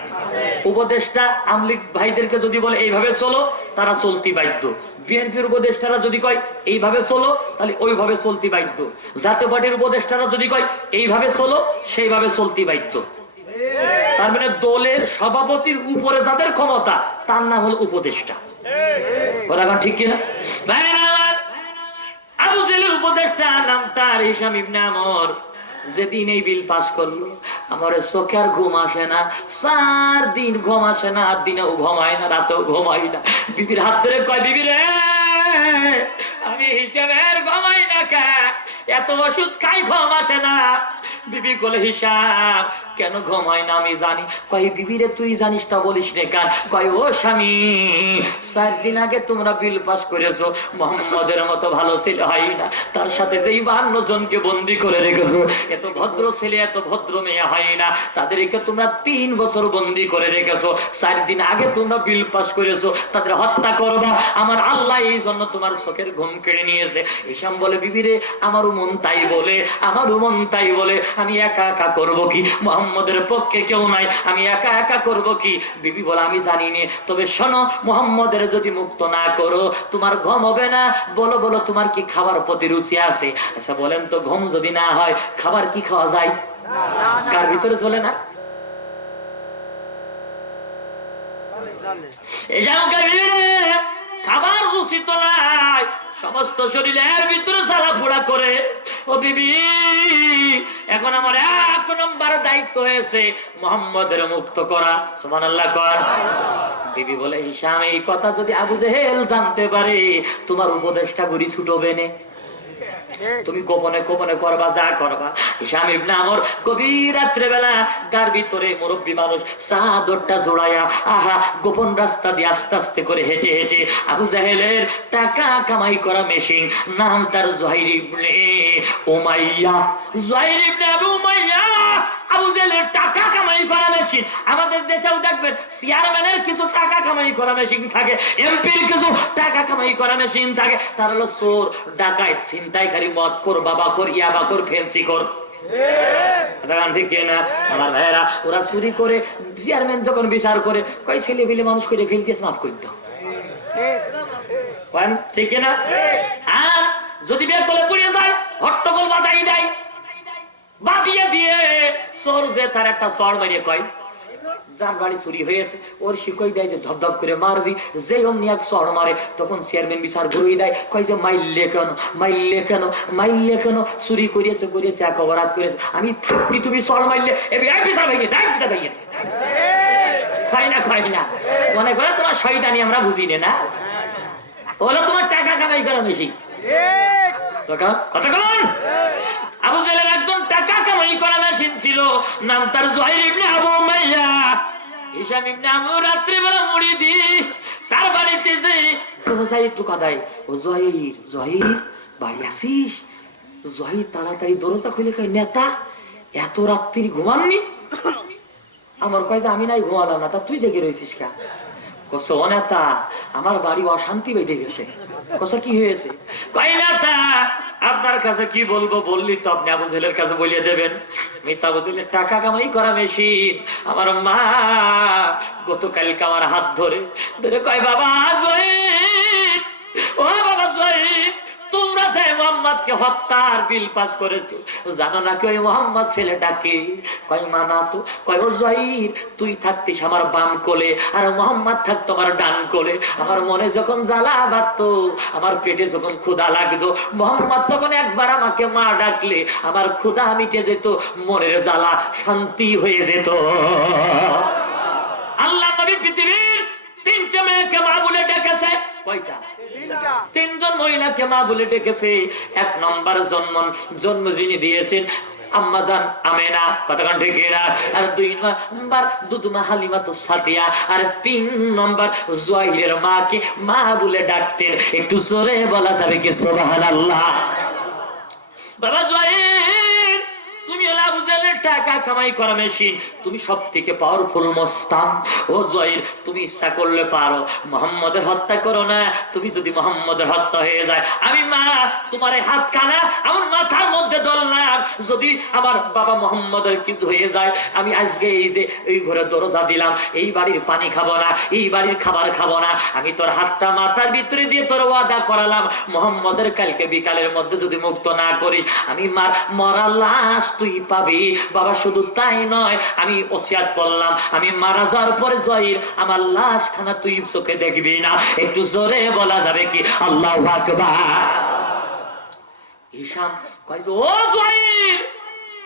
উপদেষ্টা আমলিক ভাইদেরকে যদি বলে এইভাবে চলো, তারা চলতি বাধ্য। বিএনপির উপদেষ্টারা যদি কয় এইভাবে চলো, তাহলে ওইভাবে চলতি বাধ্য। জাতীয় পার্টির উপদেষ্টারা যদি কয় এইভাবে চলো, সেইভাবে চলতি বাধ্য। তার মানে দলের সভাপতির উপরে যাদের ক্ষমতা তার নাম হলো উপদেষ্টা। কথা ঠিক কিনা? আবু জেহেলের উপদেশটা নাম তার হিশাম ইবনে আমর। যেদিন এই বিল পাস করলো আমার চোখে আর ঘুম আসে না, 4 দিন ঘুম আসে না, দিনেও ঘুমায় না, রাতেও ঘুমাই না। বিবির হাত ধরে কয়, বিবি রে আমি হিসাবের ঘুমাই না, এত ওষুধ খাই ঘুম আসে না। বিবি বলে হিসাব কেন ঘুমায় না আমি জানি। কয় বিবি রে তুই জানিস তা বলিস রে কান। কয় ও স্বামী 4 দিন আগে তোমরা বিল পাস করেছো, মোহাম্মদের মতো ভালো ছেলে হয় না, তার সাথে যেই 52 জনকে বন্দি করে রেখেছো, এত ভদ্র ছেলে এত ভদ্র মেয়ে হয় না, তাদেরকে তোমরা 3 বছর বন্দি করে রেখেছো। 4 দিন আগে তোমরা বিল পাস করেছো, তাদের হত্যা করবা। আমার আল্লাহ এই জন্য তোমার চোখের ঘুম কেড়ে নিয়েছে। হিশাম বলে বিবি রে আমারও মন তাই বলে, আমারও মন তাই বলে, আমি একা একা করব কি? মোহাম্মদের পক্ষে কেউ নাই, আমি একা একা করব কি? বিবি বলে আমি জানি নে, তবে শোনো মোহাম্মদের যদি মুক্ত না করো তোমার ঘুম হবে না। বলো বলো তোমার কি খাবার প্রতি রুচি আছে? আচ্ছা বলেন তো, ঘুম যদি না হয় খাবার কি খাওয়া যায়? কার ভিতরে চলে না? খাবার রুচি তো নাই, সমস্ত শরীরের ভিতরে জ্বালা পোড়া করে। ও বিবি এখন আমার 1 নম্বর দায়িত্ব হয়েছে মুহাম্মদের মুক্ত করা। সুবহানাল্লাহ কর। বিবি বলে হিশাম এই কথা যদি আবু জেহেল জানতে পারে তোমার উপদেশটা গুরি ছুটবে না, তুমি গোপনে গোপনে করবা যা করবা। হিশাম ইবনে আমর গভীর রাত্রে বেলা গার ভিতরে মুরব্বী মানুষ চাদরটা জোড়ায়া আহা গোপন রাস্তা দিয়ে আস্তে আস্তে করে হেঁটে হেঁটে আবু জাহেলের টাকা কামাই করা মেশিন, নাম তার জুহাইর ইবনে উমাইয়া, জুহাইর ইবনে আবু উমাইয়া আবু জাহেলের টাকা কামাই করা মেশিন। আমাদের দেশেও দেখবেন চেয়ারম্যানের কিছু টাকা কামাই করা মেশিন থাকে, এমপির কিছু টাকা কামাই করা মেশিন থাকে। তার হলো চোর, ডাকাত, ছিনতাইকারী, মদখোর, বাবাখোর, ইয়াবাখোর, ফেন্সিখোর। ঠিক না আমার ভাইয়েরা? ওরা চুরি করে চেয়ারম্যান যখন বিচার করে কয় ছেলে পেলে মানুষ করে ফেলতেছে, মাফ করে দাও। ঠিক না? আর যদি বের করে পুড়িয়ে যায় হট্টগোল বাজাই দেয়, বাজিয়ে দিয়ে চোর যে তার একটা চড় মারিয়ে কয় যার বাড়ি চুরি হয়েছে ওর শিকই দেয় যে ধপধপ করে মারবি। যে অমনি এক চড় মারে তখন চেয়ারম্যান বিচার ঘুরিয়ে দেয়, কয় যে মাইলে কেন, মাইলে কেন, মাইলে কেন, চুরি করিয়েছে করিয়েছে, এক অপরাধ করেছে, আমি থাকতি তুমি চড় মারলে বিচার ভাইয়ে দেয়, বিচার ভাইয়ে খাই না, খাই না। মনে করে তোমার শয়তানি আমরা বুঝি না, হলো তোমার টাকা কামাই করা বেশি। কতক্ষণ আবু জাহেলের একজন টাকা কামাই করা মেশিন ছিল, নাম তার জুহাইর ইবনে আবু উমাইয়া। হিশাম ইবনে আমর রাত্রি বেলা মুড়ি দি তার বাড়িতে যে জুহাইর টুকা দেয়, ও জুহাইর, জুহাইর বাড়ি আসিস? জুহাইর তাড়াতাড়ি দরজা খুলে কয় নেতা এত রাত্রি ঘুমাননি? আমার কয় যে আমি নাই ঘুমালাম না, তা তুই জেগে রয়েছিস কা? কস ও নেতা আমার বাড়ি অশান্তি বেঁধে গেছে। কস কি হয়েছে? কয় নেতা আপনার কাছে কি বলবো, বললি তো আপনি আবু জেহেলের কাছে বলিয়ে দেবেন। মিথ্যা আবু জেহেলের টাকা কামাই করা মেশিন। আমার মা গতকালকে আমার হাত ধরে ধরে কয়, বাবা জহির, ও বাবা জহির, তোমরা যে মোহাম্মদকে হত্যার বিল পাস করেছো, জানো না কি ওই মোহাম্মদ ছেলেটাকে? কয় মা না তো। কয় ও জহির, তুই থাকতিস আমার বাম কোলে আর মোহাম্মদ থাকতো আমার ডান কোলে। আমার মনে যখন জ্বালা বাঁধতো, আমার পেটে যখন ক্ষুধা লাগতো, মোহাম্মদ তখন একবার আমাকে মা ডাকলে আমার ক্ষুধা মিটে যেত, মনের জ্বালা শান্তি হয়ে যেত। আল্লাহ নবী পৃথিবীর 3টে মেয়েকে মা বলে ডেকেছে। কয়টা? 3জন মহিলাকে মা বলে ডেকেছে। 1 নম্বর জন্ম যিনি দিয়েছেন আম্মাজান আমেনা, কতক্ষণ ঠিক না? আর 2 নম্বর দুধমা হালিমাতু সাদিয়া, আর 3 নম্বর জুয়াইরের মাকে মা বলে ডাকতেন। একটু জোরে বলা যাবে কি সুবহানাল্লাহ? বাবা জুয়াইর, তুমি হলো আবু জেহেলের টাকা কামাই করা মেশিন, তুমি সব থেকে পাওয়ারফুল মস্তান। ও জহির, তুমি ইচ্ছা করলে পারো মোহাম্মদের হত্যা করো না। তুমি যদি মোহাম্মদের হত্যা হয়ে যায়, আমি মা তোমার হাত কানা আমার মাথার মধ্যে ধরলাম। যদি আমার বাবা মোহাম্মদের কিছু হয়ে যায়, আমি আজকে এই যে এই ঘরে দরজা দিলাম, এই বাড়ির পানি খাবো না, এই বাড়ির খাবার খাবো না। আমি তোর হাতটা মাথার ভিতরে দিয়ে তোর ওয়াদা করালাম, মোহাম্মদের কালকে বিকালের মধ্যে যদি মুক্ত না করিস, আমি মার মরা লাশ তুই পাবি। বাবা শুধু তাই নয়, আমি ওসিয়াত করলাম, আমি মারা যাওয়ার পরে জহির আমার লাশ খানা তুই চোখে দেখবি না। একটু জোরে বলা যাবে কি আল্লাহু আকবার? হিসাম কয়, ও জহির,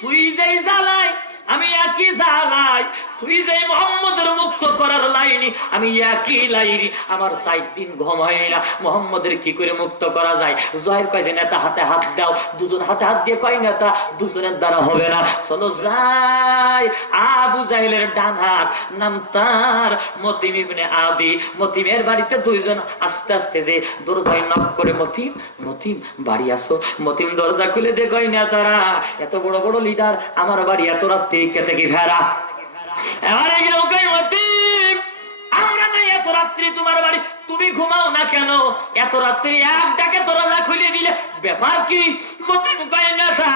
তুই যেই জ্বালাই আমি একই জ্বালাই, তুই যে মোহাম্মদের মুক্ত করার লাইনি আমি একই লাইনি। আমার 4 দিন ঘুম হয় না, মোহাম্মদের কি করে মুক্ত করা যায়? জহির কয় যে নেতা হাতে হাত দাও। 2জন হাতে হাত দিয়ে কয় নেতা 2জনের দ্বারা হবে না, চলো যাই। আবু জাহেলের ডান হাত, নাম তার মতিম ইবনে আদি। মতিমের বাড়িতে 2জন আস্তে আস্তে যে দরজায় নক করে, মতিম মতিম বাড়ি আসো। মতিম দরজা খুলে দিয়ে কয় নেতারা, এত বড় বড় লিডার আমার বাড়ি এত রাত্রি কেতে কি ফেরা? এবারে কেউ কই, মতিম আমরা নাই এত রাত্রি তোমার বাড়ি, তুমি ঘুমাও না কেন? এত রাত্রি এক ডাকে দরজা খুলে দিলে ব্যাপার কি? মতিম কয় নেতা,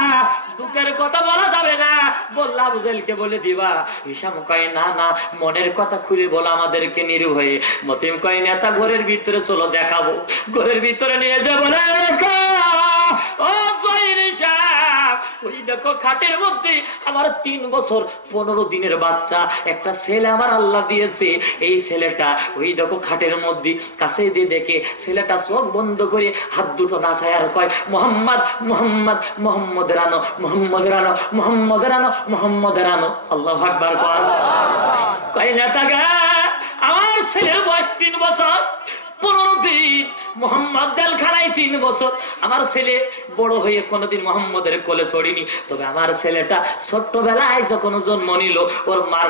দুঃখের কথা বলা যাবে না, বললা আবু জেহেলকে বলে দিবা। হিসাম কয় না না, মনের কথা খুলে বলো আমাদেরকে নির্ভয়ে। মতিম কয় নেতা, ঘরের ভিতরে চলো দেখাবো। ঘরের ভিতরে নিয়ে যে বলে, ও জহির সাহেব, ওই দেখো খাটের মধ্যে আমার 3 বছর 15 দিনের বাচ্চা একটা ছেলে আমার আল্লাহ দিয়েছে। এই ছেলেটা ওই দেখো খাটের মধ্যে কাছে দিয়ে দেখে ছেলেটা চোখ বন্ধ করে হাত দুটো নাচায় আর কয়, মোহাম্মদ মোহাম্মদ মোহাম্মদের আনো, মোহাম্মদের আনো, মোহাম্মদের আনো, মোহাম্মদের আনো। আল্লাহু আকবার কয় নেতা গা, আমার ছেলের বয়স 3 বছর 15 দিন, মোহাম্মদ জেলখানায় 3 বছর। আমার ছেলে বড় হয়ে কোনোদিন মোহাম্মদের কোলে চড়িনি, তবে আমার ছেলেটা ছোট্টবেলায় যখন জন্ম নিল, ওর মার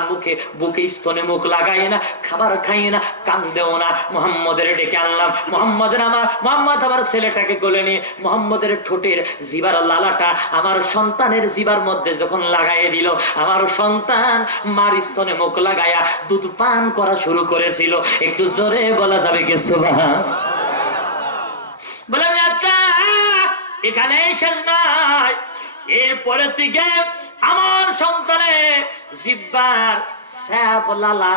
বুকে স্তনে মুখ লাগাই না, খাবার খাই না, কান্দেও না। মোহাম্মদের ডেকে আনলাম, মোহাম্মদ আমার ছেলেটাকে কোলে নিয়ে মোহাম্মদের ঠোঁটের জিবার লালাটা আমার সন্তানের জিবার মধ্যে যখন লাগাইয়ে দিল, আমার সন্তান মার স্তনে মুখ লাগায়া দুধ পান করা শুরু করেছিল। একটু জোরে বলা যাবে কি সুবহান? বললাম এখানে শেষ নাই, এরপরে থেকে আমার সন্তানের জিব্বার স্যাপ লালা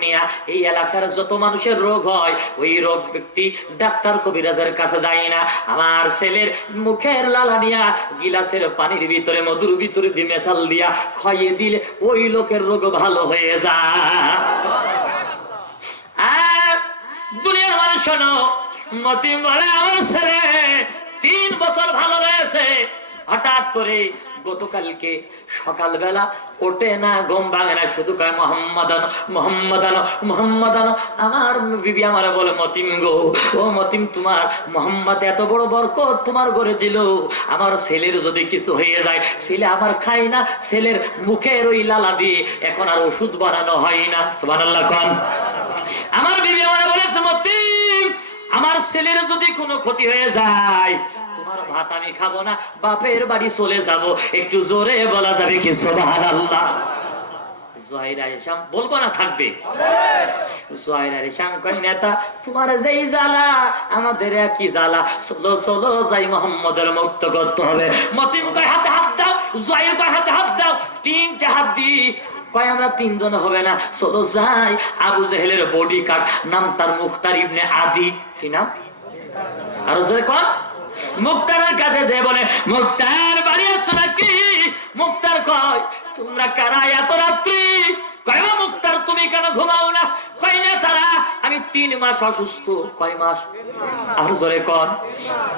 নিয়া এই এলাকার যত মানুষের রোগ হয়, ওই রোগ ব্যক্তি ডাক্তার কবিরাজের কাছে যায় না। আমার ছেলের মুখের লালা নিয়া গিলাসের পানির ভিতরে মধুর ভিতরে দিয়ে মেশাল দিয়া খাইয়ে দিলে ওই লোকের রোগ ভালো হয়ে যায়। আর দুনিয়ার মানুষ শোনো, মতিম বলে আমার ছেলে 3 বছর ভালো রয়েছে, হঠাৎ করে গতকালকে সকালবেলা ওঠে না, ঘুম ভাঙে না, শুধু কয় মোহাম্মদ আনো, মোহাম্মদ আনো, মোহাম্মদ আনো। আমার বিবি আমারে বলে, মতিম গো, ও মতিম, তোমার মোহাম্মদ এত বড় বরকত তোমার ঘরে দিল, আমার ছেলের যদি কিছু হয়ে যায়, ছেলে আমার খাই না, ছেলের মুখের ওই লালা দিয়ে এখন আর ওষুধ বানানো হয় না। সুবহানাল্লাহ কোন? আমার বিবি আমারে বলেছে, মতিম আমার ছেলের যদি কোনো ক্ষতি হয়ে যায়, তোমার ভাত আমি খাবো না, বাপের বাড়ি চলে যাব। একটু জোরে বলা যাবে কি সুবহানাল্লাহ? জহির আইসাম বলবো না থাকবে জহির আইসাম কই নেতা তোমার যেই জ্বালা আমাদের একই জ্বালা চলো চলো যাই মোহাম্মদের মুক্ত করতে হবে মতিম কয় হাতে হাত দাও জহির কয় হাতে হাত দাও তিনটা হাত দি কয় আমরা তিনজন হবে না চলো যাই আবু জেহেলের বডি গার্ড নাম তার মুখতার ইবনে আদি কি নাম আর জোরে কোন মুক্তারের কাছে যে বলে মুক্তার বাড়ি আছো নাকি মুক্তার কয় তোমরা কারা এত রাত্রি কয় মুক্তার তুমি কেন ঘুমাও না কয় না তারা আমি 3 মাস অসুস্থ কয় মাস আর জোরে কোন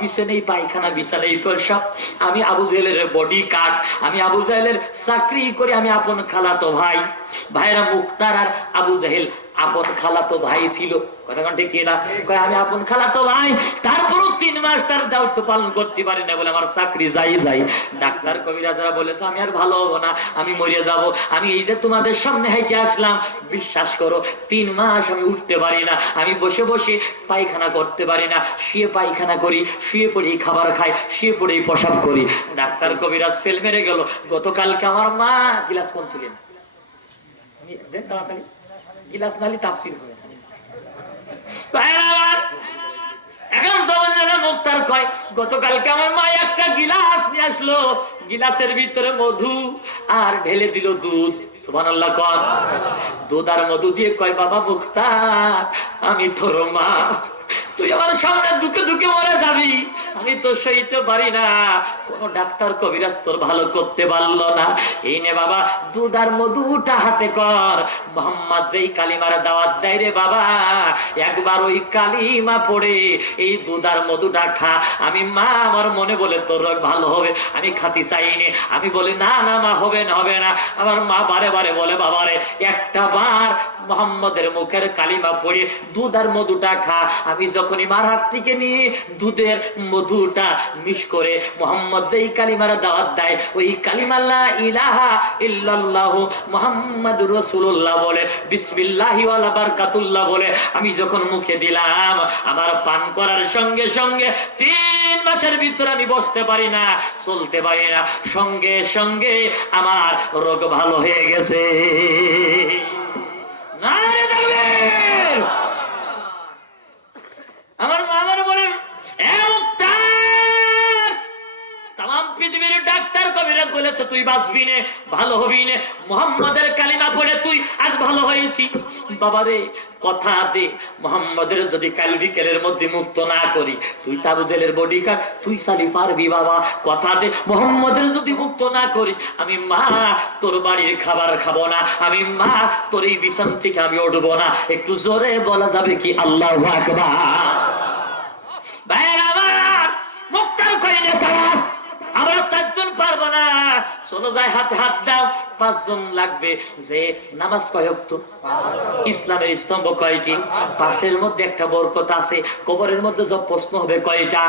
বিছানায় পায়খানা বিছানায় পেশাব আমি আবু জেহেলের বডি গার্ড আমি আবু জেহেলের চাকরি করি আমি আপন খালাতো ভাই ভাইরা মুক্তার আর আবু জেহেল আপন খালাতো ভাই ছিল কথা কোন ঠিক কিনা কয় আমি আপন খালাতো ভাই তারপরও 3 মাস তার দায়িত্ব পালন করতে পারি না বলে আমার চাকরি যাই ডাক্তার কবিরাজরা বলেছে আমি আর ভালো হব না আমি মরে যাব আমি এই যে তোমাদের সামনে হাইতে আসলাম বিশ্বাস করো 3 মাস আমি উঠতে পারি না আমি বসে বসে পায়খানা করতে পারি না শুয়ে পায়খানা করি শুয়ে পড়েই খাবার খাই শুয়ে পড়েই প্রসাব করি ডাক্তার কবিরাজ ফেল মেরে গেল গতকালকে আমার মা গিলাস কোন ছিলেন দেন তাড়াতাড়ি গিলাস নালি তাফসীর হবে এখন তো মুক্তার কয় গতকালকে আমার মা একটা গিলাস নিয়ে আসলো গিলাসের ভিতরে মধু আর ঢেলে দিল দুধ সুবহানাল্লাহ কোন দুধ আর মধু দিয়ে কয় বাবা মুক্তার আমি তোর মা তুই আমার সামনে দুকে দুকে মরে যাবি আমি তো সইতে পারি না কোন ডাক্তার কবিরাজ তোর ভালো করতে পারলো না এই নে বাবা দুধ আর মধুটা হাতে কর মোহাম্মদ যেই কালিমার দাওয়াত দেয় রে বাবা একবার ওই কালিমা পড়ে এই দুধ আর মধুটা খা আমি মা আমার মনে বলে তোর ভালো হবে আমি খাতি চাইনি আমি বলি না না মা হবে না আমার মা বারে বারে বলে বাবারে একটা বার মোহাম্মদের মুখের কালিমা পড়ে দুধ আর মধুটা খা আমি যখনই মার হাত থেকে নিয়ে দুধের মধুটা মিশ করে মোহাম্মদ যেই কালিমার দাওয়াত দেয় ওই কালিমা লা ইলাহা ইল্লাল্লাহ মুহাম্মাদুর রাসূলুল্লাহ বলে বিসমিল্লাহি ওয়ালা বারাকাতুল্লাহ বলে আমি যখন মুখে দিলাম আমার পান করার সঙ্গে সঙ্গে 3 মাসের ভিতরে আমি বসতে পারি না চলতে পারি না সঙ্গে সঙ্গে আমার রোগ ভালো হয়ে গেছে নারে তাকবীর আমার মা আমার বলেন এ মুক্তার तमाम পৃথিবীর ডাক্তার কবিরাজ বলেছে তুই বাঁচবি না ভালো হবি না মুহাম্মাদের কালিমা পড়ে তুই আজ ভালো হয়েছি বাবারে কথা দে মুহাম্মাদের যদি কাল বিকেলের মধ্যে মুক্ত না করি তুই আবু জেহেলের বডিগার্ড তুই সালি পারবি বাবা কথা দে মুহাম্মাদের যদি মুক্ত না করিস আমি মা তোর বাড়ির খাবার খাবো না আমি মা তোর এই বিছানা থেকে আমি উঠবো না একটু জোরে বলা যাবে কি আল্লাহু আকবার ভাইরা আমার মুক্তার কই না তারা আমরা 4 জন পারবো না চলো যাই হাতে হাত দাও 5 জন লাগবে যে নামাজ কয় ওয়াক্ত ইসলামের স্তম্ভ কয়টি 5 এর মধ্যে একটা বরকত আছে কবরের মধ্যে সব প্রশ্ন হবে কয়টা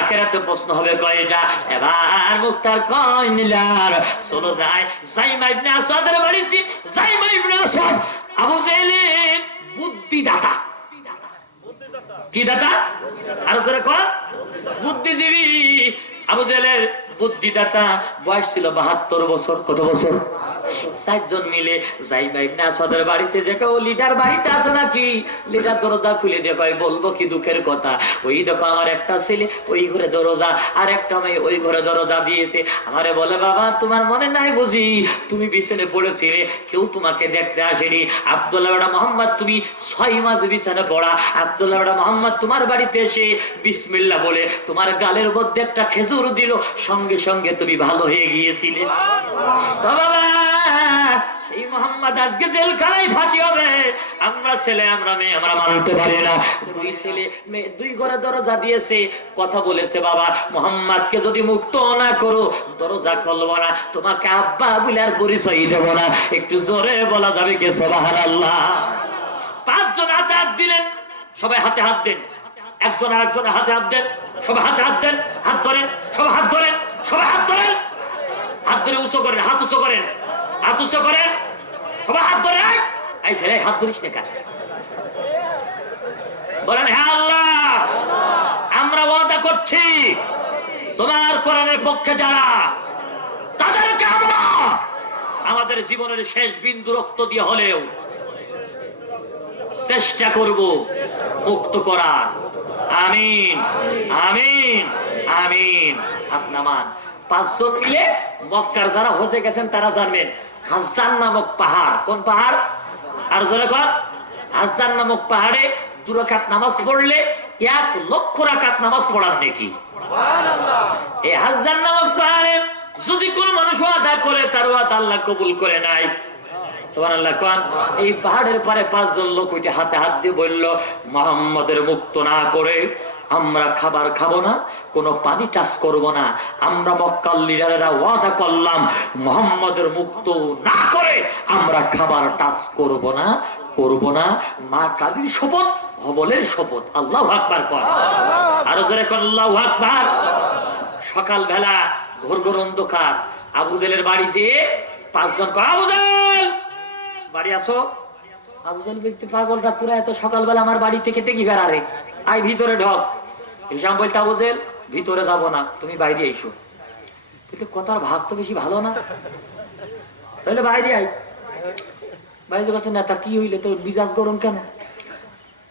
আখিরাতে প্রশ্ন হবে কয়টা এবার মুক্তার কয় নিলার চলো যাই জাইমা ইবনে আসাদের বাড়িতে জাইমা ইবনে আসাদ আবু জেহেলের বুদ্ধিদাতা কি দাতা আর তোরা কোন বুদ্ধিজীবী আবু জেহেলের বুদ্ধিদাতা বয়স ছিল 72 বছর কত বছর 4 জন মিলে জাইমা ইবনে আসাদের বাড়িতে যে কেউ লিডার বাড়িতে আসে নাকি লিডার দরজা খুলে দিয়ে কয় বলবো কি দুঃখের কথা ওই দেখো আমার একটা ছেলে ওই ঘরে দরজা আর একটা মেয়ে ওই ঘরে দরজা দিয়েছে আমারে বলে বাবা তোমার মনে নাই বুঝি তুমি বিছানে পড়েছিলে কেউ তোমাকে দেখতে আসেনি আব্দুল্লাহ বেটা মোহাম্মদ তুমি 6 মাস বিছানে পড়া আব্দুল্লাহ বেটা মোহাম্মদ তোমার বাড়িতে এসে বিসমিল্লাহ বলে তোমার গালের মধ্যে একটা খেজুর দিল সঙ্গে সঙ্গে তুমি ভালো হয়ে গিয়েছিলে বাবা এই মোহাম্মদ আজকে জেলখানায় ফাঁসি হবে আমরা ছেলে আমরা মেয়ে আমরা মানতে পারি না 2 ছেলে মেয়ে 2 ঘরে দরজা দিয়েছে কথা বলেছে বাবা মোহাম্মদকে যদি মুক্ত না করো দরজা খুলবো না তোমাকে আব্বা বলে আর পরিচয় দেব না একটু জোরে বলা যাবে কি সুবহানাল্লাহ 5 জন হাতে হাত দিলেন সবাই হাতে হাত দেন একজন আরেকজনের হাতে হাত দেন সবাই হাতে হাত দেন হাত ধরেন সবাই হাত ধরেন সবাই হাত ধরেন হাত ধরে উঁচু করেন হাত উঁচু করেন হাত উঁচু করেন সবাই হাত ধরে এই ছেলে হাত ধরিস না কেন বলেন হে আল্লাহ আমরা ওয়াদা করছি তোমার কোরআনের পক্ষে যারা তাদেরকে আমরা আমাদের জীবনের শেষ বিন্দু রক্ত দিয়ে হলেও চেষ্টা করব মুক্ত করার। আমিন আমিন আমিন। হাত নামান। 5 জন মিলে মক্কার যারা হজে গেছেন তারা জানবেন হাসান নামক পাহাড়, কোন পাহাড়? আর জোরে কর। হাসান নামক পাহাড়ে 2 রাকাত নামাজ পড়লে 1 লক্ষ রাকাত নামাজ পড়ার নেকি। এই হাসান নামক পাহাড়ে যদি কোন মানুষ আদা করে তার ওয়াদ আল্লাহ কবুল করে নাই। সুবহানাল্লাহ কোন। এই পাহাড়ের পারে 5 জন লোক ওইটা হাতে হাত দিয়ে বলল, মুহাম্মাদের মুক্ত না করে আমরা খাবার খাবো না, কোনো পানি টাচ করব না। আমরা মক্কার লিডারেরা ওয়াদা করলাম মুহাম্মাদের মুক্ত না করে আমরা খাবার টাচ করব না, করব না। মা কালীর শপথ, হবলের শপথ। আল্লাহু আকবার কর। আর জোরে কোন আল্লাহু আকবার। সকালবেলা ঘোর ঘোর অন্ধকার। আবু জেলের বাড়ি যেয়ে 5 জন কয়, আবু জেল বাড়ি আসো। আবু জেল বলতে, পাগলটা তোরা এত সকালবেলা আমার বাড়ি থেকে কি বেড়ারে, আই ভিতরে ঢক। হিসাম বলতে, আবু জেল ভিতরে যাব না, তুমি বাইরে আইসো। কিন্তু কথার ভাব তো বেশি ভালো না, তাহলে বাইরে আই। বাইরে কাছে নেতা কি হইলে তোর মিজাজ গরম কেন?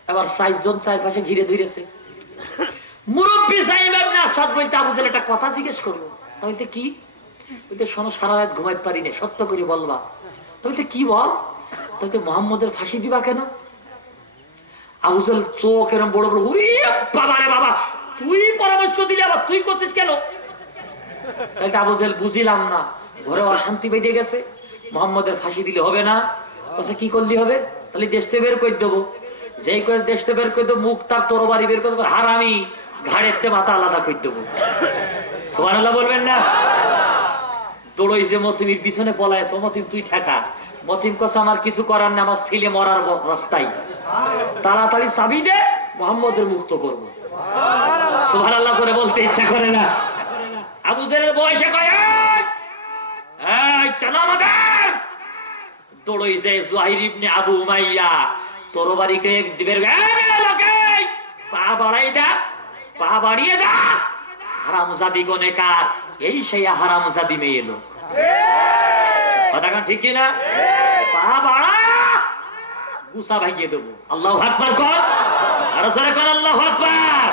এবার 4 জন চারপাশে ঘিরে ধরেছে। মুরব্বী সাহেব আসাদ বলতে, আবু জেল একটা কথা জিজ্ঞেস করবো। বলতে কি? বলতে শোনো, সারা রাত ঘুমাইতে পারি না, সত্য করে বলবা। বলতে কি বল? বলতে মোহাম্মদের ফাঁসি দিবা কেন? আবু জেল চোখ এরম বড় বড়, ওরে বাবা রে বাবা, তুই পরামর্শ দিলে আবার তুই করছিস কেন? তাহলে আবু জেল, বুঝিলাম না, ঘরে অশান্তি বেঁধে গেছে, মোহাম্মদের ফাঁসি দিলে হবে না। বলছে কি করলি হবে? তাহলে দেশতে বের করে দেবো। যেই করে দেশতে বের করে দেবো, মুখ তার তরবারি বের করে দেবো, হারামি ঘাড়েতে মাথা আলাদা করে দেবো। সুবহানাল্লাহ বলবেন না? দৌড়ইছে মতিমের পিছনে পলাইছে, মতিম তুই ঠেকা। মতিম কছে আমার কিছু করার না, আমার ছেলে মরার রাস্তায়, তাড়াতাড়ি চাবি দে, মুহাম্মদের মুক্ত করবো। সুবহানাল্লাহ করে বলতে ইচ্ছা করে না। আবু জেলের বয়সে কয়, এই চলো আমাদের। দৌড়ইছে জুহাইর ইবনে আবু উমাইয়া, তরবারিকে দিবের পা বাড়াই দেখ, পা বাড়িয়ে দেখ। হারামজাদি গনেকার, এই সেই হারামজাদি মেয়ে লোক। কথা ঠিক কিনা? পা বাড়া, গুসা ভাইয়ে দেবো। আল্লাহু আকবার কর। আর জোরে কর আল্লাহু আকবার।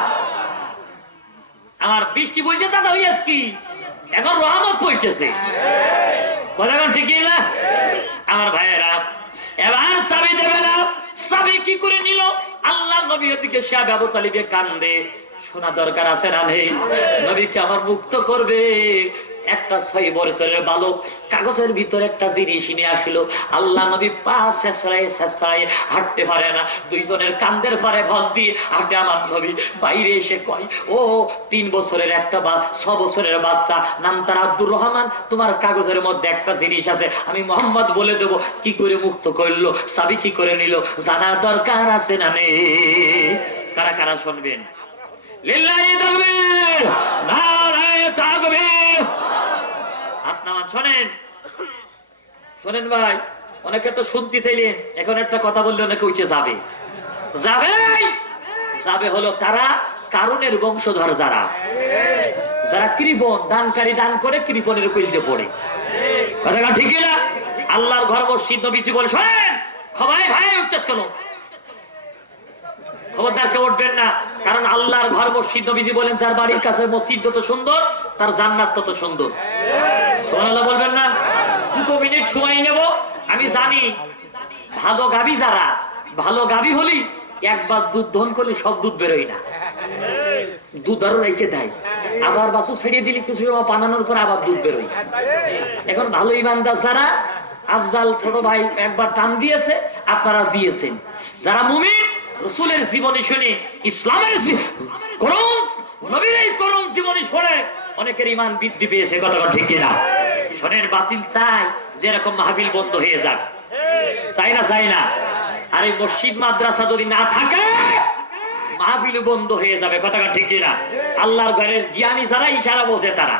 আমার বৃষ্টি বলছে দাদা হইয়াছ কি, এখন রহমত পড়তেছে। কথা ঠিক কিনা? আমার ভাইয়েরা, এবার চাবি দেবে না। চাবি কি করে নিল? আল্লাহ নবী ওদিকে শাহ আবু তালিবে কান্দে। শোনা দরকার আছে না নেই? নবীকে আমার মুক্ত করবে। একটা 6 বছরের বালক কাগজের ভিতরে একটা জিনিস নিয়ে আসলো। আল্লাহ নবী পা ছেঁচড়ায় হাঁটতে পারে না, 2 জনের কান্দের পারে ভর দিয়ে হাঁটে। আমার নবী বাইরে এসে কয়, ও 3 বছরের একটা 6 বছরের বাচ্চা, নাম তার আব্দুর রহমান, তোমার কাগজের মধ্যে একটা জিনিস আছে, আমি মোহাম্মদ বলে দেবো। কি করে মুক্ত করলো, চাবি কি করে নিল, জানার দরকার আছে না নেই? কারা কারা শুনবেন? লিল্লাহি তাকবীর, নারায়ে তাকবীর। হাত নামান। শোনেন শোনেন ভাই, অনেকে তো শুনতে চাইলেন, এখন একটা কথা বললে অনেকে উঠে যাবে। যাবে যাবে হলো তারা কারণের বংশধর, যারা যারা কৃপণ, দানকারী দান করে কৃপণের কইলতে পড়ে। কথাটা ঠিক না? আল্লাহর ঘর মসজিদ নবীজি বলে, শোনেন সবাই ভাই উঠতেছ কেন? খবরদার কেউ উঠবেন না, কারণ আল্লাহর ঘর মসজিদ নবীজি বলেন, যার বাড়ির কাছে মসজিদ যত সুন্দর তার জান্নাত তত সুন্দর। সুবহানাল্লাহ বলবেন না? 2 মিনিট সময় নেব। আমি জানি ভালো গাবি, যারা ভালো গাবি হলি একবার দুধ দহন করলে সব দুধ বেরোয় না, দুধ আরো রেখে দেয়, আবার বাসু ছেড়ে দিলে কিছু সময় পানানোর পর আবার দুধ বেরোয়। এখন ভালো ইমানদার যারা, আফজাল ছোট ভাই একবার টান দিয়েছে, আপনারা দিয়েছেন। যারা মুমিন, রাসূলের জীবনী শুনে, ইসলামের করুন, নবীর এই করুন জীবনী শুনে অনেকের ঈমান বৃদ্ধি পেয়েছে। কথা ঠিক কিনা? শোনেন, বাতিল চাই যে এরকম মাহফিল বন্ধ হয়ে যাক, চাই না? চাই না? আর এই মসজিদ মাদ্রাসা যদি না থাকে, মাহফিল বন্ধ হয়ে যাবে। কথা ঠিক কিনা? আল্লাহর ঘরের জ্ঞানী যারা, ইশারা বোঝে তারা,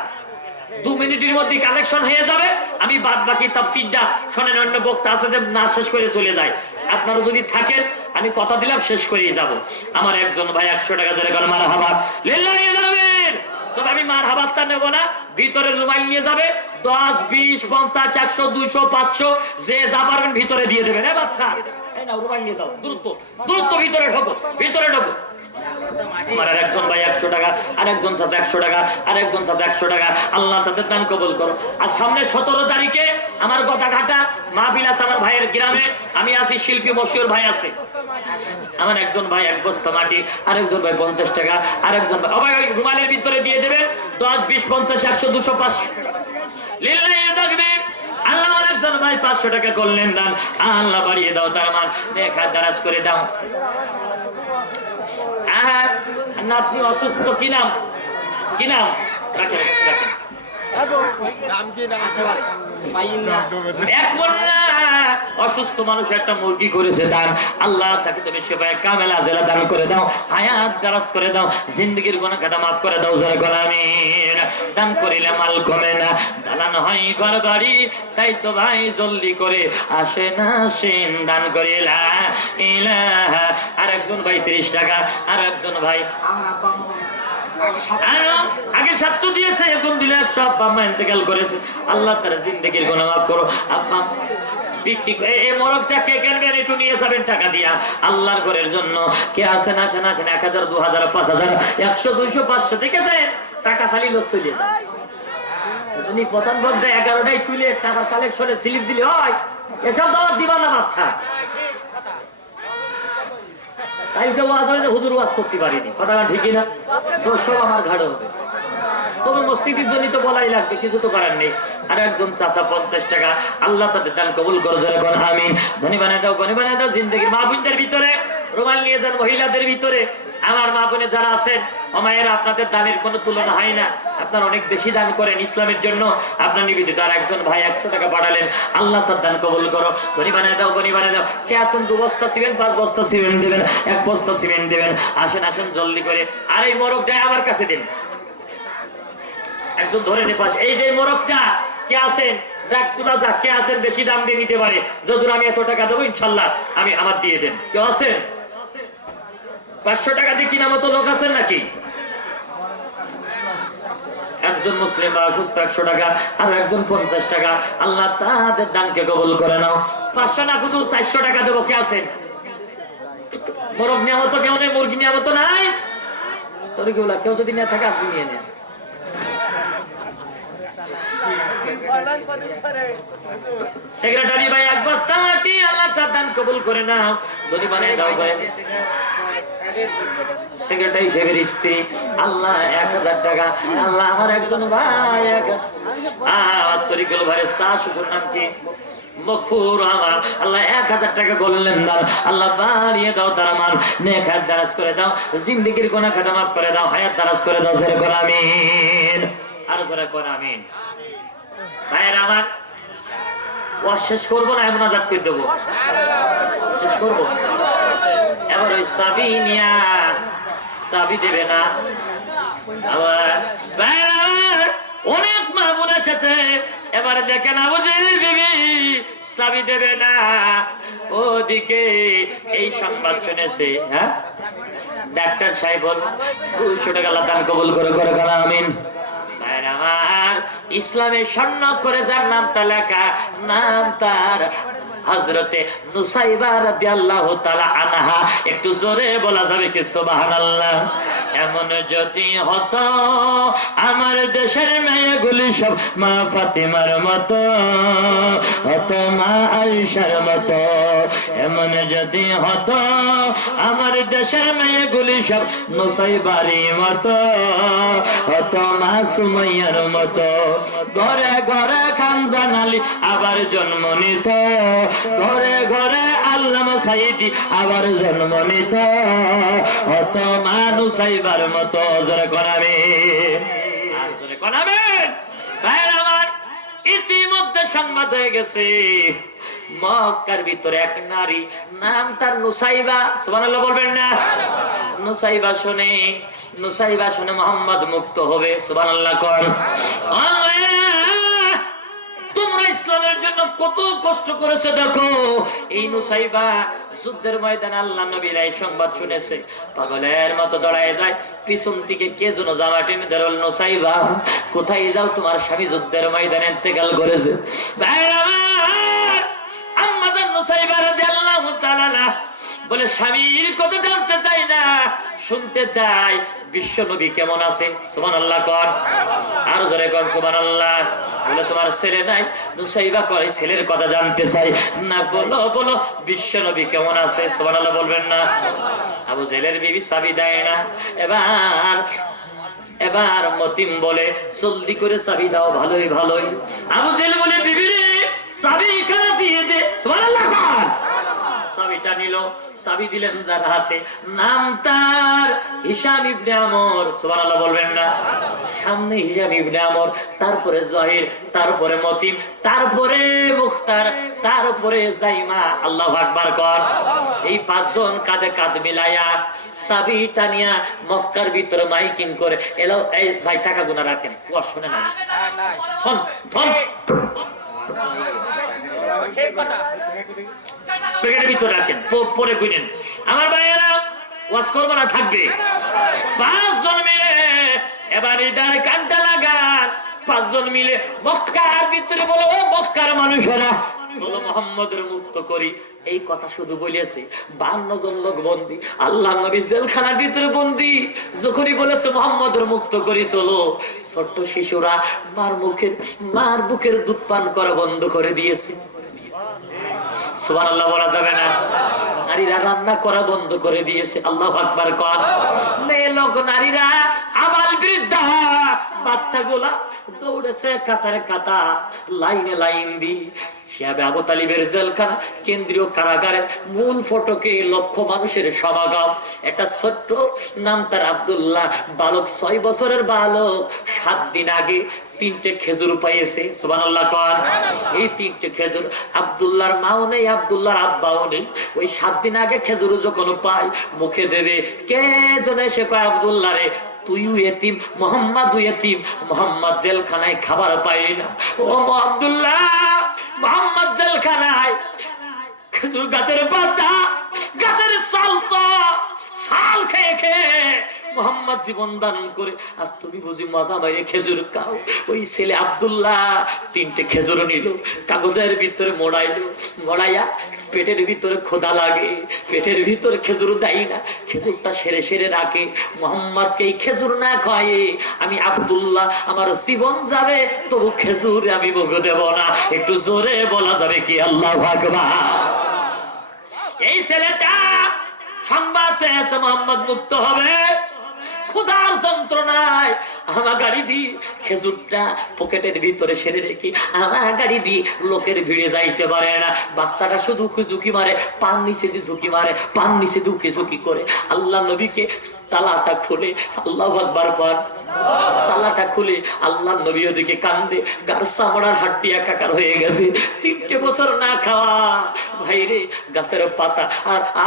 2 মিনিটের মধ্যে কালেকশন হয়ে যাবে। আমি বাদ বাকি তাফসীরটা শোনেন, অন্য বক্তা আছে যে না শেষ করে চলে যায়। আপনারা যদি থাকেন, আমি কথা দিলাম শেষ করেই যাব। আমার একজন ভাই 100 টাকা জোরে করে মারহাবা লিল্লাহি তাকবীর। তবে আমি মারহাবাটা নেব না, ভিতরে রুমাল নিয়ে যাবে, 10, 20, 50, 100, 200, 500 যে যা পারবেন ভিতরে দিয়ে দেবেন। বাচ্চা এই নাও রুমাল নিয়ে যাও, দ্রুত দ্রুত ভিতরে ঢোকো, ভিতরে ঢোকো। আমার আরেকজন ভাই 100 টাকা, আরেকজন সাথে 100 টাকা, আরেকজন সাথে 100 টাকা। আল্লাহ তাদের দান কবুল করো। আর সামনে 17 তারিখে আমার গোদাঘাটা মাহফিল আছে আমার ভাইয়ের গ্রামে। আমি আছি, শিল্পী মশিউর ভাই আছে। আমার একজন ভাই 1 বস্তা মাটি, আরেকজন ভাই 50 টাকা, আরেকজন ভাই ভাই ওই রুমালের ভিতরে দিয়ে দেবেন। 10, 20, 50, 100, 200, 500 লিল্লাহি তাকবীর। আল্লাহ আরেকজন ভাই 500 টাকা করলেন দান। আল্লাহ বাড়িয়ে দাও তার মান, নেক দারাজ করে দাও। নাতনি অসুস্থ, কি নাম? কি নাম? রাখেন রাখেন। অসুস্থ মানুষ একটা মুরগি করেছে দান। আল্লাহ তাকে তুমি সেবায় কামেলা জেলা দান করে দাও, হায়াত দারাজ করে দাও, জিন্দগির গুনাহ খাতা মাফ করে দাও। জোরে বল আমিন। দান করিলে মাল কমে না, দালান হয় ঘর বাড়ি, তাই তো ভাই জলদি করে আসে না সিন। দান করিলা ইলাহা। আর একজন ভাই 30 টাকা, আর একজন ভাই আগে 700 দিয়েছে, এখন দিলে 100। আব্বা আম্মা ইন্তেকাল করেছে, আল্লাহ তার জিন্দেগির গুনাহ মাফ করো। আব্বা বিক্রি এই মোরগটা কে কিনবেন একটু নিয়ে যাবেন টাকা দিয়া আল্লাহর ঘরের জন্য। কে আসেন আসেন আসেন, 1000, 2000, 5000, 100, 200, 500 দেখেছে টাকা চালি লোক চলে যায়। তুমি প্রথম বলতে 11টাই তুলে টাকা কালেকশনে স্লিপ দিলে হয়, এসব দাওয়াত দিবা না বাচ্চা। কালকে ওয়াজ হয়েছে, হুজুর ওয়াজ করতে পারিনি, কথা ঠিকই না? দোষ সব আমার ঘাড়ে হবে। তবে মসজিদের জন্য তো বলাই লাগবে, কিছু তো করার নেই। আর একজন চাচা 50 টাকা, আল্লাহ তাদের দান কবুল করো। জোরে কোন আমিন। ধনী বানায় দাও, গনি বানায় দাও। জিন্দেগির মা বোনদের ভিতরে রুমাল নিয়ে যান, মহিলাদের ভিতরে আমার মা বোনে যারা আছেন, মায়েরা আপনাদের দানের কোনো তুলনা হয় না। আপনারা অনেক বেশি দান করেন ইসলামের জন্য, আপনার নিবেদিত। আর একজন ভাই 100 টাকা পাঠালেন, আল্লাহ তার দান কবুল করো। গনি বানায় দাও, গনি বানায় দাও। কে আছেন 2 বস্তা সিমেন্ট, 5 বস্তা সিমেন্ট দেবেন, 1 বস্তা সিমেন্ট দেবেন। আসেন আসেন জলদি করে। আর এই মোরগটা আমার কাছে দিন, একজন ধরে নে পাশে। এই যে মোরগটা কে আছেন দেখ, তুলা যা, কে আছেন বেশি দাম দিয়ে নিতে পারে, যখন আমি এত টাকা দেবো ইনশাল্লাহ আমি আমার দিয়ে দেন। কেউ আছেন 500 টাকা দিয়ে কিনা মতো লোক আছেন নাকি? একজন মুসলিম বা অসুস্থ 100 টাকা, আর একজন 50 টাকা। আল্লাহ তাদের দানকে কবুল করে নাও। 500 না শুধু 400 টাকা দেবো। কে আছেন? মোরগ নেওয়া মতো কেউ নেই, মুরগি নেওয়া মতো নাই। তোর কেউলা কেউ যদি নিয়ে থাকে আপনি নিয়ে নেন। সেক্রেটারি ভাই 1 বস্তা মাটি, আল্লাহ তার দান কবুল করে নাও। যদি বানায় দাও ভাই। সেক্রেটারি সাহেবের স্ত্রী, আল্লাহ 1000 টাকা। আল্লাহ আমার একজন ভাই তরিকুল ভাইয়ের শ্বশুর নাম কি? মকফুর। আমার আল্লাহ 1000 টাকা করলেন দাও। আল্লাহ বাড়িয়ে দাও তার মান, নেক হায়াত দারাজ করে দাও, জিন্দেগির গুনাহ খাতা মাফ করে দাও, হায়াত দারাজ করে দাও। জোরে কর আমিন। আর জোরে কর আমিন। ভাইয়েরা আমার, ওয়াজ শেষ করবো না এমন আজাদ করে দেবো? শেষ করবো। এবার ওই চাবি নিয়া, চাবি দেবে না। আবার ভাইয়েরা আমার, অনেক মা বোন এসেছে। এবারে দেখেন আবুজের বিবি চাবি দেবে না। ওদিকে এই সংবাদ শুনেছে, হ্যাঁ ডাক্তার সাহেব 200 টাকা দান কবুল করে করে করা আমিন। আমার ইসলামের স্বর্ণ করে যার নামটা লেখা, নাম তার হযরতে নুসাইবা রাদিয়াল্লাহু তাআলা আনহা। একটু জোরে বলা যাবে কি সুবহানাল্লাহ? এমন যদি হতো আমার দেশের মেয়েগুলি সব মা ফাতিমার মতো, হতো মা আয়েশার মতো। এমন যদি হতো আমার দেশের মেয়েগুলি সব নুসাইবারই মতো, হতো মা সুমাইয়ার মতো। ঘরে ঘরে খানজান আলী আবার জন্ম নিত, ঘরে ঘরে আল্লামা সাইদি আবার জন্ম নিত, হতো মা নুসাইবার মতো। জোরে করাবে, আর জোরে করাবেন। ভাইয়ের আমার, ইতিমধ্যে সংবাদ হয়ে গেছে মক্কার ভিতরে এক নারী, নাম তার নুসাইবা। সুবহানাল্লাহ বলবেন না? নুসাইবা শুনে মুহাম্মদ মুক্ত হবে। সুবহানাল্লাহ কোন? তোমরা ইসলামের জন্য কত কষ্ট করেছে দেখো। এই নুসাইবা যুদ্ধের ময়দানে আল্লাহ নবীর এই সংবাদ শুনেছে, পাগলের মতো দাঁড়ায় যায়। পিছন থেকে কে যেন জামা টেনে ধরল, নুসাইবা কোথায় যাও, তোমার স্বামী যুদ্ধের ময়দানে ইন্তেকাল করেছে। ভাইরা আমার, আম্মা জান নুসাইবা রাদিয়াল্লাহু তাআলা বলে স্বামীর কথা জানতে চাই না, শুনতে চাই বিশ্ব নবী কেমন আছে। সুবহানাল্লাহ কর, আরো জোরে কর সুবহানাল্লাহ। বলে তোমার ছেলে নাই? নুসাইবা করে ছেলের কথা জানতে চাই না। বলো বলো বিশ্ব নবী কেমন আছে? সুবহানাল্লাহ বলবেন না? আবু জেলের বিবি চাবি দেয় না। এবার মতিম বলে জলদি করে চাবি দাও, ভালোই ভালোই। আবু জেল বলে বিবি রে চাবি এখানে দিয়ে দে। সুবহানাল্লাহ কর। চাবিটা নিল, চাবি দিলেন যার হাতে, নাম তার হিশাম ইবনে আমর। সুবহানাল্লাহ বলবেন না? সামনে হিশাম ইবনে আমর, তারপরে জহির, তারপরে মতিম, তারপরে মুখতার, তারপরে জাইমা। আল্লাহু আকবার কর। এই পাঁচজন কাঁধে কাঁধ মিলাইয়া চাবি টানিয়া মক্কার ভিতরে মাইকিং করে এলো, এই ভাই টাকা গুনা রাখেন। ও শুনে না, শোন শোন, প্যাকেটের ভিতরে রাখেন, পরে গুনেন। আমার ভাইয়েরা ওয়াজ করবো না, থাকবে। পাঁচজন মিলে এবার ইদার কানটা লাগান। পাঁচজন মিলে মক্কার ভিতরে বলো, ও মক্কার মানুষেরা চলো মুহাম্মদের মুক্ত করি। এই কথা শুধু বলেছে, 52 জন লোক বন্দী, আল্লাহ নবী জেলখানার ভিতরে বন্দী। যখনই বলেছে মুহাম্মদের মুক্ত করি চলো, ছোট্ট শিশুরা মার বুকের দুধ পান করা বন্ধ করে দিয়েছে। সুবহানাল্লাহ বলা যাবে না? নারীরা রান্না করা বন্ধ করে দিয়েছে। আল্লাহু আকবার কর। মেয়ে লোক, নারীরা, আবাল বৃদ্ধা, বাচ্চাগুলা দৌড়েছে কাতারে কাতা, লাইনে লাইন দি। শিহাবে আবু তালিবের জেলখানা কেন্দ্রীয় কারাগারের মূল ফটকে লক্ষ মানুষের সমাগম। একটা ছোট্ট নাম তার আব্দুল্লাহ, বালক, 6 বছরের বালক, 7 দিন আগে 3টে খেজুর পাইয়েছে। সুবহানাল্লাহ কর। এই 3টে খেজুর, আব্দুল্লাহর মাও নেই, আব্দুল্লাহর আব্বাও নেই। ওই 7 দিন আগে খেজুর যখন পায় মুখে দেবে, কে যেন এসে কয়, আব্দুল্লাহ রে তুইও এতিম, মোহাম্মদ এতিম, মোহাম্মদ জেলখানায় খাবার পায় না। ও আব্দুল্লাহ, মোহাম্মদ জেলখানায় খেজুর গাছের পাতা, গাছের সাল খেয়ে খেয়ে মোহাম্মদ জীবন দান করে, আর তুমি বুঝি মজা বাইরে খেজুর খাও। ওই ছেলে আব্দুল্লাহ 3টে খেজুর নিল, কাগজের ভিতরে মোড়াইয়া পেটের ভিতরে খোদা লাগে, পেটের ভিতরে খেজুর দেয় না, খেজুরটা সেরে সেরে রাখে। মোহাম্মদকে এই খেজুর না খাওয়ায়ে আমি আব্দুল্লাহ, আমার জীবন যাবে, তবু খেজুর আমি মুখ দেব না। একটু জোরে বলা যাবে কি আল্লাহু আকবার? এই ছেলেটা সংবাদ পেয়েছে মোহাম্মদ মুক্ত হবে, ক্ষুধার যন্ত্রণায় আমার গাড়ি দি খেজুরটা পকেটের ভিতরে সেরে রেখে আমার গাড়ি দিয়ে লোকের ভিড়ে যাইতে পারে না। বাচ্চাটা শুধু ঝুঁকি মারে, পান নিচে দিয়ে ঝুঁকি মারে, পান নিচে দুঃখে ঝুঁকি করে। আল্লাহ নবীকে তালাটা খুলে, আল্লাহু আকবার কর, তালাটা খুলে আল্লাহ নবী ওদিকে কান্দে, গার চামড়ার হাড্ডি একাকার হয়ে গেছে। 3টে বছর না খাওয়া ভাইরে, গাছের পাতা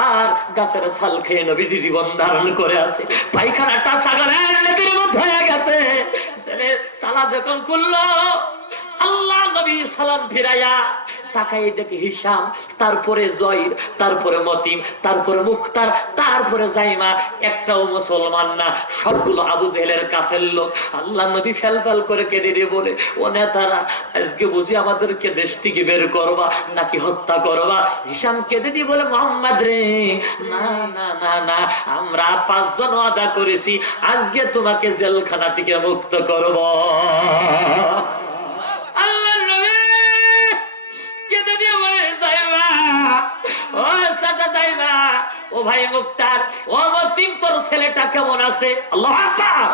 আর গাছের ছাল খেয়ে নবীজি জীবন ধারণ করে আছে। পায়খানাটা ছাগলের লেগের মধ্যে হয়ে গেছে। ছেলে তালা যখন খুললো, আল্লাহ নবী সালাম ফিরাইয়া তাকাই দেখে হিশাম, তারপরে জহির, তারপরে মতিম, তারপরে মুখতার, তারপরে জাইমা। একটাও মুসলমান না, সবগুলো আবু জেহেলের কাছের লোক। আল্লাহ নবী ফেল করে কেঁদে দিয়ে বলে, ও নেতারা, আজকে বুঝি আমাদেরকে দেশ থেকে বের করবা নাকি হত্যা করবা? হিশাম কেঁদে দিয়ে বলে, মুহাম্মদ রে, না না না না, আমরা 5 জন ওয়াদা করেছি আজকে তোমাকে জেলখানা থেকে মুক্ত করব। আল্লাহ নবী কেঁদে দিয়ে বলে, জাইমা, ও চাচা জাইমা, ও ভাই মুখতার, ও মতিম, তোর ছেলেটা কেমন আছে? আল্লাহু আকবার।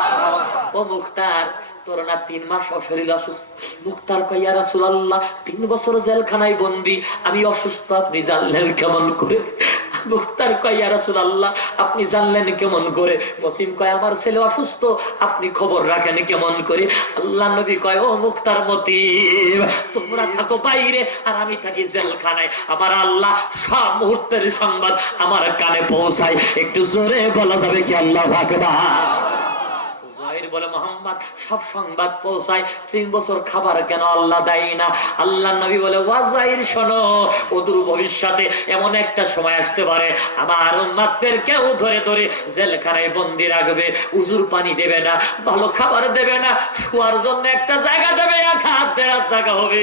ও মুখতার, তোর না 3 মাস অশরীর অসুস্থ। মুখতার কয়, ইয়া রাসূলুল্লাহ, 3 বছর জেলখানায় বন্দী, আমি অসুস্থ, আপনি জানলেন কেমন করে? মুখতার কয়, ইয়া রাসূলুল্লাহ, আপনি জানলেন কেমন করে? মতিম কয়, আমার ছেলে অসুস্থ, আপনি খবর রাখেন কেমন করে? আল্লাহ নবী কয়, ও মুখতার, মতিম, তোমরা থাকো বাইরে আর আমি থাকি জেলখানায়। আমার আল্লাহ সব মুহূর্তের সংবাদ আমার কানে পৌঁছায়। একটু জোরে বলা যাবে কি আল্লাহু আকবার? জয়ের নবী বলে মোহাম্মদ সব সংবাদ পৌঁছায় 3 বছর খাবার কেন আল্লাহ দেয় না? আল্লাহ নবী বলে ওয়াজাইর শোনো, অদূর ভবিষ্যতে এমন একটা সময় আসতে পারে আমার উম্মতদের কেউ ধরে ধরে জেলখানায় বন্দি রাখবে, উজুর পানি দেবে না, ভালো খাবার দেবে না, শোয়ার জন্য একটা জায়গা দেবে, এক হাত দেওয়ার জায়গা হবে।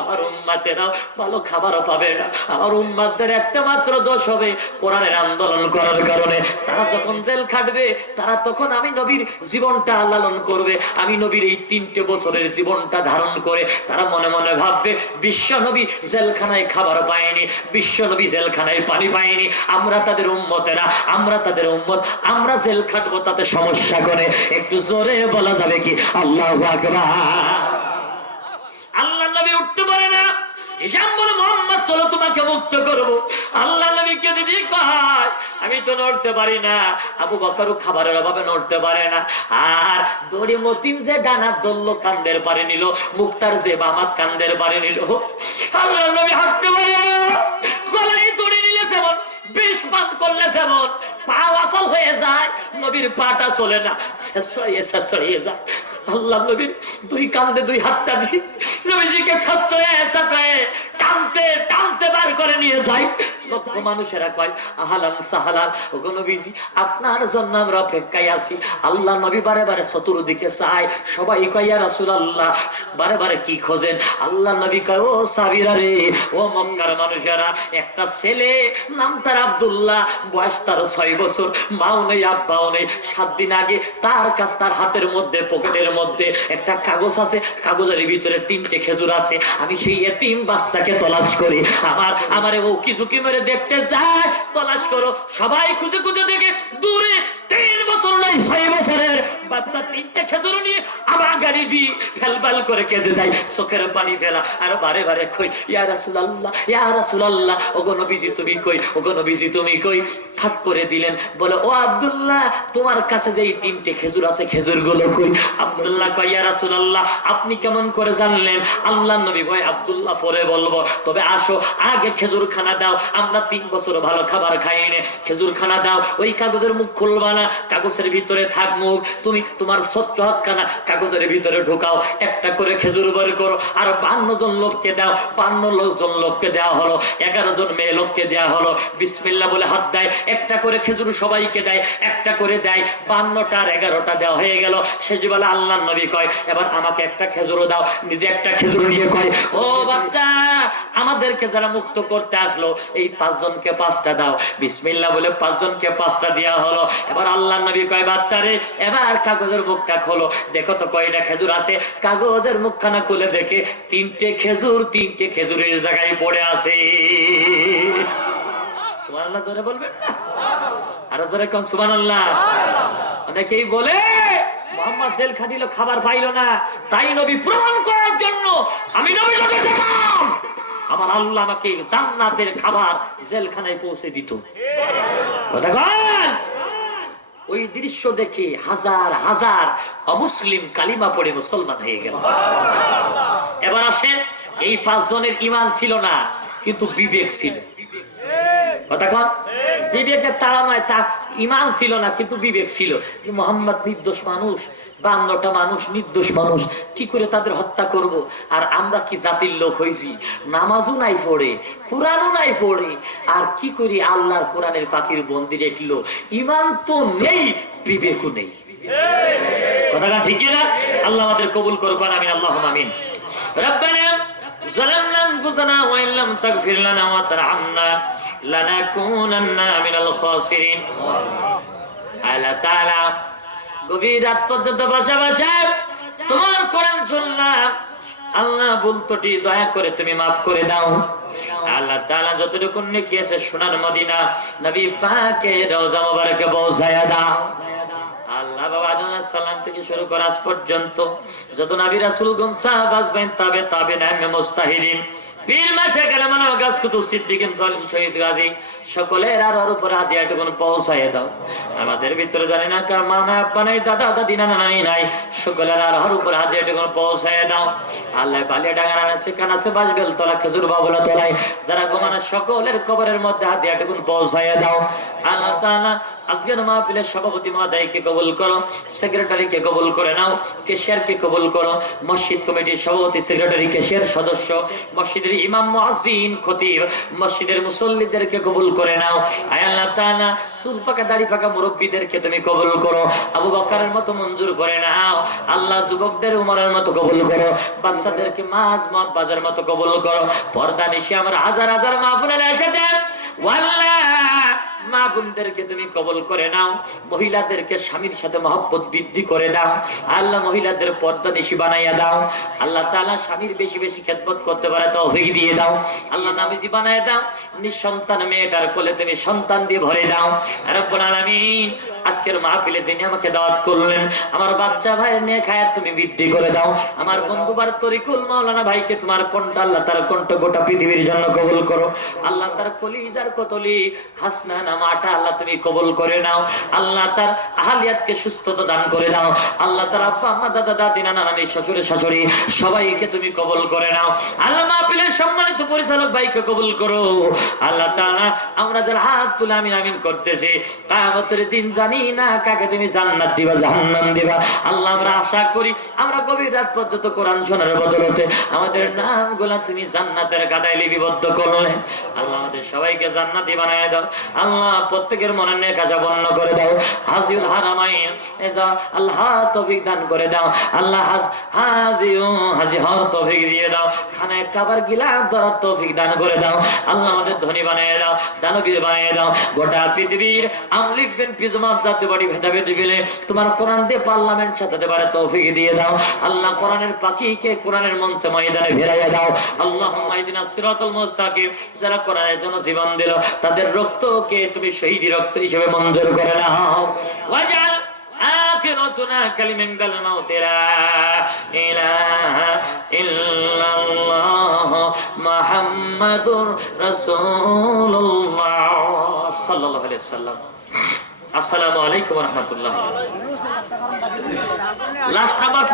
আমার উম্মতেরা ভালো খাবারও পাবে না। আমার উম্মতদের একটা মাত্র দোষ হবে কোরআনের আন্দোলন করার কারণে। তারা যখন জেল খাটবে তারা তখন আমি নবীর জীবনটা লালন করবে, আমি নবীর এই 3টে বছরের জীবনটা ধারণ করে তারা মনে মনে ভাববে বিশ্ব নবী জেলখানায় খাবার পায়নি, বিশ্ব নবী জেলখানায় পানি পায়নি, আমরা তাদের উম্মতেরা, আমরা তাদের উম্মত, আমরা জেল খাটবো, তাতে সমস্যা করে। একটু জোরে বলা যাবে কি আল্লাহু আকবার? আল্লাহ নবী উঠতে পারে না, হিশাম বলে মোহাম্মদ চলো তোমাকে মুক্ত করবো। আল্লাহ নবী কেঁদে দিয়ে কয় আমি তো নড়তে পারি না। আবু বকরও খাবারের অভাবে নড়তে পারে না। আর দড়ি মতিম যে ডানার দল্ল কান্দের পারে নিল, মুক্তার যে বামাত কান্দের পারে নিল। আল্লাহ নবী হাঁটতে পারে না, গলায় দড়ি নিলে যেমন, বিষ পান করলে যেমন পা আসল হয়ে যায়, নবীর পাটা চলে না, শেষ হয়ে যায়। আল্লাহ নবীর দুই কান্দে দুই হাতটা দিয়ে নবীজিকে টানতে টানতে বার করে নিয়ে যায়। লক্ষ মানুষেরা কয় আহালান সাহালান, ওগো নবীজি আপনার জন্য আমরা অপেক্ষায় আছি। আল্লাহ নবী বারে বারে চতুর্দিকে চায়, সবাই কয় ইয়া রাসূলুল্লাহ, বারে বারে কি খোঁজেন? আল্লাহ নবী কয় ও সাবিরা রে, ও মক্কার মানুষেরা, একটা ছেলে নাম তার আব্দুল্লাহ, বয়স তার 6 বছর, মাও নেই আব্বাও নেই। 7 দিন আগে তার কাছ, তার হাতের মধ্যে পকেটের মধ্যে একটা কাগজ আছে, কাগজের ভিতরে 3টে খেজুর আছে। আমি সেই এতিম বাচ্চাকে তলাশ করি, আমারে ও কি ঝুঁকি মেরে দেখতে যায়, তলাশ করো। সবাই খুঁজে খুঁজে দেখে দূরে 3 বছর নয় 6 বছরের বাচ্চা 3টে খেজুর নিয়ে আমার গাড়ি দিয়ে ফেলফেল করে কেঁদে দেয়, চোখের পানি ফেলা। আর বারে বারে কই ইয়া রাসূলুল্লাহ, ইয়া রাসূলুল্লাহ, ওগো নবীজি তুমি কই, ওগো নবীজি তুমি কই? ফাঁক করে দিলেন, বলে ও আব্দুল্লাহ তোমার কাছে যে এই 3টে খেজুর আছে, খেজুরগুলো কই? আব্দুল্লাহ কয় ইয়া রাসূলুল্লাহ আপনি কেমন করে জানলেন? আল্লাহ নবী কয় আব্দুল্লাহ পরে বলবো, তবে আসো আগে খেজুর খানা দাও, আমরা 3 বছর ভালো খাবার খাইনি, খেজুর খানা দাও। ওই কাগজের মুখ খুলবা না, কাগজের ভিতরে থাক মুখ, তুমি তোমার 70 হাতখানা কাগজের ভিতরে ঢুকাও, একটা করে খেজুর বের করো, আর 52 জন লোককে দাও। 52 জন লোককে দেওয়া হলো, 11 জন মেয়ে লোককে দেওয়া হলো। বিসমিল্লাহ বলে হাত দেয়, একটা করে খেজুর সবাইকে দেয়, একটা করে দেয়, 52টা আর 11টা দেওয়া হয়ে গেল। শেষবেলা আল্লাহ নবী কয় এবার আমাকে একটা খেজুরও দাও। নিজে একটা খেজুর নিয়ে কয় ও বাচ্চা, আমাদেরকে যারা মুক্ত করতে আসলো এই 5 জনকে 5টা দাও। বিসমিল্লাহ বলে 5 জনকে 5টা দেওয়া হলো। এবার আল্লাহ নবী কয় বাচ্চারে এবার কাগজের মুখটা খোলো, দেখো তো কয়টা খেজুর আছে। কাগজের মুখখানা খুলে দেখে 3টে খেজুর, 3টে খেজুরের জায়গায় পড়ে আছে। সুবহানাল্লাহ জোরে বলবেন না? আরো জোরে কোন সুবহানাল্লাহ? অনেকেই বলে মোহাম্মদ জেল খাটিল, খাবার পাইল না, তাই নবী প্রমাণ করার জন্য আমি নবী লোকে যেতাম, আমার আল্লাহ আমাকে জান্নাতের খাবার জেলখানায় পৌঁছে দিত। কথা বল। ওই দৃশ্য দেখে হাজার হাজার অমুসলিম কালিমা পড়ে মুসলমান হয়ে গেল। এবার আসেন, এই 5 জনের ঈমান ছিল না কিন্তু বিবেক ছিল। কথা কন, বিবেকের তাড়া নয়, তা ঈমান ছিল না কিন্তু বিবেক ছিল যে মুহাম্মদ নির্দোষ মানুষ, 52টা মানুষ নির্দোষ মানুষ, কি করে তাদের হত্যা করব? আর আমরা কি জাতির লোক হয়েছি, নামাজও নাই পড়ে, কোরআনও নাই পড়ে, আর কি করি আল্লাহর কোরআনের পাখির বন্দি রাখলো। ঈমান তো নেই, বিবেকও নেই। কথাটা ঠিক না? আল্লাহ আমাদের কবুল করুক, আমিন আল্লাহুম্মা আমিন। রব্বানা যালামনা আনফুসানা ওয়া ইল্লাম তাগফির লানা ওয়া তারহামনা লানাকুনান্না মিনাল খাসিরিন। আল্লাহ তাআলা গভীর রাত পর্যন্ত বসে বসে তোমার কোরআন শুনলাম। আল্লাহ ভুল ত্রুটি দয়া করে তুমি মাফ করে দাও। আল্লাহ তাআলা যতটুকু নেকি আছে সোনার মদিনা নবী পাকের রওজা মোবারকে পৌঁছায়া দাও। আল্লাহ বাবা আদম আলাইহিস সালাম থেকে শুরু করে আজ পর্যন্ত যত নবী রাসূলগণ সাহাবা আজমাইন তাবে তাবেঈন মুস্তাহিদিন পীর মাসে কালামানা গাছ কুতুব সিদ্দিকিন জালিম শহীদ গাজী সকলের আর উপর হাদিয়াটুকুন পৌঁছায় দাও। আমাদের ভিতরে জানি না কার মা নাই আব্বা নাই দাদা দাদি নানা নানি নাই, সকলের আর উপর হাদিয়াটুকুন পৌঁছায় দাও। আল্লাহ বালিয়া ডাঙ্গা আছে কানাছে বাজবেল তোলা খেজুর বাবলা তোলায় যারা ঘুমানো সকলের কবরের মধ্যে হাদিয়াটুকুন পৌঁছায় দাও। আল্লাহ তাআলা আজকের মাহফিলের সভাপতি মহোদয়কে কবুল করো, সেক্রেটারিকে কবুল করে নাও, কেশিয়ারকে কবুল করো, মসজিদ কমিটির সভাপতি সেক্রেটারি কেশিয়ার সদস্য, মসজিদের ইমাম মুয়াজ্জিন খতিব, মসজিদের মুসল্লিদেরকে কবুল করে নাও। আয় আল্লাহ তাআলা চুল পাকা দাড়ি পাকা মুরব্বীদেরকে তুমি কবুল করো, আবু বকরের মতো মঞ্জুর করে নাও। আল্লাহ যুবকদের উমরের মতো কবুল করো, বাচ্চাদেরকে মাঝ মুআব্বাজের মতো কবুল করো। পর্দা নিশি আমার হাজার হাজার মা বোনেরা এসেছেন, ওয়াল্লাহ মা বোনদেরকে তুমি কবুল করে নাও। মহিলাদেরকে স্বামীর সাথে মহব্বত বৃদ্ধি করে দাও। আল্লাহ মহিলাদের পর্দা নিশি বানাইয়া দাও। আল্লাহ তাআলা স্বামীর বেশি বেশি খেদমত করতে পারে তৌফিক দিয়ে দাও। আল্লাহ নামাজি বানাইয়া দাও। নিঃসন্তান মেয়েটার কোলে তুমি সন্তান দিয়ে ভরে দাও। রব্বুল আলামিন আজকের মাহফিলে যিনি আমাকে দাওয়াত করলেন, আমার বাচ্চা ভাইয়ের নেক হায়াত তুমি বৃদ্ধি করে দাও। আমার বন্ধুবার তরিকুল মাওলানা ভাইকে তোমার কণ্ঠ, আল্লাহ তার কণ্ঠ গোটা পৃথিবীর জন্য কবুল করো। আল্লাহ তার কলিজার কতলি হাসনান মাটা আল্লাহ তুমি কবুল করে নাও। আল্লাহ তার আহলিয়াতকে সুস্থতা দান করে দাও। আল্লাহ তার আব্বা আম্মা দাদা দাদি নানা নানি শ্বশুর শাশুড়ি সবাইকে তুমি কবুল করে নাও। আল্লাহ মাহফিলের সম্মানিত পরিচালক ভাইকে কবুল করো। আল্লাহ তাআলা আমরা যারা হাত তুলে আমিন আমিন করতেছি, কিয়ামতের দিন জানি না কাকে তুমি জান্নাত দিবা জাহান্নাম দিবা। আল্লাহ আমরা আশা করি আমরা গভীর রাত পর্যন্ত কোরআন শোনার বদলতে আমাদের নামগুলা তুমি জান্নাতের গাদায় লিপিবদ্ধ করলে। আল্লাহ আমাদের সবাইকে জান্নাতি বানায় দাও। আল্লাহ প্রত্যেকের মনে নেক আশা পূর্ণ করে দাও। হাজিউল হারামাইন এজা আল্লাহ তৌফিক দান করে দাও। আল্লাহ হাজি হওয়ার তৌফিক দিয়ে দাও। খানায় কাবার গিলাফ ধরার তৌফিক দান করে দাও। আল্লাহ আমাদের ধনী বানিয়ে দাও, দানবীর বানিয়ে দাও। গোটা পৃথিবীর আমলিক বিন পিজমাত জাতীয় বাড়ি ভেদাভেদ বিলে তোমার কোরআন দিয়ে পার্লামেন্ট সাজাতে পারে তৌফিক দিয়ে দাও। আল্লাহ কোরআনের পাখিকে কোরআনের মঞ্চে ময়দানে ভিড়াইয়া দাও। আল্লাহুম্মা ইহদিনাস সিরাতাল মুস্তাকিম। যারা কোরআনের জন্য জীবন দিল তাদের রক্তকে তুমি শহীদি রক্ত হিসেবে মঞ্জুর করে নাও। ওয়াজআল আখিরাতুনা কালিমাতাল মাউত লা ইলাহা ইল্লাল্লাহ মুহাম্মাদুর রাসূলুল্লাহ সাল্লাল্লাহু আলাইহি ওয়াসাল্লাম। আসসালামু আলাইকুম ওয়া রাহমাতুল্লাহ। Last number